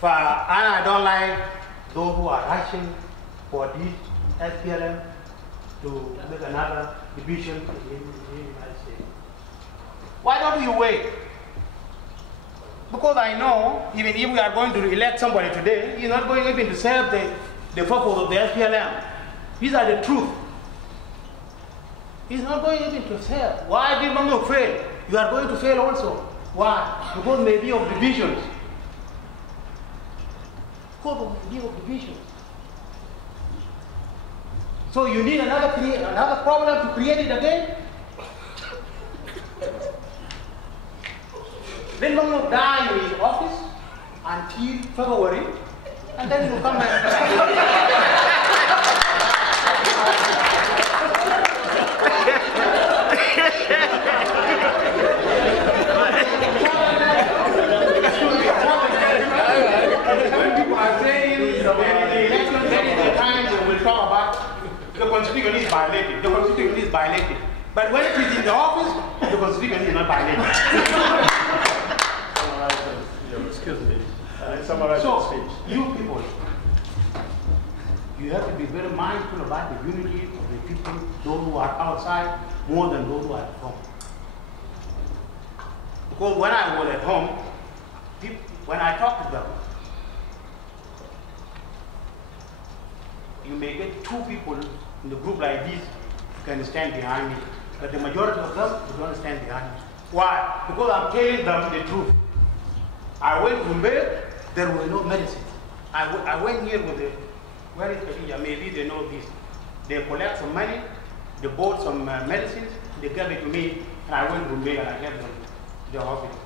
And I don't like those who are rushing for this SPLM to make another division in the United States. Why don't you wait? Because I know, even if we are going to elect somebody today, he's not going even to serve the purpose of the SPLM. These are the truth. He's not going even to serve. Why did Mamno fail? You are going to fail also. Why? Because maybe of divisions. Because of maybe of divisions. So you need another problem to create it again? Then Mangok die in his office until February, and then you come back. When people are saying the election, that is the time they will talk about the constitution is violated. The constitution is violated. But when it is in the office, the constitution is not violated. Excuse me. Summarize the speech. You people, you have to be very mindful about the unity of the people, those who are outside, more than those who are at home. Because when I was at home, when I talk to them, you may get 2 people in the group like this who can stand behind me. But the majority of them, they don't stand behind me. Why? Because I'm telling them the truth. I went to bed, there was no medicine. I went here with where is Khadija? Maybe they know this. They collect some money, they bought some medicines, they gave it to me, and I went to bed and I gave them to the hospital.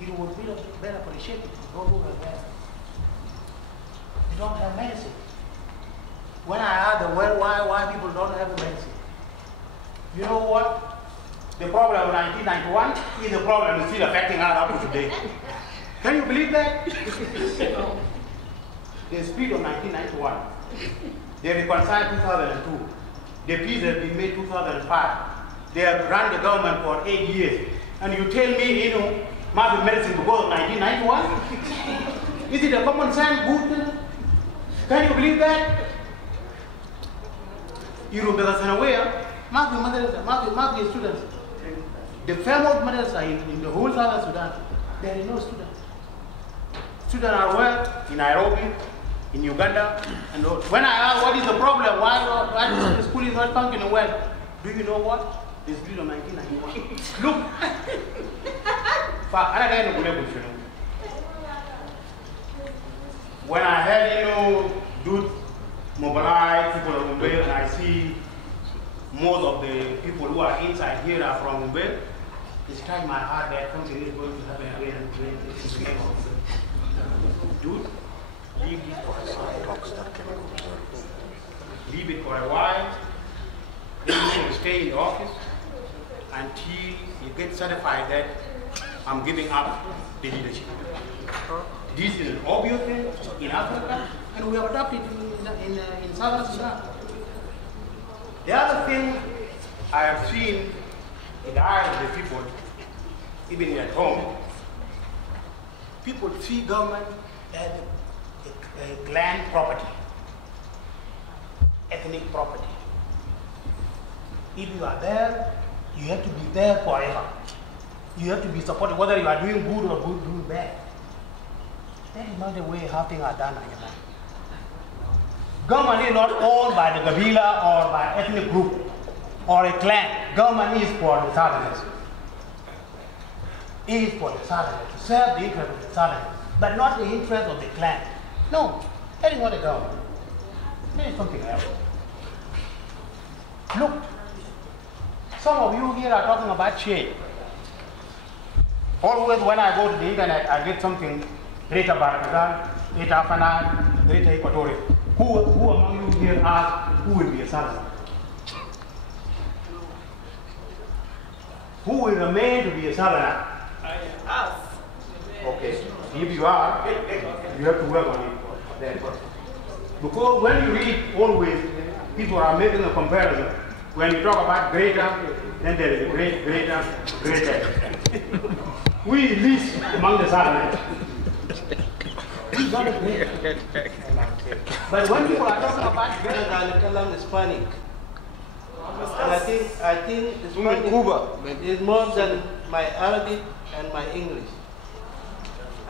It was very appreciated. Those who were there. They don't have medicine. When I asked them, well, why people don't have medicine? You know what? The problem of 1991 is the problem that's still affecting us up to today. Can you believe that? The speed of 1991, they reconciled 2002. The peace has been made 2005. They have run the government for 8 years. And you tell me, you know, massive medicine because of 1991? Is it a common sense good? Can you believe that? You know, because in a way, massive students. The famous madrasa in the whole southern Sudan, there is no student. Students are well in Nairobi, in Uganda, and when I ask what is the problem, why the school is not functioning well, do you know what? The speed of 1991. Look. When I had, you know, youth mobilize, people of Mumbai, and I see most of the people who are inside here are from Mumbai, it's touched my heart that something is going to happen again. Dude, leave this for a while. Leave it for a while. Then you will stay in the office until you get certified that I'm giving up the leadership. This is an obvious thing in Africa, and we have adopted it in Southern Sudan. The other thing I have seen in the eyes of the people, even at home, people see government as a clan property, ethnic property. If you are there, you have to be there forever. You have to be supported, whether you are doing good or doing bad. That is not the way how things are done, Ayama. Government is not owned by the Gabila or by ethnic group or a clan. Government is for the Southerners. It is for the Southerners, to serve the interest of the Southerners, but not the interest of the clan. No, that is not a government. That is something else. Look, some of you here are talking about change. Always when I go to the internet, I get something, Greater Barakadan, Greater Afanan, Greater Equatorial. Who among you here ask who will be a Southerner? Who will remain to be a Southerner? Us. Okay, if you are, you have to work on it. Because when you read, always people are making a comparison. When you talk about greater, then there is a greater. We least among the Southerners. But when people are talking about Kalam Hispanic, I think Hispanic is more than my Arabic and my English.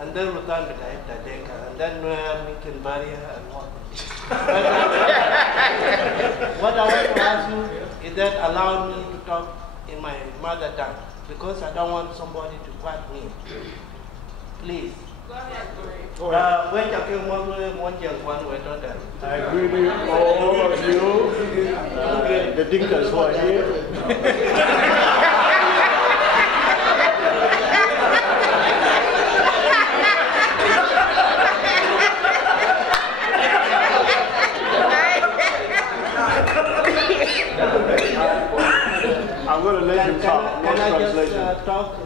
And then we can and then we can barrier and what. What I want to ask you is that allow me to talk in my mother tongue, because I don't want somebody to quote me. Please. Go ahead, I agree with all of you, the Dinkas who are here.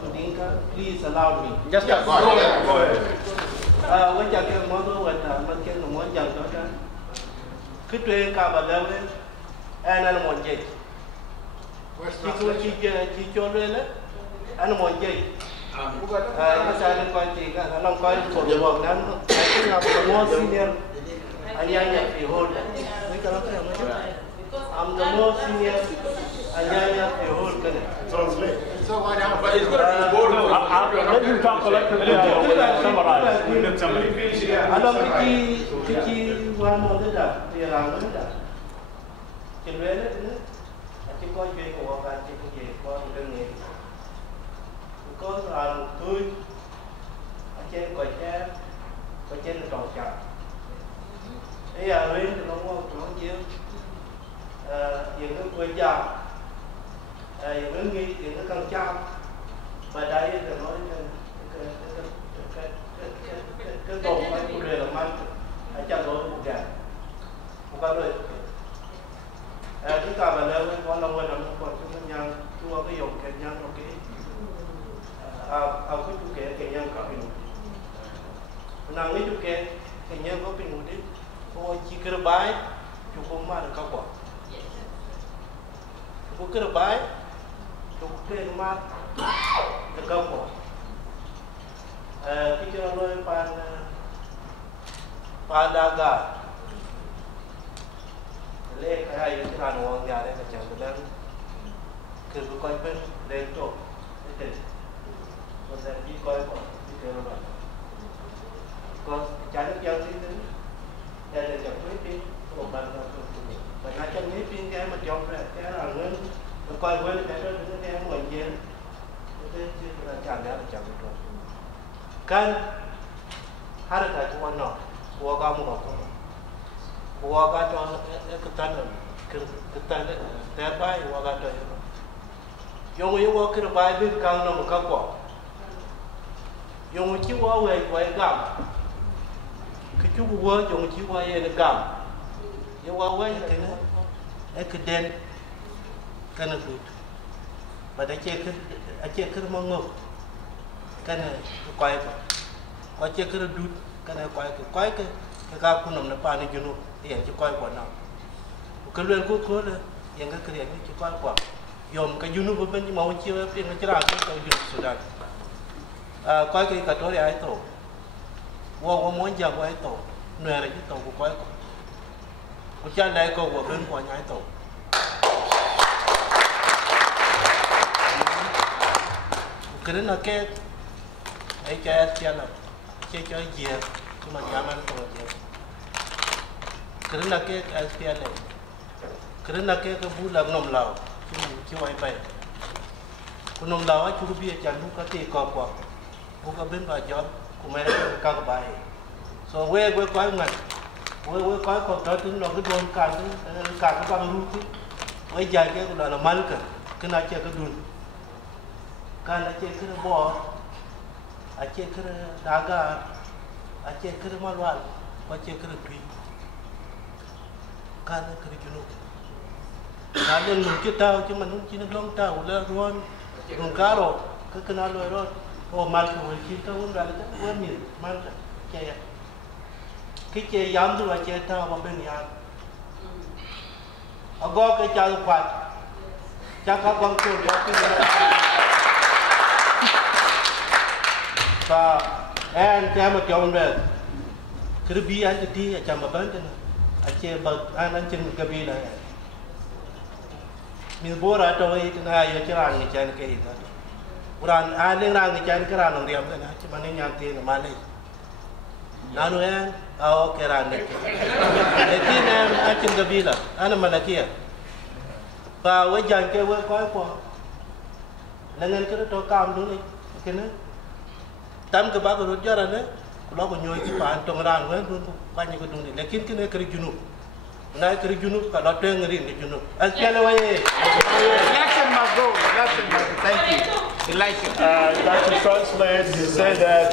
to Dinka, please allow me. Just go ahead. Go ahead. What you can model with the one young daughter. Could we come a level and I want Jake? Teach your really? And I want Jake. I'm going for the work. I think I'm the most senior. I'm the most senior. So why down? But it's going to be board. Let you talk collectively. Summarize. Somebody finish it. I don't think one of the because I'm good, I can't quite have, but then the dog job. They are really the long you. You look good job. You will meet in the come job, but I is the Lord. Cái dòng cái chủ đề là mang ở trong đó một gà một cái lời chúng ta về đây có năm mươi năm còn chúng nhân chúng cái dòng cái nhân ok cái chủ kế cái nhân có bình nàng ấy chủ kế cái nhân có bình đi cô chỉ cứ bài chúng không mà được các quả cô cứ bài chúng kế mà được các quả cái chỗ lối pan daga lệ cái hay cái là nuông nhà đây là chẳng được đâu cứ coi bên lên chỗ thế còn sẽ đi coi còn đi chơi rồi còn trả được giao gì nữa đây là chẳng mấy pin một bàn là và ngay trong mấy pin cái mà chọn ra cái là nó coi bên cái đó nó đem mình về thế chứ là chẳng đã chẳng được rồi kan hari tadi mana kuaga mu apa kuaga tu ketan terbai kuaga tu yang kuaga terbai bin kang nama kakwa yang ciwa wei gam kecu kuaga yang ciwa ye gam yang wei kena keden kena tu pada cek mangok kana quay qua chơi cái đút kana quay cái ga kunum na pa ni junu yang ci quay qua nào cái luyện cố là yang cái riêng ci quay qua yom cái junu bên bên mau chiêu bên cái ra cái junu sudan quay cái cả tối ai tổ wo muốn giờ quay tổ nè là cái tổ của quay của cha này có của bên qua nhái tổ cái đó là cái ấy cho là cho gì nhưng mà nhà mình không gì cái đó là cái SPLM cái đó là cái bù làm nông lào chứ ai vậy cái nông lào ấy chú biết chẳng lúc cái gì có quá bù cái bên vào gió của mấy cái cao bài so quay quay ngặt quay quay còn tới tính nó cái đồn càng cái băng lưu cái quay dài cái gọi là mal cái nào chơi cái đồn cái nào chơi cái bò Aceh kena daga, Aceh kena maluan, Aceh kena tui, kan kena junub. Kalian mungkin tahu, cuma mungkin belum tahu. Lah ruan, rungkaro, kena lorot. Oh mal kau kita pun dah ada, buat ni mal caya. Kecaya yang tu Aceh tahu apa benda. Agak kecaya kuat, cakap bangkul, and jam at your bed. Could be entity at Jamabandana. I care about an ancient Gabila. Miss Bora told it and I, your Chiran, the Janka. Ran, I didn't run the Jankaran on the Maninian in Malay. Nanuan, oh, Keran. The king and ancient Gabila, Anamalakia. But what Janka were quite for. Then could talk calm, do it. Tam ke bagu roja rana, kalau kau nyoi ki pan tong rang kan, tu banyak kau duni. Lekin kena keri junub, naik keri junub kalau tu yang ngeri ni junub. SPLM. Election must go. Election must go. Thank you. Election. To translate, he said that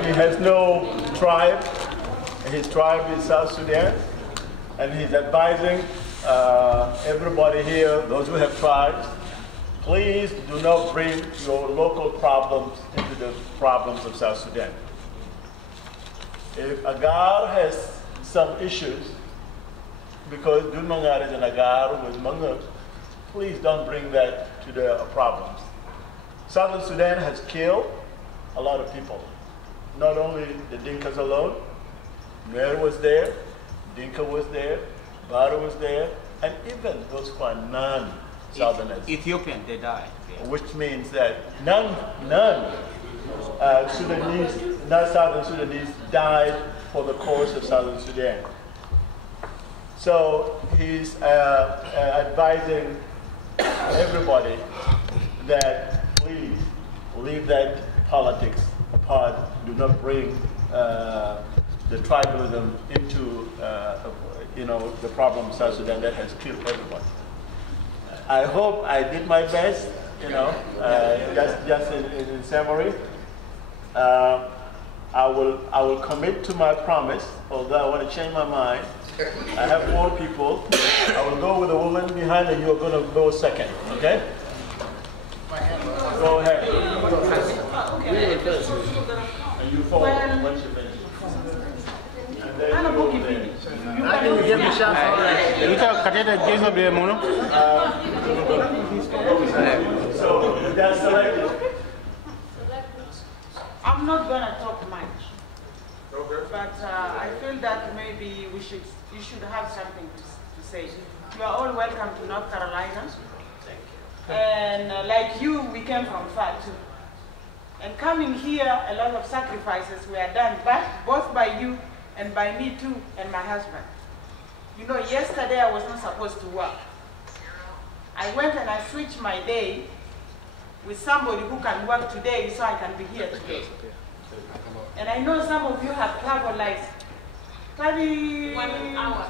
he has no tribe. His tribe is South Sudan, and he's advising everybody here, those who have tried, please do not bring your local problems into the problems of South Sudan. If Agar has some issues, because Dunmangar is an Agar with Manga, please don't bring that to the problems. Southern Sudan has killed a lot of people. Not only the Dinkas alone, Nuer was there, Dinka was there, Bara was there, and even those who are non-Southerners. Ethiopian, they died. Yeah. Which means that none Sudanese, non-Southern Sudanese died for the cause of Southern Sudan. So he's advising everybody that please leave that politics apart. Do not bring the tribalism into the problem of South Sudan that has killed everybody. I hope I did my best. Just in summary. I will commit to my promise, although I want to change my mind. I have more people. I will go with a woman behind, and you're going to go second, okay? Go ahead. And you follow once you finish. So that's selected. I'm not going to talk much. Okay. But I feel that maybe you should have something to say. You are all welcome to North Carolina. Thank you. And like you, we came from far too. And coming here, a lot of sacrifices were done, but both by you and by me too, and my husband. You know, yesterday I was not supposed to work. I went and I switched my day with somebody who can work today so I can be here today. And I know some of you have traveled like 31 hours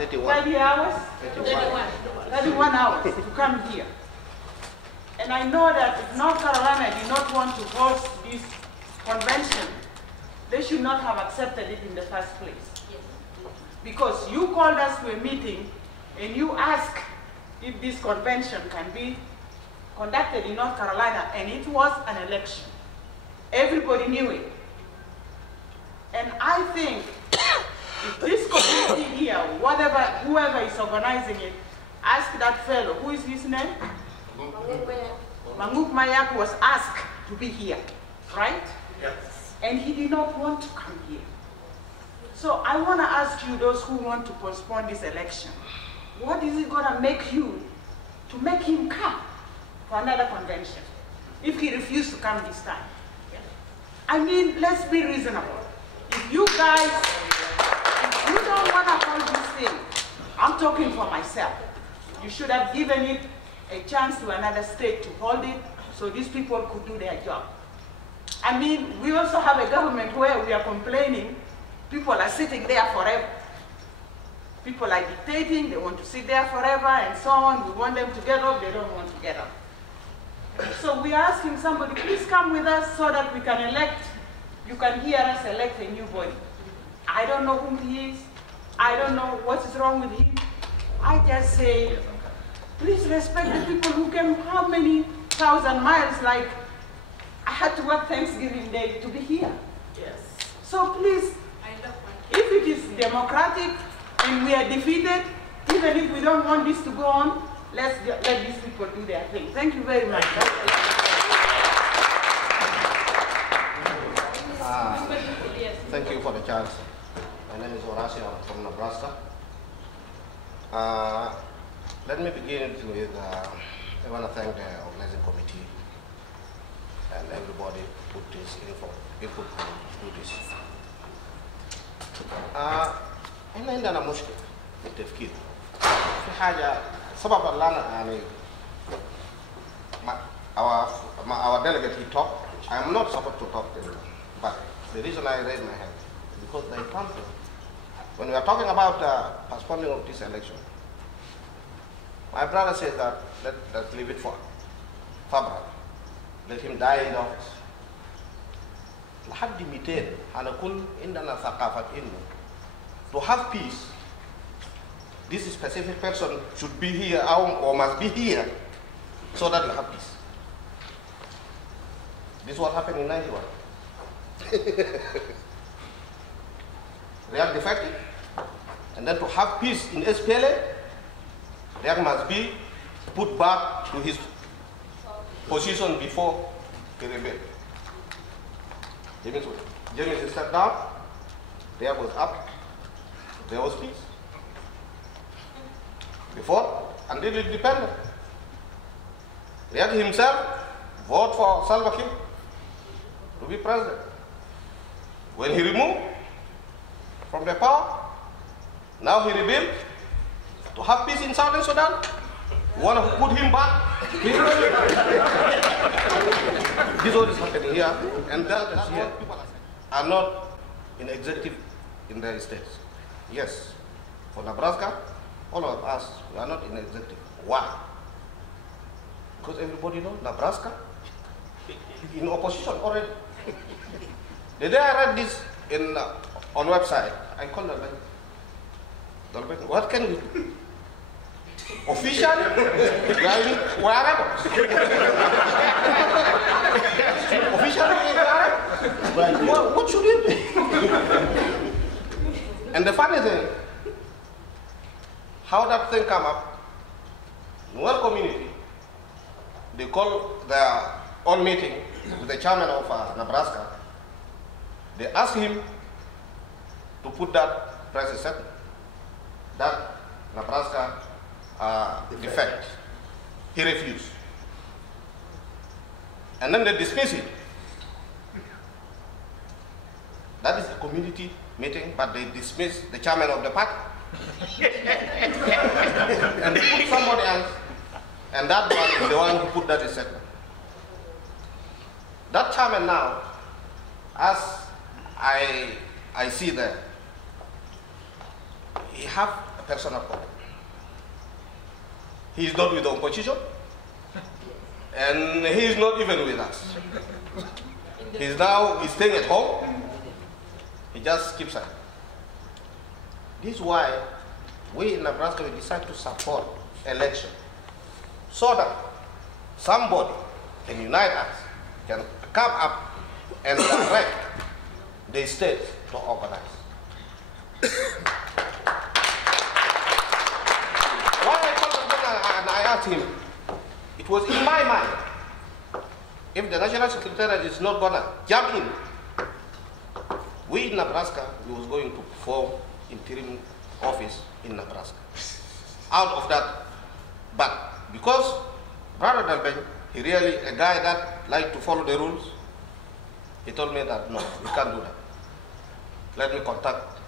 to come here. And I know that if North Carolina did not want to host this convention, they should not have accepted it in the first place. Because you called us to a meeting and you asked if this convention can be conducted in North Carolina, and it was an election. Everybody knew it. And I think if this community here, whoever is organizing it, ask that fellow, who is his name? Manguk Mayak was asked to be here, right? Yes. And he did not want to come here. So I want to ask you, those who want to postpone this election, what is it going to make you to make him come for another convention if he refused to come this time? I mean, let's be reasonable. If you guys, if you don't want to hold this thing, I'm talking for myself, you should have given it a chance to another state to hold it so these people could do their job. I mean, we also have a government where we are complaining people are sitting there forever. People are dictating, they want to sit there forever and so on. We want them to get up, they don't want to get up. So we are asking somebody, please come with us so that we can elect, you can hear us elect a new body. I don't know whom he is. I don't know what is wrong with him. I just say, please respect the people who came how many thousand miles, like I had to work Thanksgiving Day to be here. Yes. So please, if it is democratic and we are defeated, even if we don't want this to go on, let these people do their thing. Thank you very much. Thank you for the chance. My name is Horacio, I'm from Nebraska. Let me begin with, I want to thank the organizing committee and everybody who put this input to do this. أنا عندنا مشكلة في التفكير. في حاجة سبب اللي أنا يعني our delegate he talked. I am not supposed to talk anymore, but the reason I raised my hand is because they come to. When we are talking about postponing of this election, my brother says that let's leave it for February. Let him die in the office. لحد 200 هنكون عندنا ثقافة إنه to have peace this specific person should be here or must be here so that you have peace. This is what happened in 91. React defected, and then to have peace in SPLM, React must be put back to his position before he rebelled. James stepped down, React was up, there was peace. Before, until independent, React himself voted for Salva Kiir to be president. When he removed from the power, now he rebelled to have peace in Southern Sudan. We want to put him back. This is what is happening here, and that here are not in executive in the states. Yes, for Nebraska, all of us, we are not in executive. Why? Because everybody knows Nebraska in opposition already. The day I read this on website, I called them like, what can we do? Officially, we are rebels. Officially, we are rebels. What should we do? And the funny thing, how that thing come up, in one community, they call their own meeting with the chairman of Nebraska. They asked him to put that price set, that Nebraska defect. He refused. And then they dismissed it. That is a community meeting, but they dismissed the chairman of the party. And they put somebody else, and that one is the one who put that statement. That chairman now, as I see there, he have a personal problem. He is not with the opposition, and he is not even with us. He's staying at home. He just keeps silent. This is why we in Nebraska we decide to support election, so that somebody can unite us, can come up and direct the state to organize. Why I called him and I asked him, it was in my mind, if the National Secretariat is not going to jump in, we in Nebraska, we was going to form interim office in Nebraska. Out of that, but because Brother Dalben, he really a guy that like to follow the rules, he told me that no, we can't do that. Let me contact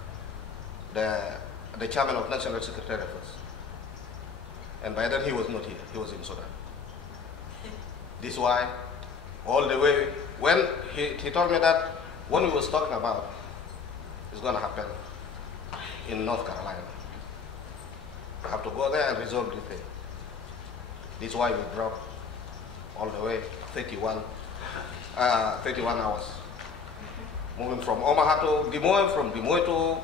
the chairman of National Secretariat first. And by then he was not here, he was in Sudan. This is why all the way, when he told me that when we was talking about it's going to happen in North Carolina. I have to go there and resolve the thing. This is why we dropped all the way 31 hours. Moving from Omaha to Des Moines, from Des Moines to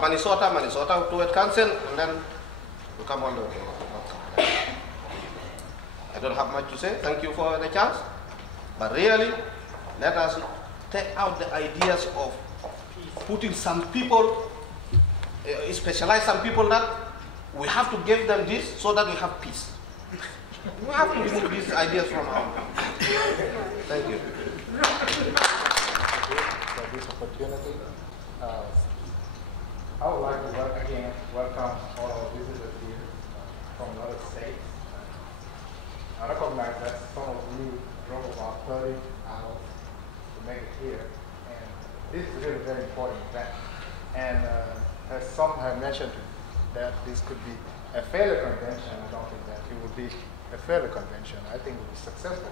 Minnesota to Wisconsin, and then we come all the way to North Carolina. I don't have much to say. Thank you for the chance. But really, let us take out the ideas of putting some people, specialize some people that we have to give them this so that we have peace. We have to remove these ideas from our mind. Thank you. For this opportunity, I would like to welcome all our visitors here from other states. I recognize that some of you drove about 30 hours to make it here. This is really a very important event. And as some have mentioned that this could be a failure convention, I don't think that it would be a failure convention. I think it would be successful.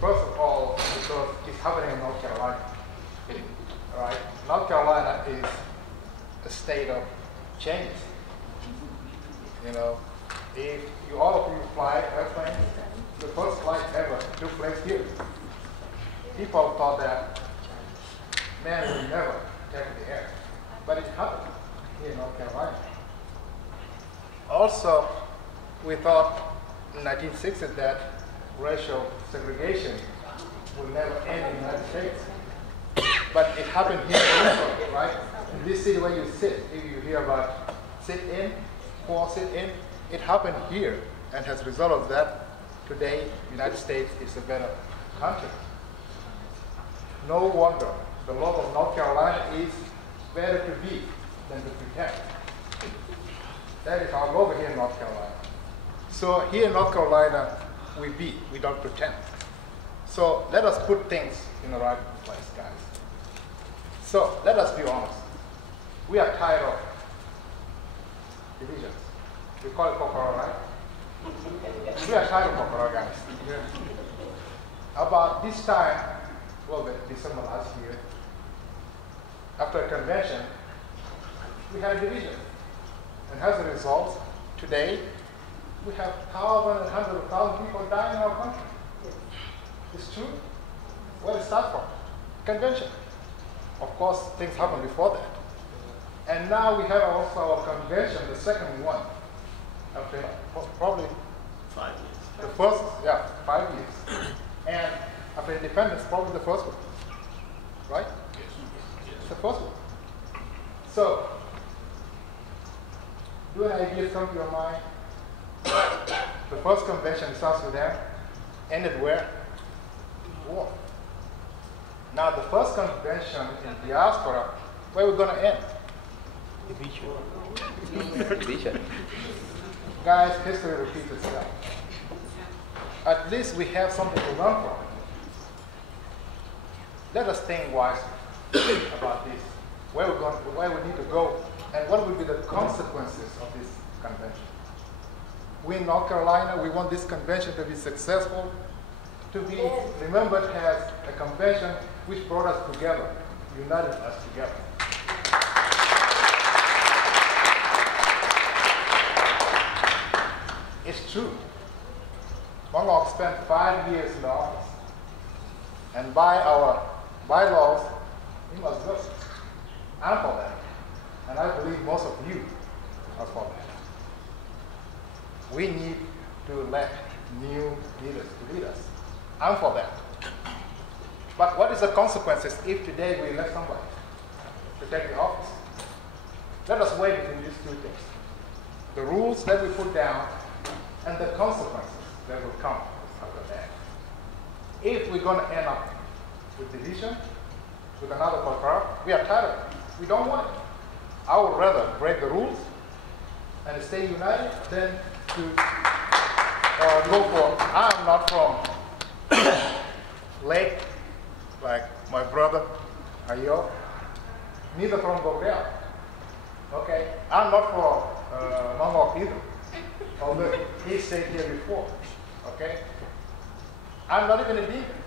First of all, because it's happening in North Carolina. Right? North Carolina is a state of change. You know, if all of you fly airplanes, the first flight ever took place here. People thought that man will never take the air, but it happened. Also, we thought in 1960 that racial segregation will never end in the United States. But it happened here also, right? In this city where you sit, if you hear about sit-in, poor sit-in, it happened here. And as a result of that, today, the United States is a better country. No wonder the law of North Carolina is better to be than to pretend. That is our law here in North Carolina. So here in North Carolina, we be, we don't pretend. So let us put things in the right place, guys. So let us be honest. We are tired of divisions. We call it Kokoro, right? We are tired of Kokoro, guys. About this time, well, December last year, after a convention, we had a division. And as a result, today, we have thousands and hundreds of thousands of people dying in our country. It's true. Where did it start from? Convention. Of course, things happened before that. And now we have also our convention, the second one, after probably 5 years. The first, 5 years. And after independence, probably the first one. Right? Yes. The first one. So, do an idea come to your mind? The first convention in South Sudan ended where? War. Now the first convention in diaspora, where are we going to end? Division. Guys, history repeats itself. At least we have something to learn from. Let us think wisely about this. Where we're going, where we need to go, and what will be the consequences of this convention. We in North Carolina, we want this convention to be successful, to be remembered as a convention which brought us together, united us together. It's true. Mongok spent 5 years in the office, and by our bylaws, he must go. I'm for that, and I believe most of you are for that. We need to elect new leaders to lead us. I'm for that. But what is the consequences if today we elect somebody to take the office? Let us weigh between these two things. The rules that we put down and the consequences that will come after that. If we're going to end up with division, with another culture, we are tired of it. We don't want it. I would rather break the rules and stay united than to go for, I'm not from Lake, like my brother, Ayo, neither from Bogdell. Okay? I'm not from Mongok either, although he stayed here before. Okay? I'm not even a deacon.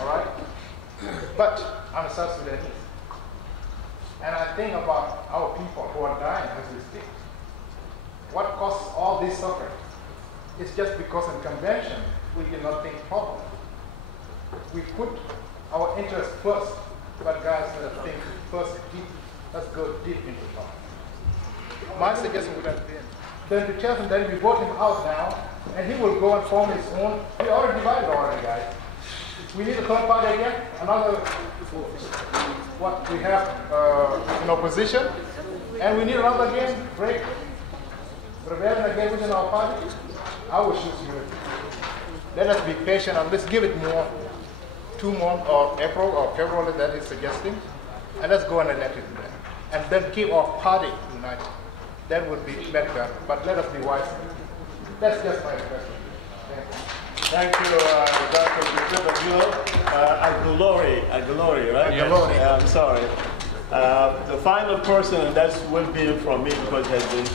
All right? But I'm a South Sudanese. And I think about our people who are dying as we speak. What causes all this suffering? It's just because in convention we did not think properly. We put our interests first, but guys, let us think first deep. Let's go deep into thought. My suggestion would have been then to tell him that we vote him out now, and he will go and form his own. We already divided already, guys. We need a third party again, another what we have in opposition, and we need another again, break, rebellion again within our party. I will choose you. Let us be patient and let's give it more, 2 months or April or February that is suggesting, and let's go and elect it there. And then keep our party united. That would be better, but let us be wise. That's just my question. Thank you, Dr. Agulori, right? Yes. Agulori. I'm sorry. The final person, and that will be from me because it has been,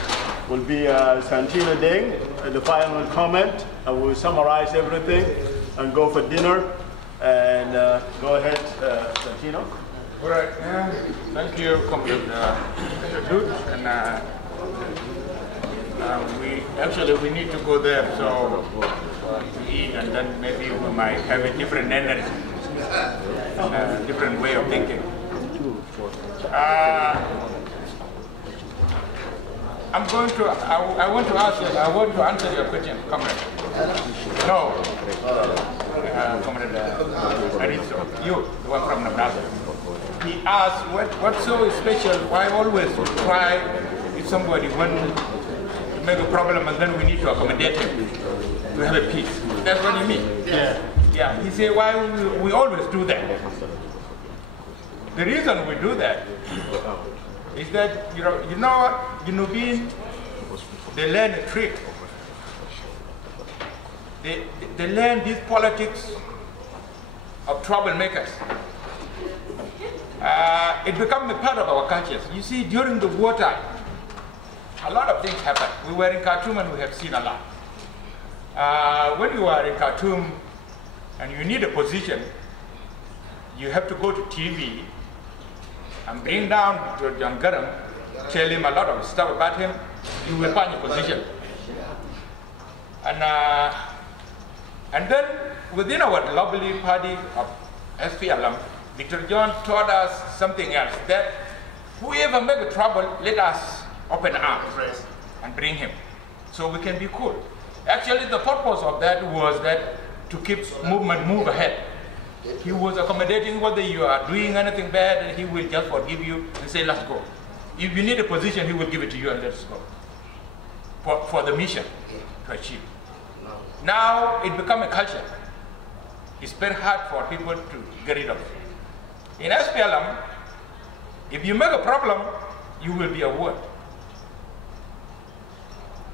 will be Santino Deng. The final comment. I will summarize everything and go for dinner. And go ahead, Santino. All right. Thank you, Comrade Dude. And we need to go there so to eat, and then maybe we might have a different energy, different way of thinking. I'm going to, I want to ask you, I want to answer your question, comrade. No. Comrade Aristo, you, the one from Nebraska. He asked, what's so special? Why always try if somebody wants to make a problem and then we need to accommodate him to have a peace? That's what you mean? Yeah. Yeah, he said, why we always do that? The reason we do that is that, you know what, they learn a trick. They learn these politics of troublemakers. It becomes a part of our cultures. You see, during the wartime, a lot of things happen. We were in Khartoum and we have seen a lot. When you are in Khartoum and you need a position, you have to go to TV and bring down John Garam, tell him a lot of stuff about him, you will find a position. And then within our lovely party of SPLM, Dr. John taught us something else, that whoever make a trouble, let us open arms and bring him, so we can be cool. Actually, the purpose of that was that to keep movement move ahead. He was accommodating whether you are doing anything bad, and he will just forgive you and say, let's go. If you need a position, he will give it to you and let's go. For the mission to achieve. Now it becomes a culture. It's very hard for people to get rid of it. In SPLM, if you make a problem, you will be award.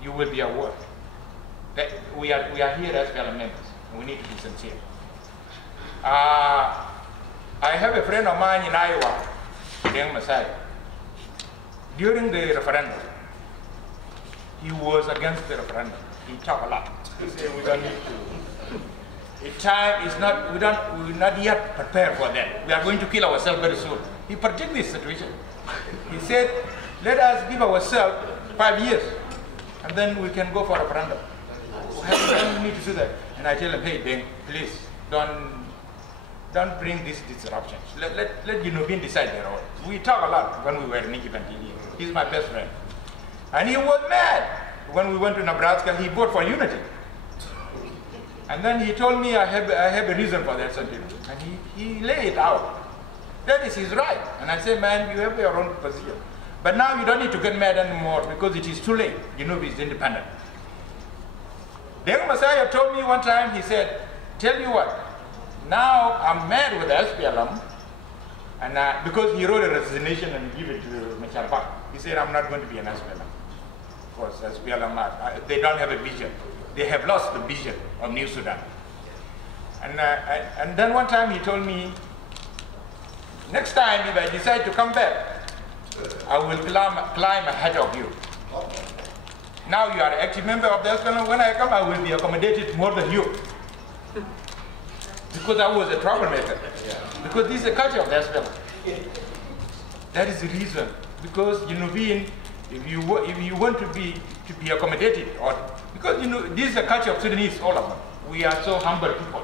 You will be award. We are here as SPLM members, and we need to be sincere. I have a friend of mine in Iowa, Deng Masai. During the referendum, he was against the referendum. He talked a lot. He said we don't need to. The time is not, we're not yet prepared for that. We are going to kill ourselves very soon. He predicted this situation. He said, let us give ourselves 5 years, and then we can go for a referendum. We need to do that. And I tell him, hey, Deng, please, don't bring these disruptions. Let Unubin decide their own. We talk a lot when we were in Egypt. He's my best friend. And he was mad when we went to Nebraska. He voted for unity. And then he told me I have a reason for that sentiment. And he laid it out. That is his right. And I said, man, you have your own position. But now you don't need to get mad anymore because it is too late. Unubin is independent. Deng Messiah told me one time, he said, tell you what, now I'm mad with the SPLM, and because he wrote a resignation and gave it to Machar. He said, I'm not going to be an SPLM. Because SPLM, they don't have a vision. They have lost the vision of New Sudan. And then one time he told me, next time if I decide to come back, I will climb ahead of you. Now you are an active member of the SPLM. When I come, I will be accommodated more than you. Because I was a troublemaker. Because this is the culture of the SPLM. That is the reason. Because if you want to be accommodated, or because this is the culture of Sudanese, all of them. We are so humble people.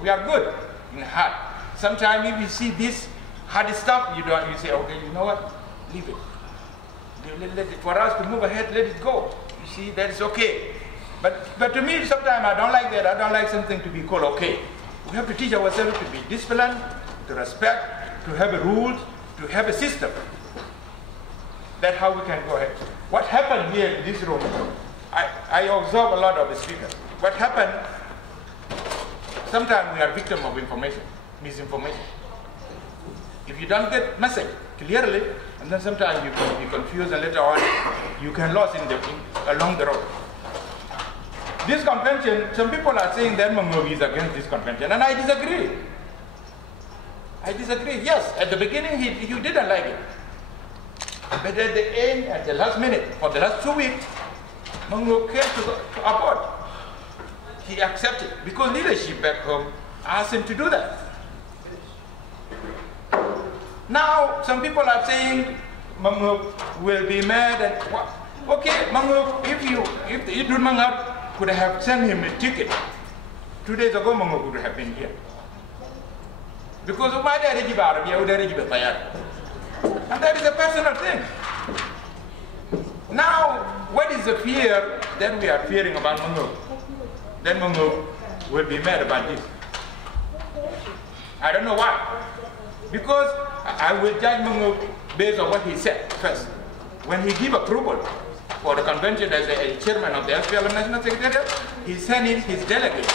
We are good in heart. Sometimes if you see this hard stuff, you say, okay, you know what? Leave it. For us to move ahead, let it go. You see, that is okay. But to me, sometimes I don't like that. I don't like something to be called okay. We have to teach ourselves to be disciplined, to respect, to have a rules, to have a system. That's how we can go ahead. What happened here in this room, I observe a lot of the speakers. What happened, sometimes we are victims of information, misinformation. If you don't get message clearly, and then sometimes you can be confused, and later on you can lose along the road. This convention, some people are saying that Mongolia is against this convention, and I disagree. I disagree. Yes, at the beginning you didn't like it. But at the end, at the last minute, for the last 2 weeks, Mongo came to abort. He accepted, because leadership back home asked him to do that. Now, some people are saying Mongo will be mad and what? Okay, Mongo, if Idun Mangar could have sent him a ticket 2 days ago, Mongo could have been here. Because of my daddy, and that is a personal thing. Now, what is the fear that we are fearing about Mungo? Then Mungo will be mad about this. I don't know why. Because I will judge Mungo based on what he said first. When he gave approval for the convention as a chairman of the SPLM National Secretariat, he sent in his delegate.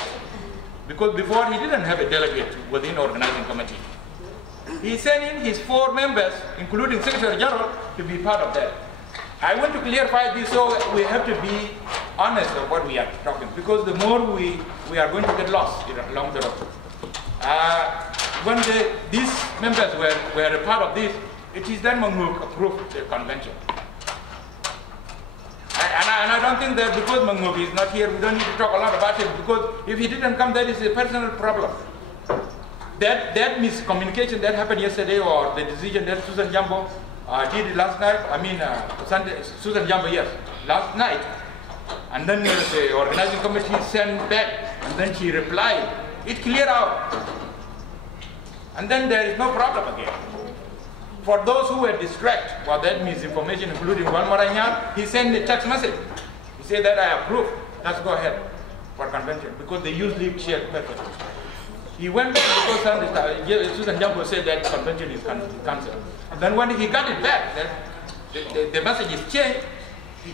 Because before he didn't have a delegate within the organizing committee. He sent in his 4 members, including Secretary General, to be part of that. I want to clarify this, so we have to be honest of what we are talking, because the more we are going to get lost along the road. When these members were a part of this, it is then Manghuk approved the convention. And I don't think that because Manghuk is not here, we don't need to talk a lot about it, because if he didn't come, that is a personal problem. That miscommunication that happened yesterday, or the decision that Susan Jambo did last night, Susan Jambo, yes, last night, and then the organizing committee sent back, and then she replied, it cleared out. And then there is no problem again. For those who were distracted by that misinformation, including Juan Moranyan, he sent a text message. He said that I approve, let's go ahead for convention, because they usually share perfectly. He went back because Susan Jambo said that convention is cancelled. And then when he got it back, the message is changed,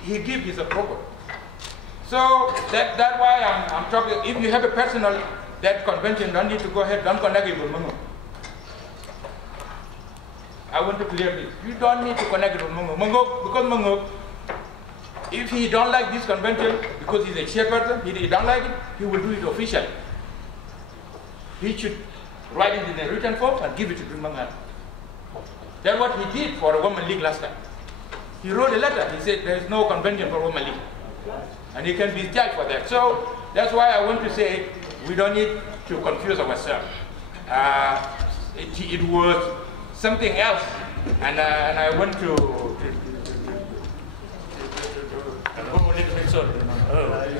he gave his approval. So that's why I'm talking, if you have a personal, that convention, don't need to go ahead, don't connect it with Mungo. I want to clear this. You don't need to connect it with Mungo. Because Mungo, if he don't like this convention, because he's a chairperson, he don't like it, he will do it officially. He should write it in a written form and give it to Dunmangan. That's what he did for a Women League last time. He wrote a letter. He said there is no convention for Women League. And he can be judged for that. So that's why I want to say we don't need to confuse ourselves. It was something else. And I want to go a little bit short. You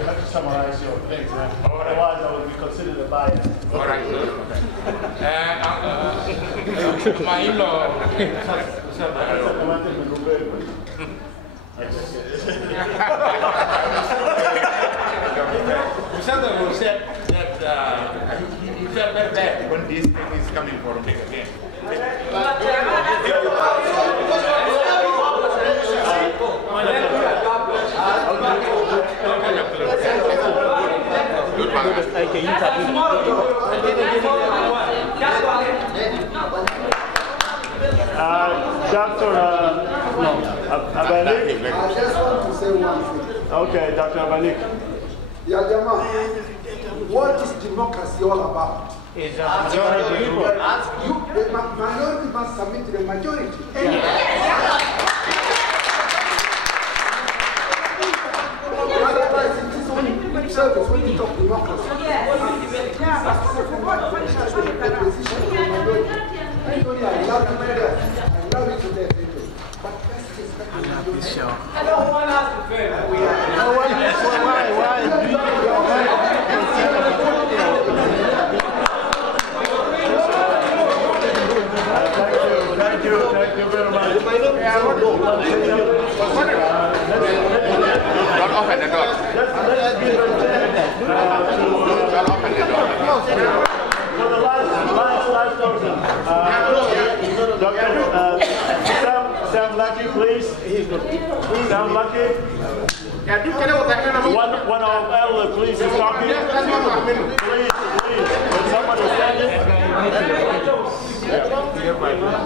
have to summarize your things, right? Otherwise I will be considered a bias. All right. My in-law. Usada said that he felt very bad when this thing is coming for him again. Dr. Abanik. I just want to say one thing. Okay, Dr. Abanik. Yajama, what is democracy all about? It's a majority people. The minority must submit to the majority. Otherwise, it is only lip service when you talk democracy. I love you to death. I love you to death. But let's respect the majority. I don't want us to fail. Thank you very much. Don't open the door. Don't open the door. For the last person, Dr. Sam Lucky, please. Sam Lucky. One of our elder, please, is talking. Please. When someone is standing.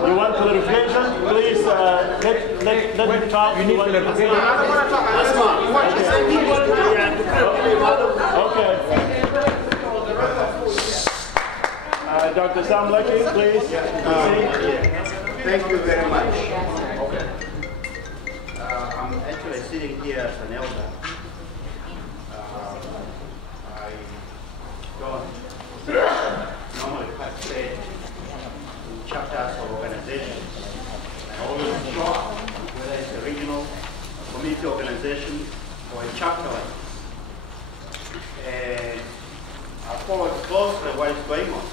You want clarification? Please let me talk. You need clarification. Okay. Dr. Sam Lucky, please. Thank you very much. I'm actually sitting here as an elder. I don't normally participate in chapters of organizations. I always shock whether it's a regional community organization or a chapter like this. And I follow closely what is going on.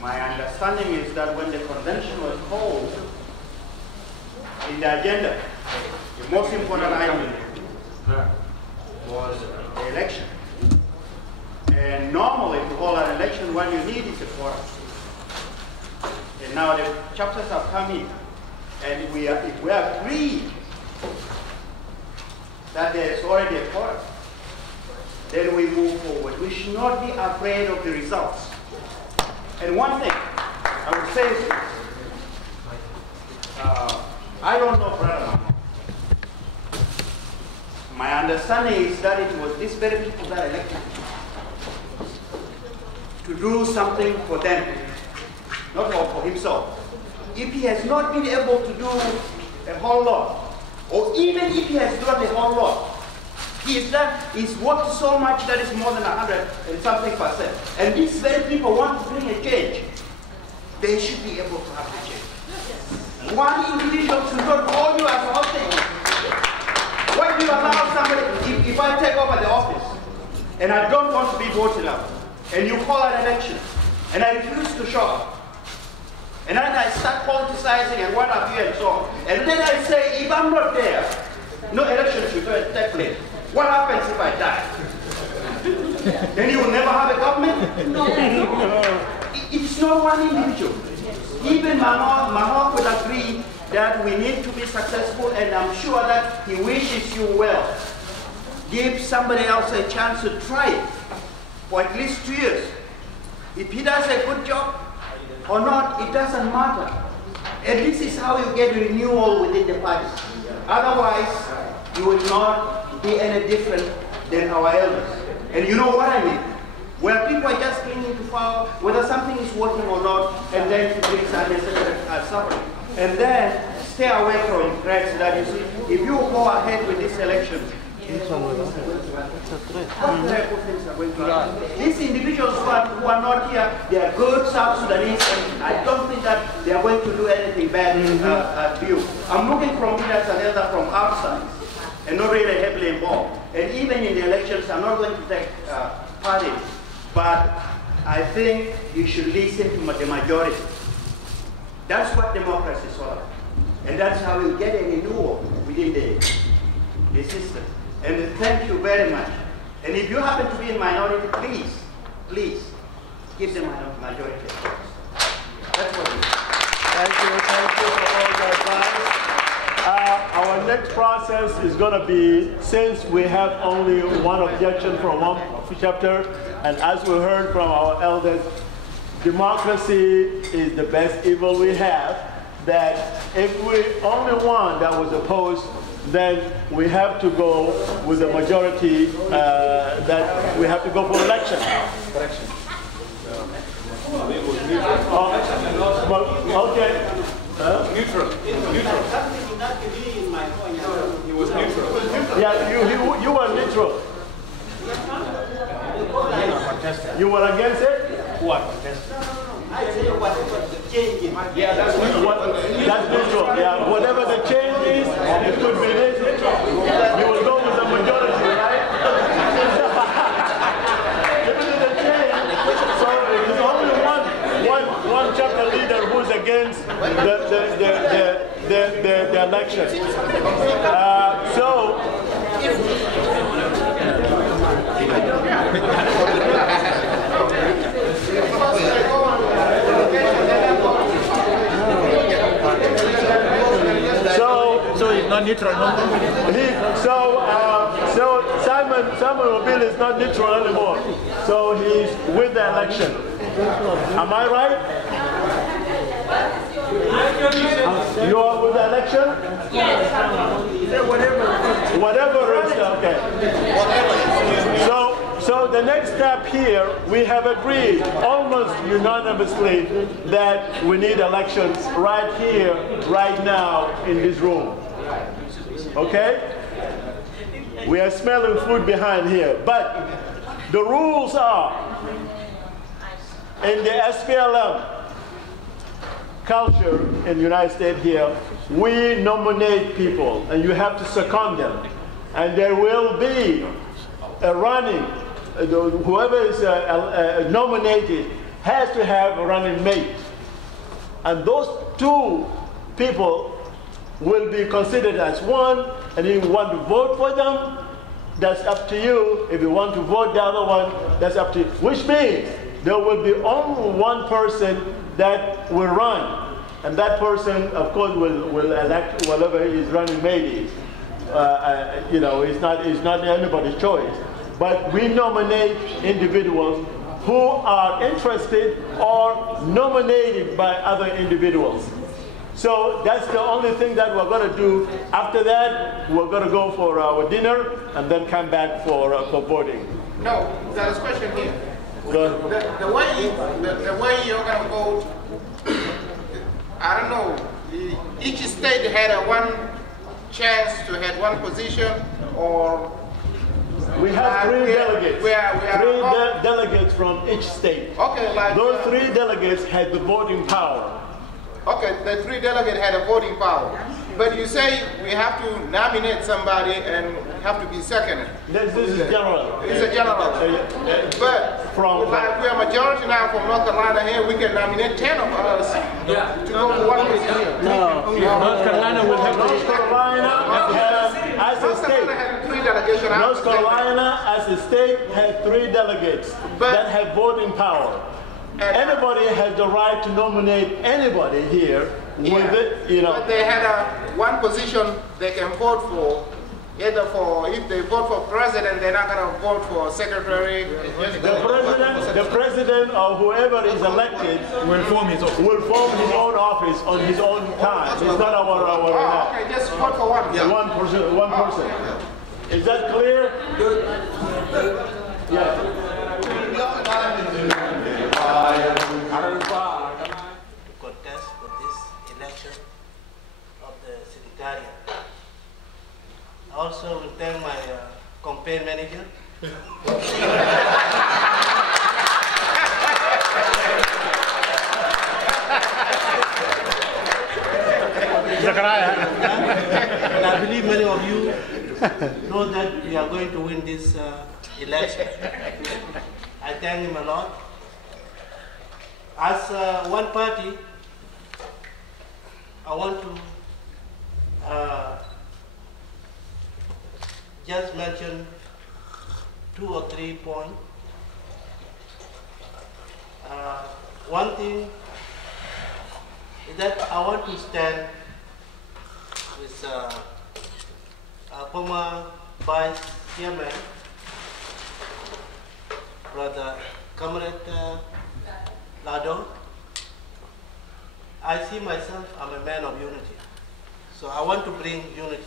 My understanding is that when the convention was called, in the agenda, the most important item was the election. And normally to hold an election, what you need is a quorum. And now the chapters have come in, and if we agree that there is already a quorum, then we move forward. We should not be afraid of the results. And one thing I would say is, I don't know, brother. My understanding is that it was these very people that elected to do something for them, not for himself. If he has not been able to do a whole lot, or even if he has done a whole lot, he's worked so much that it's more than 100 and something %. And these very people want to bring a change. They should be able to have the change. One individual should not hold you as a hostage. When you allow somebody, if I take over the office and I don't want to be voted out, and you call an election, and I refuse to show up, and then I start politicizing and what have you and so on, and then I say, if I'm not there, no election should take place. What happens if I die? Then you will never have a government? No. It's not one individual. Even Mahmoud would agree that we need to be successful, and I'm sure that he wishes you well. Give somebody else a chance to try it for at least 2 years. If he does a good job or not, it doesn't matter. And this is how you get renewal within the party. Otherwise, you will not be any different than our elders. And you know what I mean? Where people are just clinging to power, whether something is working or not, and then to bring unnecessary suffering. And then stay away from threats that you see. If you go ahead with this election, what type of things are going to happen? These individuals who are not here, they are good South Sudanese, and I don't think that they are going to do anything bad at you. I'm looking from here as an elder from outside, and not really heavily involved. And even in the elections, I'm not going to take part in. But I think you should listen to the majority. That's what democracy is all about. And that's how you get a renewal within the system. And thank you very much. And if you happen to be in minority, please, give them a majority. That's what it is. Thank you for all the advice. Our next process is going to be, since we have only one objection from one chapter, and as we heard from our elders, democracy is the best evil we have, that if we only one that was opposed, then we have to go with the majority, that we have to go for election. Okay. Neutral. He was neutral. Yeah, you were neutral. You were against it? What? I say whatever the change is. Yeah, that's neutral. That's neutral. Yeah, whatever the change is, it could be this. You will go with the majority, right? If it is a change, so there's only one chapter leader who's against the election. So he's not neutral no more? So Simon Mobile is not neutral anymore. So he's with the election. Am I right? You are with the election? Yes. Whatever is okay. So the next step here, we have agreed almost unanimously that we need elections right here, right now, in this room. Okay? We are smelling food behind here. But the rules are, in the SPLM culture in the United States here, we nominate people, and you have to second them. And there will be a running, whoever is nominated has to have a running mate. And those two people will be considered as one, and if you want to vote for them, that's up to you. If you want to vote the other one, that's up to you. Which means there will be only one person that will run. And that person, of course, will elect whatever his running mate is. You know, it's not anybody's choice. But we nominate individuals who are interested or nominated by other individuals. So that's the only thing that we're going to do. After that, we're going to go for our dinner and then come back for voting. No, there's a question here. The way you're going to vote, I don't know, each state had one chance to have one position, or we have three delegates. Delegates from each state. Okay, like those three delegates had the voting power. Okay, the three delegates had a voting power. But you say we have to nominate somebody and have to be seconded. This is general. It's a general. But like we are majority now from North Carolina here, we can nominate 10 of us to go for one position. No. North Carolina will have North Carolina as a state. North Carolina as a state had 3 delegates that have voting power. Anybody has the right to nominate anybody here with it, you know. But they had one position they can vote for. Either for, if they vote for president, they're not going to vote for secretary. The president or whoever is elected will form his own office on his own time. It's not our okay, just vote for one. Yeah. One person. Is that clear? Yeah. Contest for this election of the secretariat. I also will thank my campaign manager. And I believe many of you know that we are going to win this election. I thank him a lot. As one party, I want to just mention 2 or 3 points. One thing is that I want to stand with former Vice Chairman, Brother Comrade Lado. I see myself, I'm a man of unity. So I want to bring unity.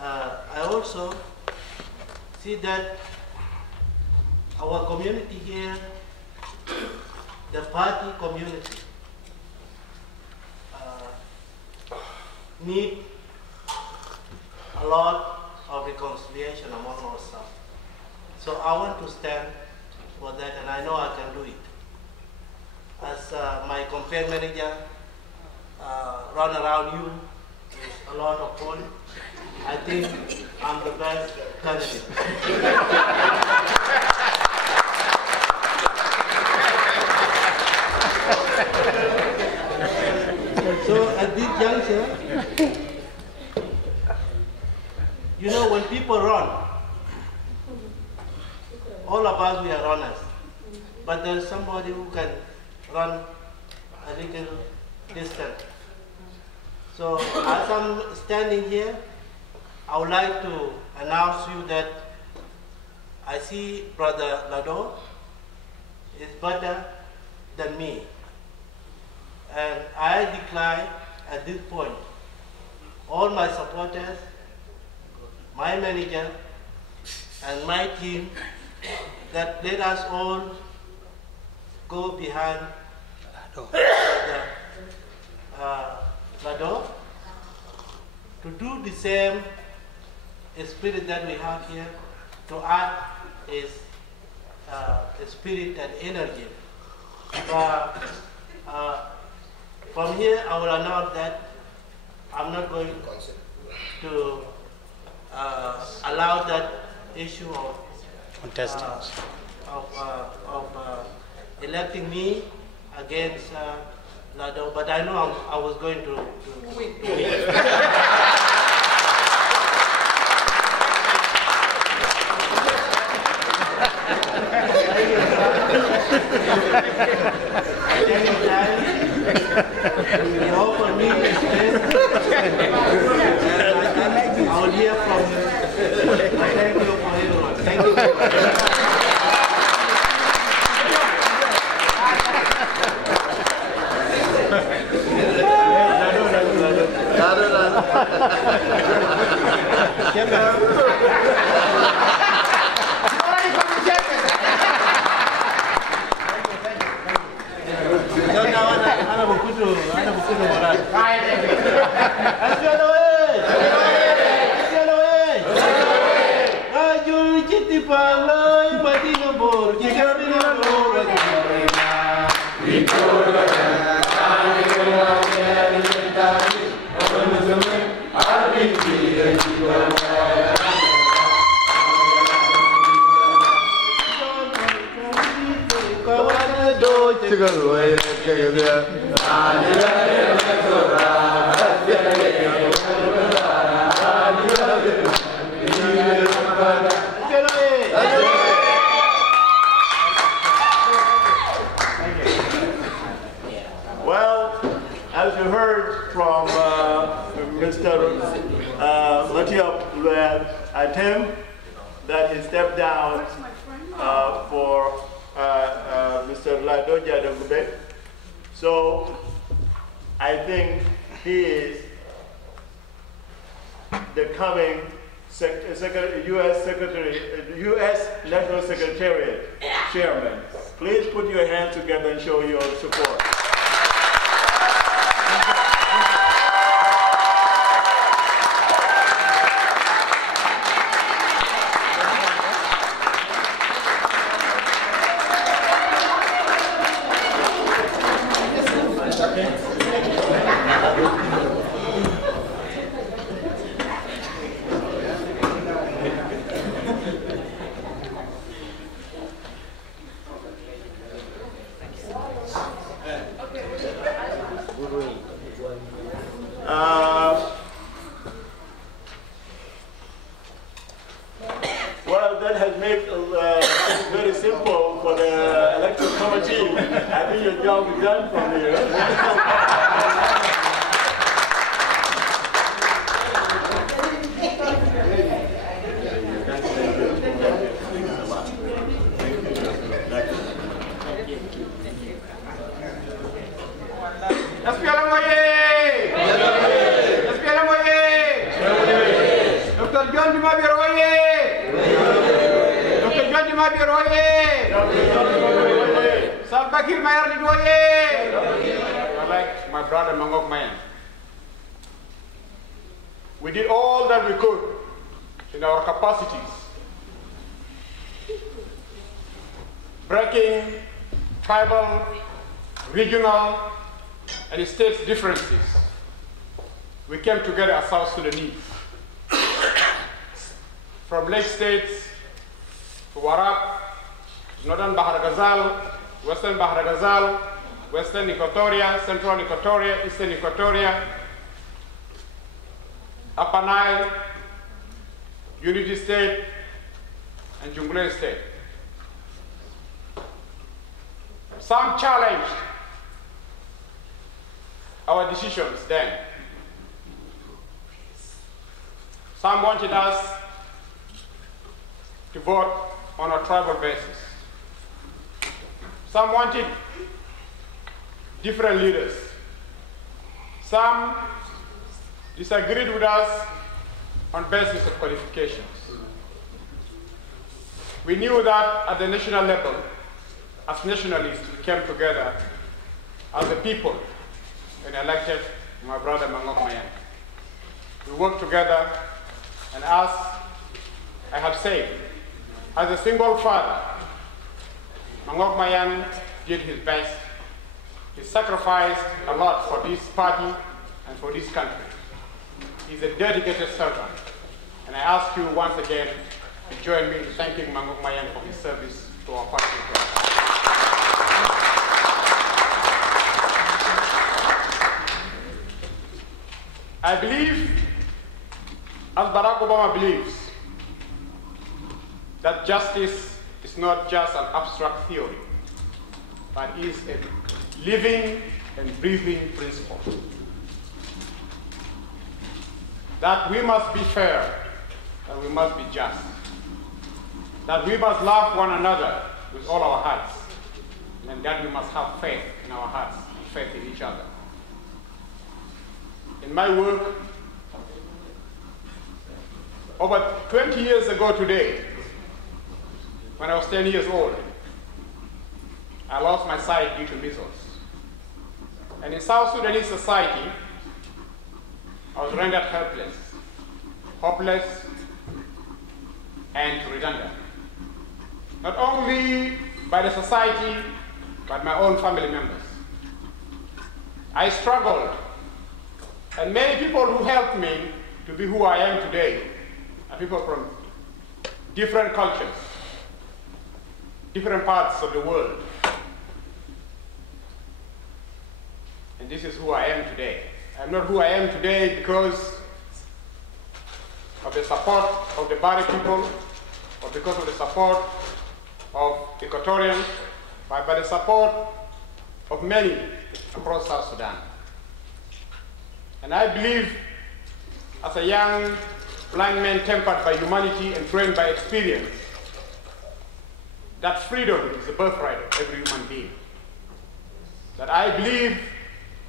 I also see that our community here, the party community, need a lot of reconciliation among ourselves. So I want to stand for that, and I know I can do it. As my campaign manager run around you with a lot of points, I think I'm the best candidate. So at this juncture, you know, when people run, all of us, we are runners. But there's somebody who can run a little distance. So as I'm standing here, I would like to announce to you that I see Brother Lado is better than me. And I declare at this point, all my supporters, my manager, and my team, that let us all go behind Lado to do the same spirit that we have here, to act is spirit and energy. From here, I will announce that I'm not going to allow that issue of contestants of electing me against Lado, but I know I was going to win. Well, as you heard from Mr. Matiop Atem, that he stepped down for Mr. Ladoja Dogube. So I think he is the coming U.S. National Secretariat Chairman. Please put your hands together and show your support. Well, that has made it very simple for the electoral committee. I think your job is done from here. SPLM oye! SPLM oye! Dr. John Dimabir oye! Dr. John Dimabir oye! Salva Kiir Mayardit oye! I like my brother Mangok Mayan. We did all that we could in our capacities, breaking tribal, regional, and states' differences. We came together as South Sudanese. From Lake States to Warab, Northern Bahar Ghazal, Western Bahar Ghazal, Western Equatoria, Central Equatoria, Eastern Equatoria, Upper Nile, Unity State, and Jonglei State. Some challenged our decisions then. Some wanted us to vote on a tribal basis. Some wanted different leaders. Some disagreed with us on basis of qualifications. We knew that at the national level, as nationalists, we came together as a people and elected my brother Mangok Mayan. We worked together, and as I have said, as a single father, Mangok Mayan did his best. He sacrificed a lot for this party and for this country. He's a dedicated servant, and I ask you once again to join me in thanking Mangok Mayan for his service to our party. I believe, as Barack Obama believes, that justice is not just an abstract theory, but is a living and breathing principle. That we must be fair, and we must be just. That we must love one another with all our hearts, and that we must have faith in our hearts, and faith in each other. In my work, Over 20 years ago today, when I was 10 years old, I lost my sight due to measles. And in South Sudanese society, I was rendered helpless, hopeless, and redundant. Not only by the society, but my own family members. I struggled, and many people who helped me to be who I am today are people from different cultures, different parts of the world. And this is who I am today. I'm not who I am today because of the support of the Bari people, or because of the support of Equatorians, but by the support of many across South Sudan. And I believe, as a young blind man tempered by humanity and trained by experience, that freedom is the birthright of every human being. That I believe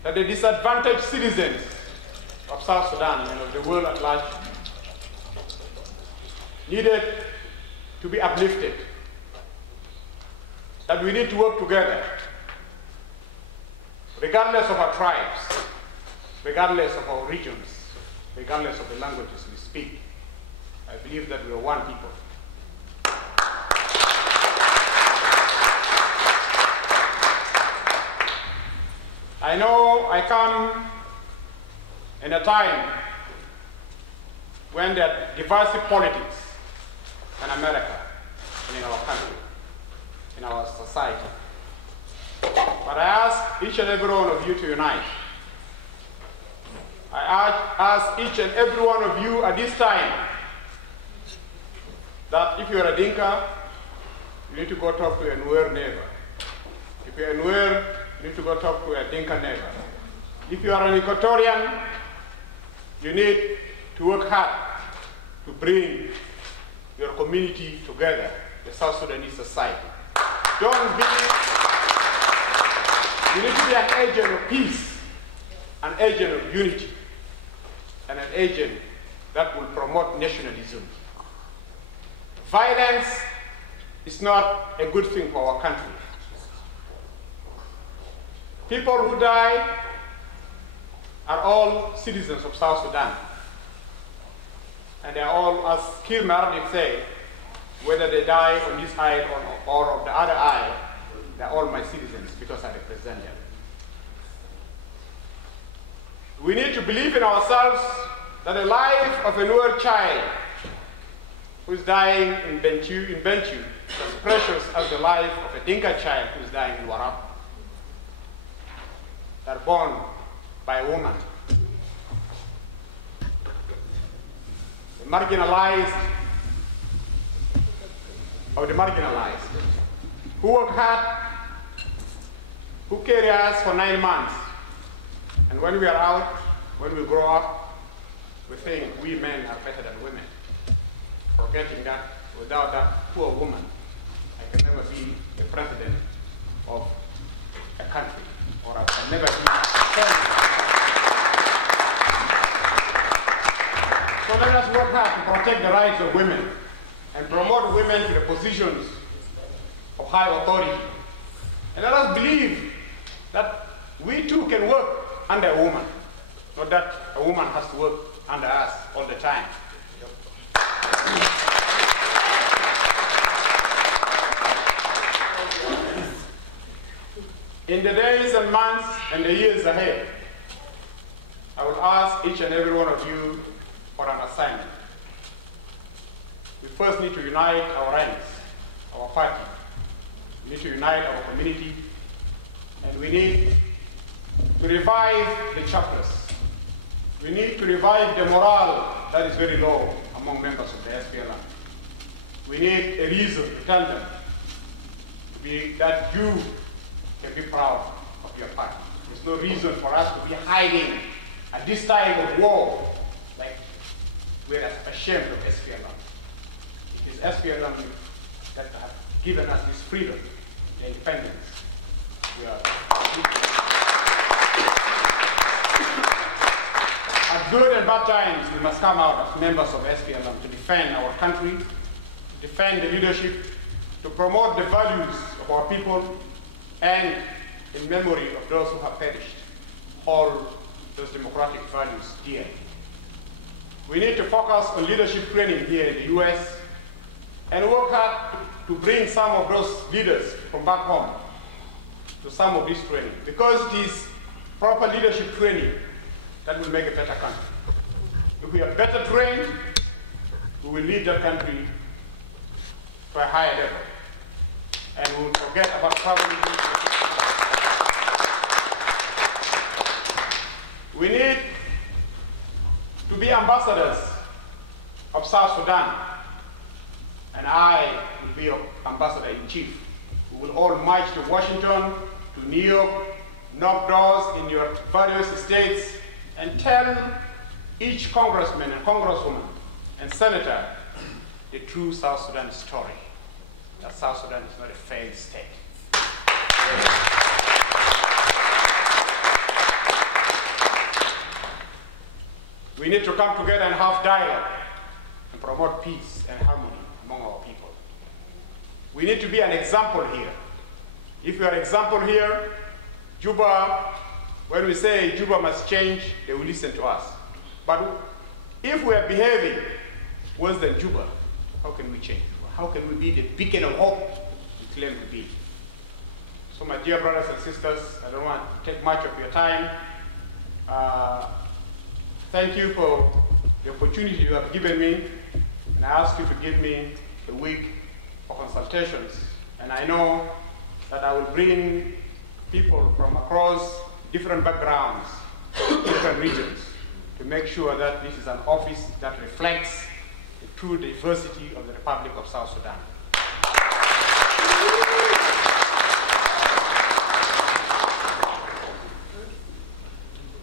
that the disadvantaged citizens of South Sudan and of the world at large needed to be uplifted. That we need to work together, regardless of our tribes, regardless of our regions, regardless of the languages we speak. I believe that we are one people. I know I come in a time when there are divisive politics in America and in our country, in our society. But I ask each and every one of you to unite. I ask each and every one of you at this time that if you're a Dinka, you need to go talk to a Nuer neighbor. If you're a Nuer, you need to go talk to a Dinka neighbor. If you are an Equatorian, you need to work hard to bring your community together, the South Sudanese society. Don't be, you need to be an agent of peace, an agent of unity, and an agent that will promote nationalism. Violence is not a good thing for our country. People who die are all citizens of South Sudan. And they are all, as Kir Mardik said, whether they die on this isle or on the other isle, they are all my citizens because I represent them. We need to believe in ourselves that the life of a Nuer child who is dying in Bentiu is as precious as the life of a Dinka child who is dying in Warab. They are born by a woman. The marginalized or the marginalized who work hard, who carry us for 9 months. And when we are out, when we grow up, we think we men are better than women. Forgetting that without that poor woman, I can never be the president of a country, or I can never be president. So let us work hard to protect the rights of women and promote women to the positions of high authority. And let us believe that we too can work under a woman, not that a woman has to work under us all the time. In the days and months and the years ahead, I will ask each and every one of you for an assignment. We first need to unite our ranks, our party. We need to unite our community, and we need to revive the chapters. We need to revive the morale that is very low among members of the SPLM. We need a reason to tell them that you can be proud of your party. There's no reason for us to be hiding at this time of war, like we're ashamed of SPLM. It is SPLM that have given us this freedom, the independence. good and bad times, we must come out as members of SPLM to defend our country, to defend the leadership, to promote the values of our people, and in memory of those who have perished, hold those democratic values dear. We need to focus on leadership training here in the US and work hard to bring some of those leaders from back home to some of this training, because it is proper leadership training that will make a better country. If we are better trained, we will lead the country to a higher level, and we will forget about traveling. We need to be ambassadors of South Sudan, and I will be your ambassador-in-chief. We will all march to Washington, to New York, knock doors in your various states, and tell each congressman and congresswoman and senator the true South Sudan story, that South Sudan is not a failed state. We need to come together and have dialogue and promote peace and harmony among our people. We need to be an example here. If we are an example here, Juba, when we say Juba must change, they will listen to us. But if we are behaving worse than Juba, how can we change Juba? How can we be the beacon of hope we claim to be? So my dear brothers and sisters, I don't want to take much of your time. Thank you for the opportunity you have given me, and I ask you to give me a week for consultations. And I know that I will bring people from across different backgrounds, different regions, to make sure that this is an office that reflects the true diversity of the Republic of South Sudan.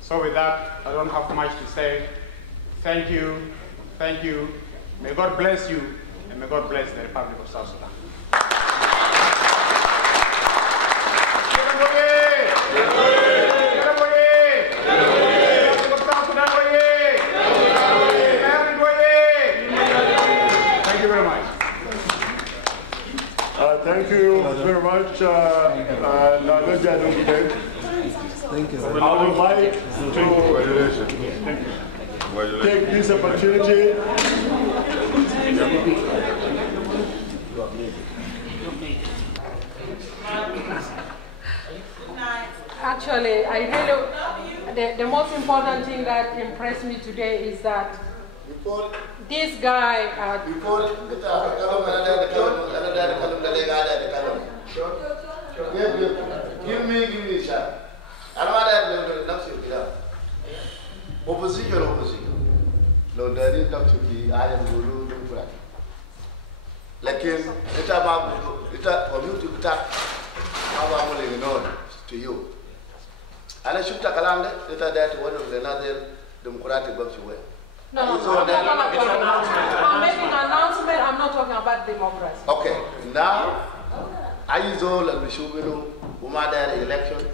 So with that, I don't have much to say. Thank you, thank you. May God bless you, and may God bless the Republic of South Sudan. Thank you very much. Thank you very much, Thank you. I would like to take this opportunity. Actually, the most important thing that impressed me today is that this guy. Give me, sir. Opposition. No, there is not to be I am Guru. Like it's for you to talk how I'm known to you. And I should talk along that one of another democratic way. No, I'm making an announcement. I'm not talking about democracy. Okay, now I use all and we should know who election.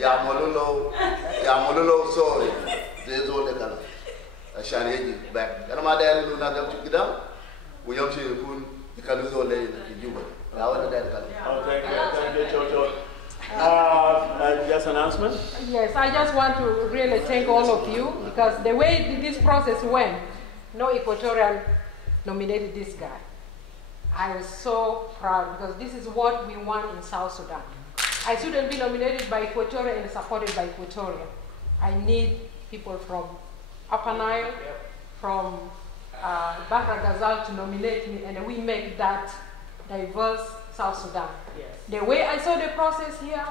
Mololo, sorry. There's all the color. I shall read back. And my dad will not have to get down. We have to you can lose all in Juba. Now, thank you, Chocho. Just announcement? Yes, I just want to really thank all of you, because the way this process went, no Equatorian nominated this guy. I was so proud, because this is what we want in South Sudan. I shouldn't be nominated by Equatoria and supported by Equatoria. I need people from Upper Nile, from Bahra Ghazal to nominate me, and we make that diverse South Sudan. Yes. The way I saw the process here,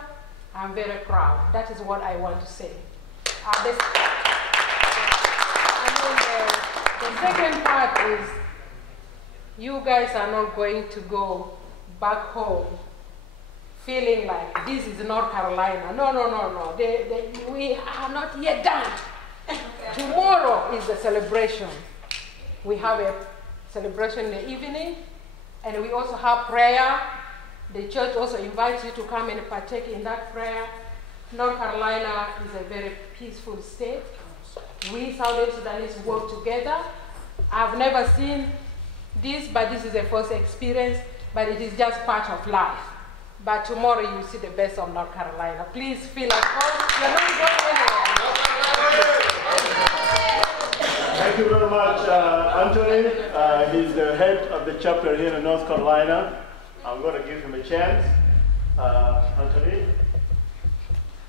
I'm very proud. That is what I want to say. The second part is, you guys are not going to go back home feeling like this is North Carolina. No. We are not yet done. Tomorrow is the celebration. We have a celebration in the evening, and we also have prayer. The church also invites you to come and partake in that prayer. North Carolina is a very peaceful state. we Southern Sudanese work together. I've never seen this, but this is a first experience, but it is just part of life. But tomorrow you will see the best of North Carolina. Please feel at home. You're not going anywhere. Thank you very much, Anthony. He's the head of the chapter here in North Carolina. I'm going to give him a chance. Anthony?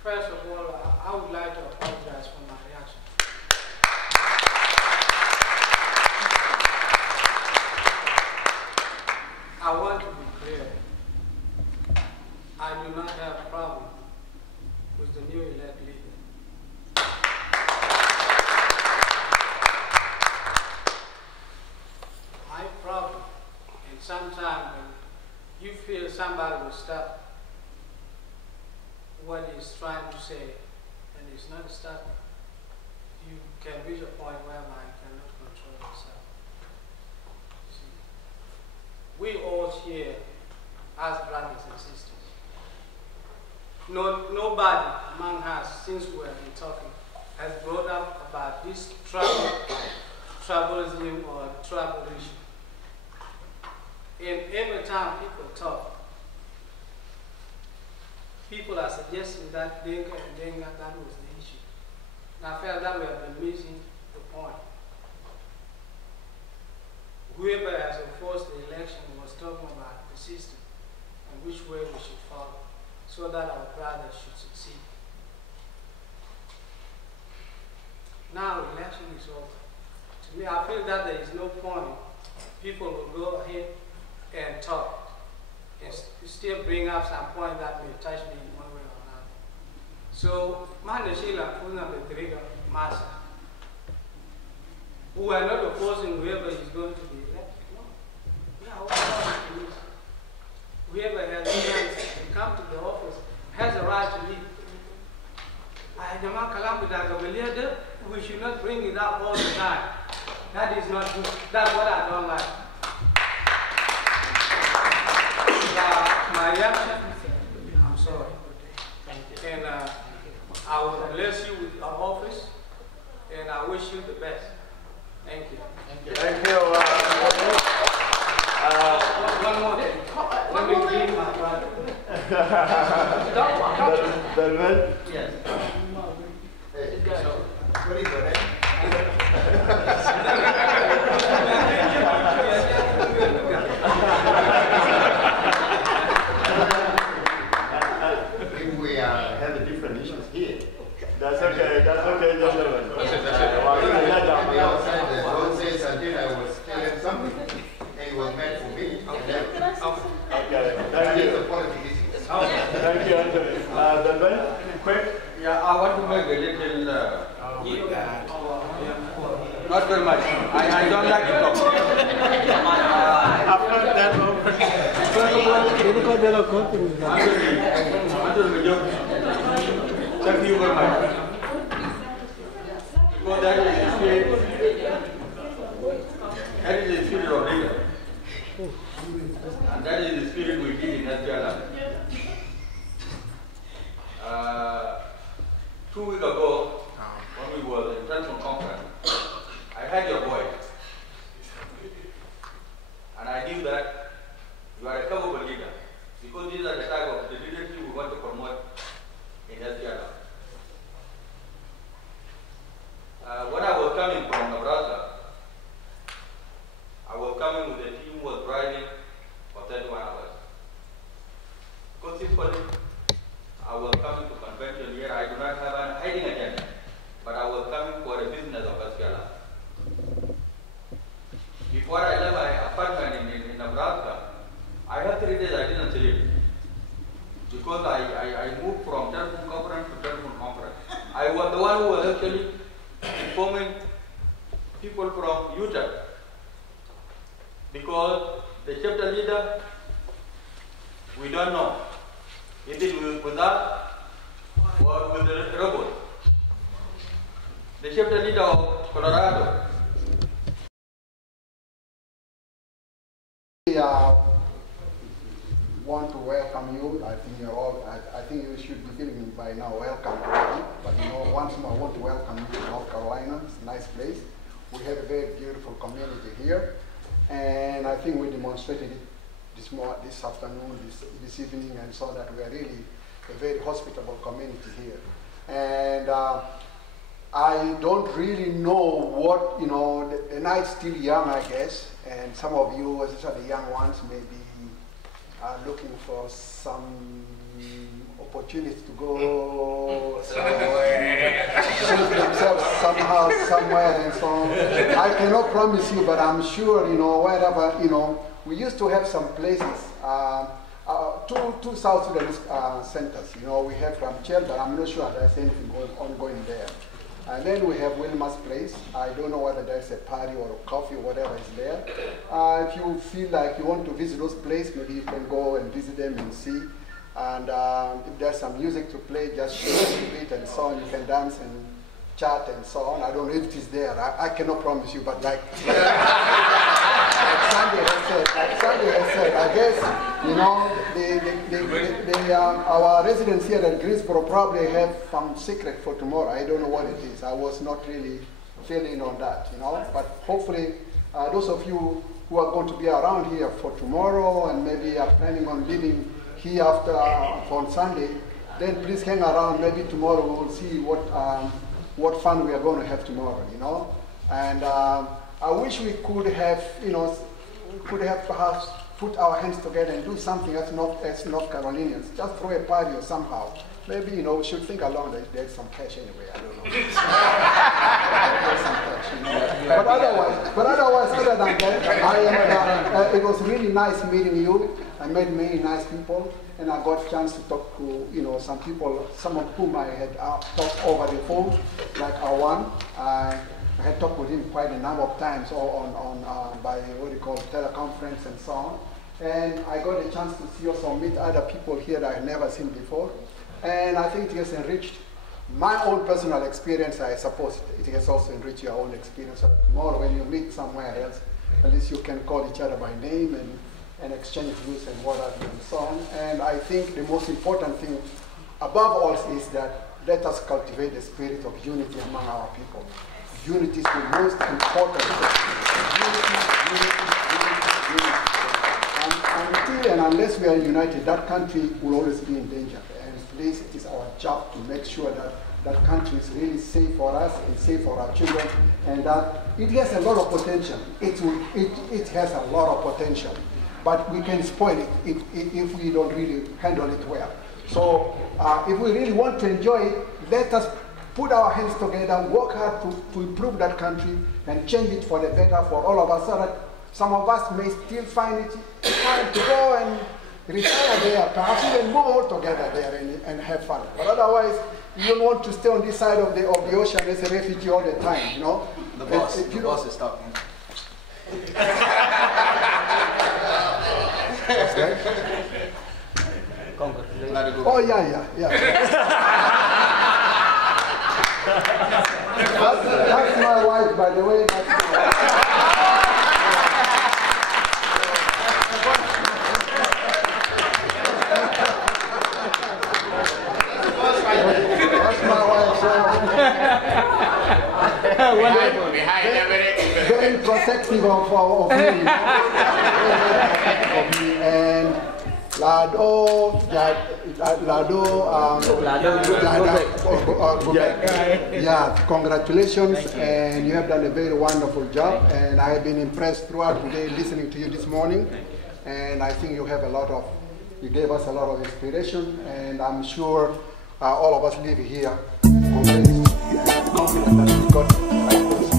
First of all, I would like to apologize for my reaction. I want to be clear. I do not have a problem with the new elect leader. My problem, and sometimes when you feel somebody will stop what he's trying to say, and it's not stopping, you can reach a point whereby you cannot control yourself. See, we all here as brothers and sisters. Nobody among us, since we have been talking, has brought up about this tribalism or tribal issue. And every time people talk, people are suggesting that Dinka and Denga, that was the issue. And I felt that we have been missing the point. Whoever has opposed the election was talking about the system and which way we should follow so that our brothers should succeed. Now election is over. To me, I feel that there is no point. People will go ahead and talk and still bring up some point that may touch me in one way or another. So, Mandashila Puna Betriga Masa, who are not opposing whoever is going to be elected. No. Whoever has a chance to come to the office has a right to leave. We should not bring it up all the time. That is not good. That's what I don't like. My reaction, I'm sorry. And I will bless you with our office, and I wish you the best. Thank you. Thank you. One more thing. Let me clean my brother. Delvin? Yes. What is your name? Have the different issues here. That's okay, gentlemen. Don't say something, I was telling something, and it was meant for me. Okay, Thank you. Thank you, Anthony. Delvin, quick. Yeah, I want to make a little, not very much. I don't like to talk. After that, Thank you very much. Because that is the spirit of leader. And that is the spirit we need in SPLM. 2 weeks ago, when we were in Transform Conference, I heard your voice. And I knew that you are a capable leader. Because these are the type of the leadership we want to promote in SPLM. When I was coming from Nebraska, I was coming with a team who was driving for 31 hours. Because simply, I was coming to convention here. I do not have an hiding agenda, but I was coming for a business of SPLM. Before I left my apartment in Nebraska, I had 3 days I didn't sleep. Because I moved from telephone conference to telephone conference. I was the one who was actually informing people from Utah. Because the chapter leader, we don't know. Is it with us or with the robot? The chapter leader of Colorado. We want to welcome you. I think you're all. I think you should be feeling by now welcome already. But you know once more I want to welcome you to North Carolina. It's a nice place. We have a very beautiful community here, and I think we demonstrated it this afternoon, this evening, and saw that we are really a very hospitable community here. And I don't really know what, the night's still young, I guess, and some of you, especially the young ones, maybe are looking for some opportunity to go somewhere, shoot themselves somehow, somewhere, and so on. I cannot promise you, but I'm sure, wherever, we used to have some places, two South Sudanese centers. We have Ramchel, but I'm not sure there's anything ongoing there. And then we have Wilma's place. I don't know whether there's a party or a coffee or whatever is there. If you feel like you want to visit those places, maybe you can go and visit them and see. And if there's some music to play, just show it and so on. You can dance and chat and so on. I don't know if it is there. I cannot promise you, but like Sandy has said, I guess, our residents here at Greensboro probably have some secret for tomorrow. I don't know what it is. I was not really feeling on that, But hopefully, those of you who are going to be around here for tomorrow and maybe are planning on leaving here after on Sunday, then please hang around. Maybe tomorrow we will see what fun we are going to have tomorrow, And I wish we could have, perhaps put our hands together and do something as North Carolinians. Just throw a party or somehow. Maybe, we should think along that there's some cash anyway. I don't know. There's some cash, But otherwise, other than that, it was really nice meeting you. I met many nice people, and I got a chance to talk to, some people, some of whom I had talked over the phone, like Awan. I had talked with him quite a number of times by teleconference and so on. And I got a chance to see also meet other people here that I had never seen before. And I think it has enriched my own personal experience. I suppose it has also enriched your own experience. So tomorrow when you meet somewhere else, at least you can call each other by name and exchange views and what have you and so on. And I think the most important thing above all is that let us cultivate the spirit of unity among our people. Unity is the most important thing. Unity. Until and unless we are united, that country will always be in danger. And please, it is our job to make sure that that country is really safe for us and safe for our children, and that it has a lot of potential. It has a lot of potential, but we can spoil it if we don't really handle it well. So if we really want to enjoy it, let us put our hands together, work hard to improve that country and change it for the better for all of us, so that some of us may still find it time to go and retire there, perhaps even go all together there and have fun. But otherwise, you don't want to stay on this side of the ocean as a refugee all the time, The boss is talking. Oh, yeah. That's my wife, by the way. That's my wife. Very protective of me. And Lado, yeah, congratulations, and you have done a very wonderful job, and I have been impressed throughout today listening to you this morning, and I think you gave us a lot of inspiration, and I'm sure all of us live here confident that we got the right person.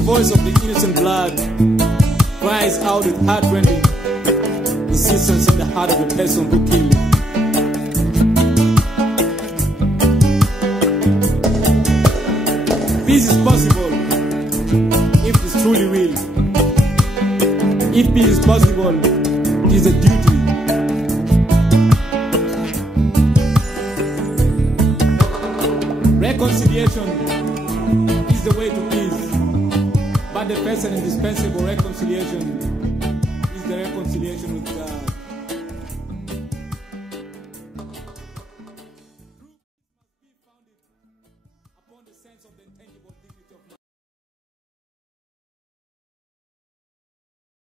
Voice of the innocent blood cries out with heartrending insistence in the heart of the person who killed him. This is possible if it is truly will. If peace is possible, it is a duty. Reconciliation is the way to peace, but the first and indispensable reconciliation is the reconciliation with God. Upon the sense of the intangible things.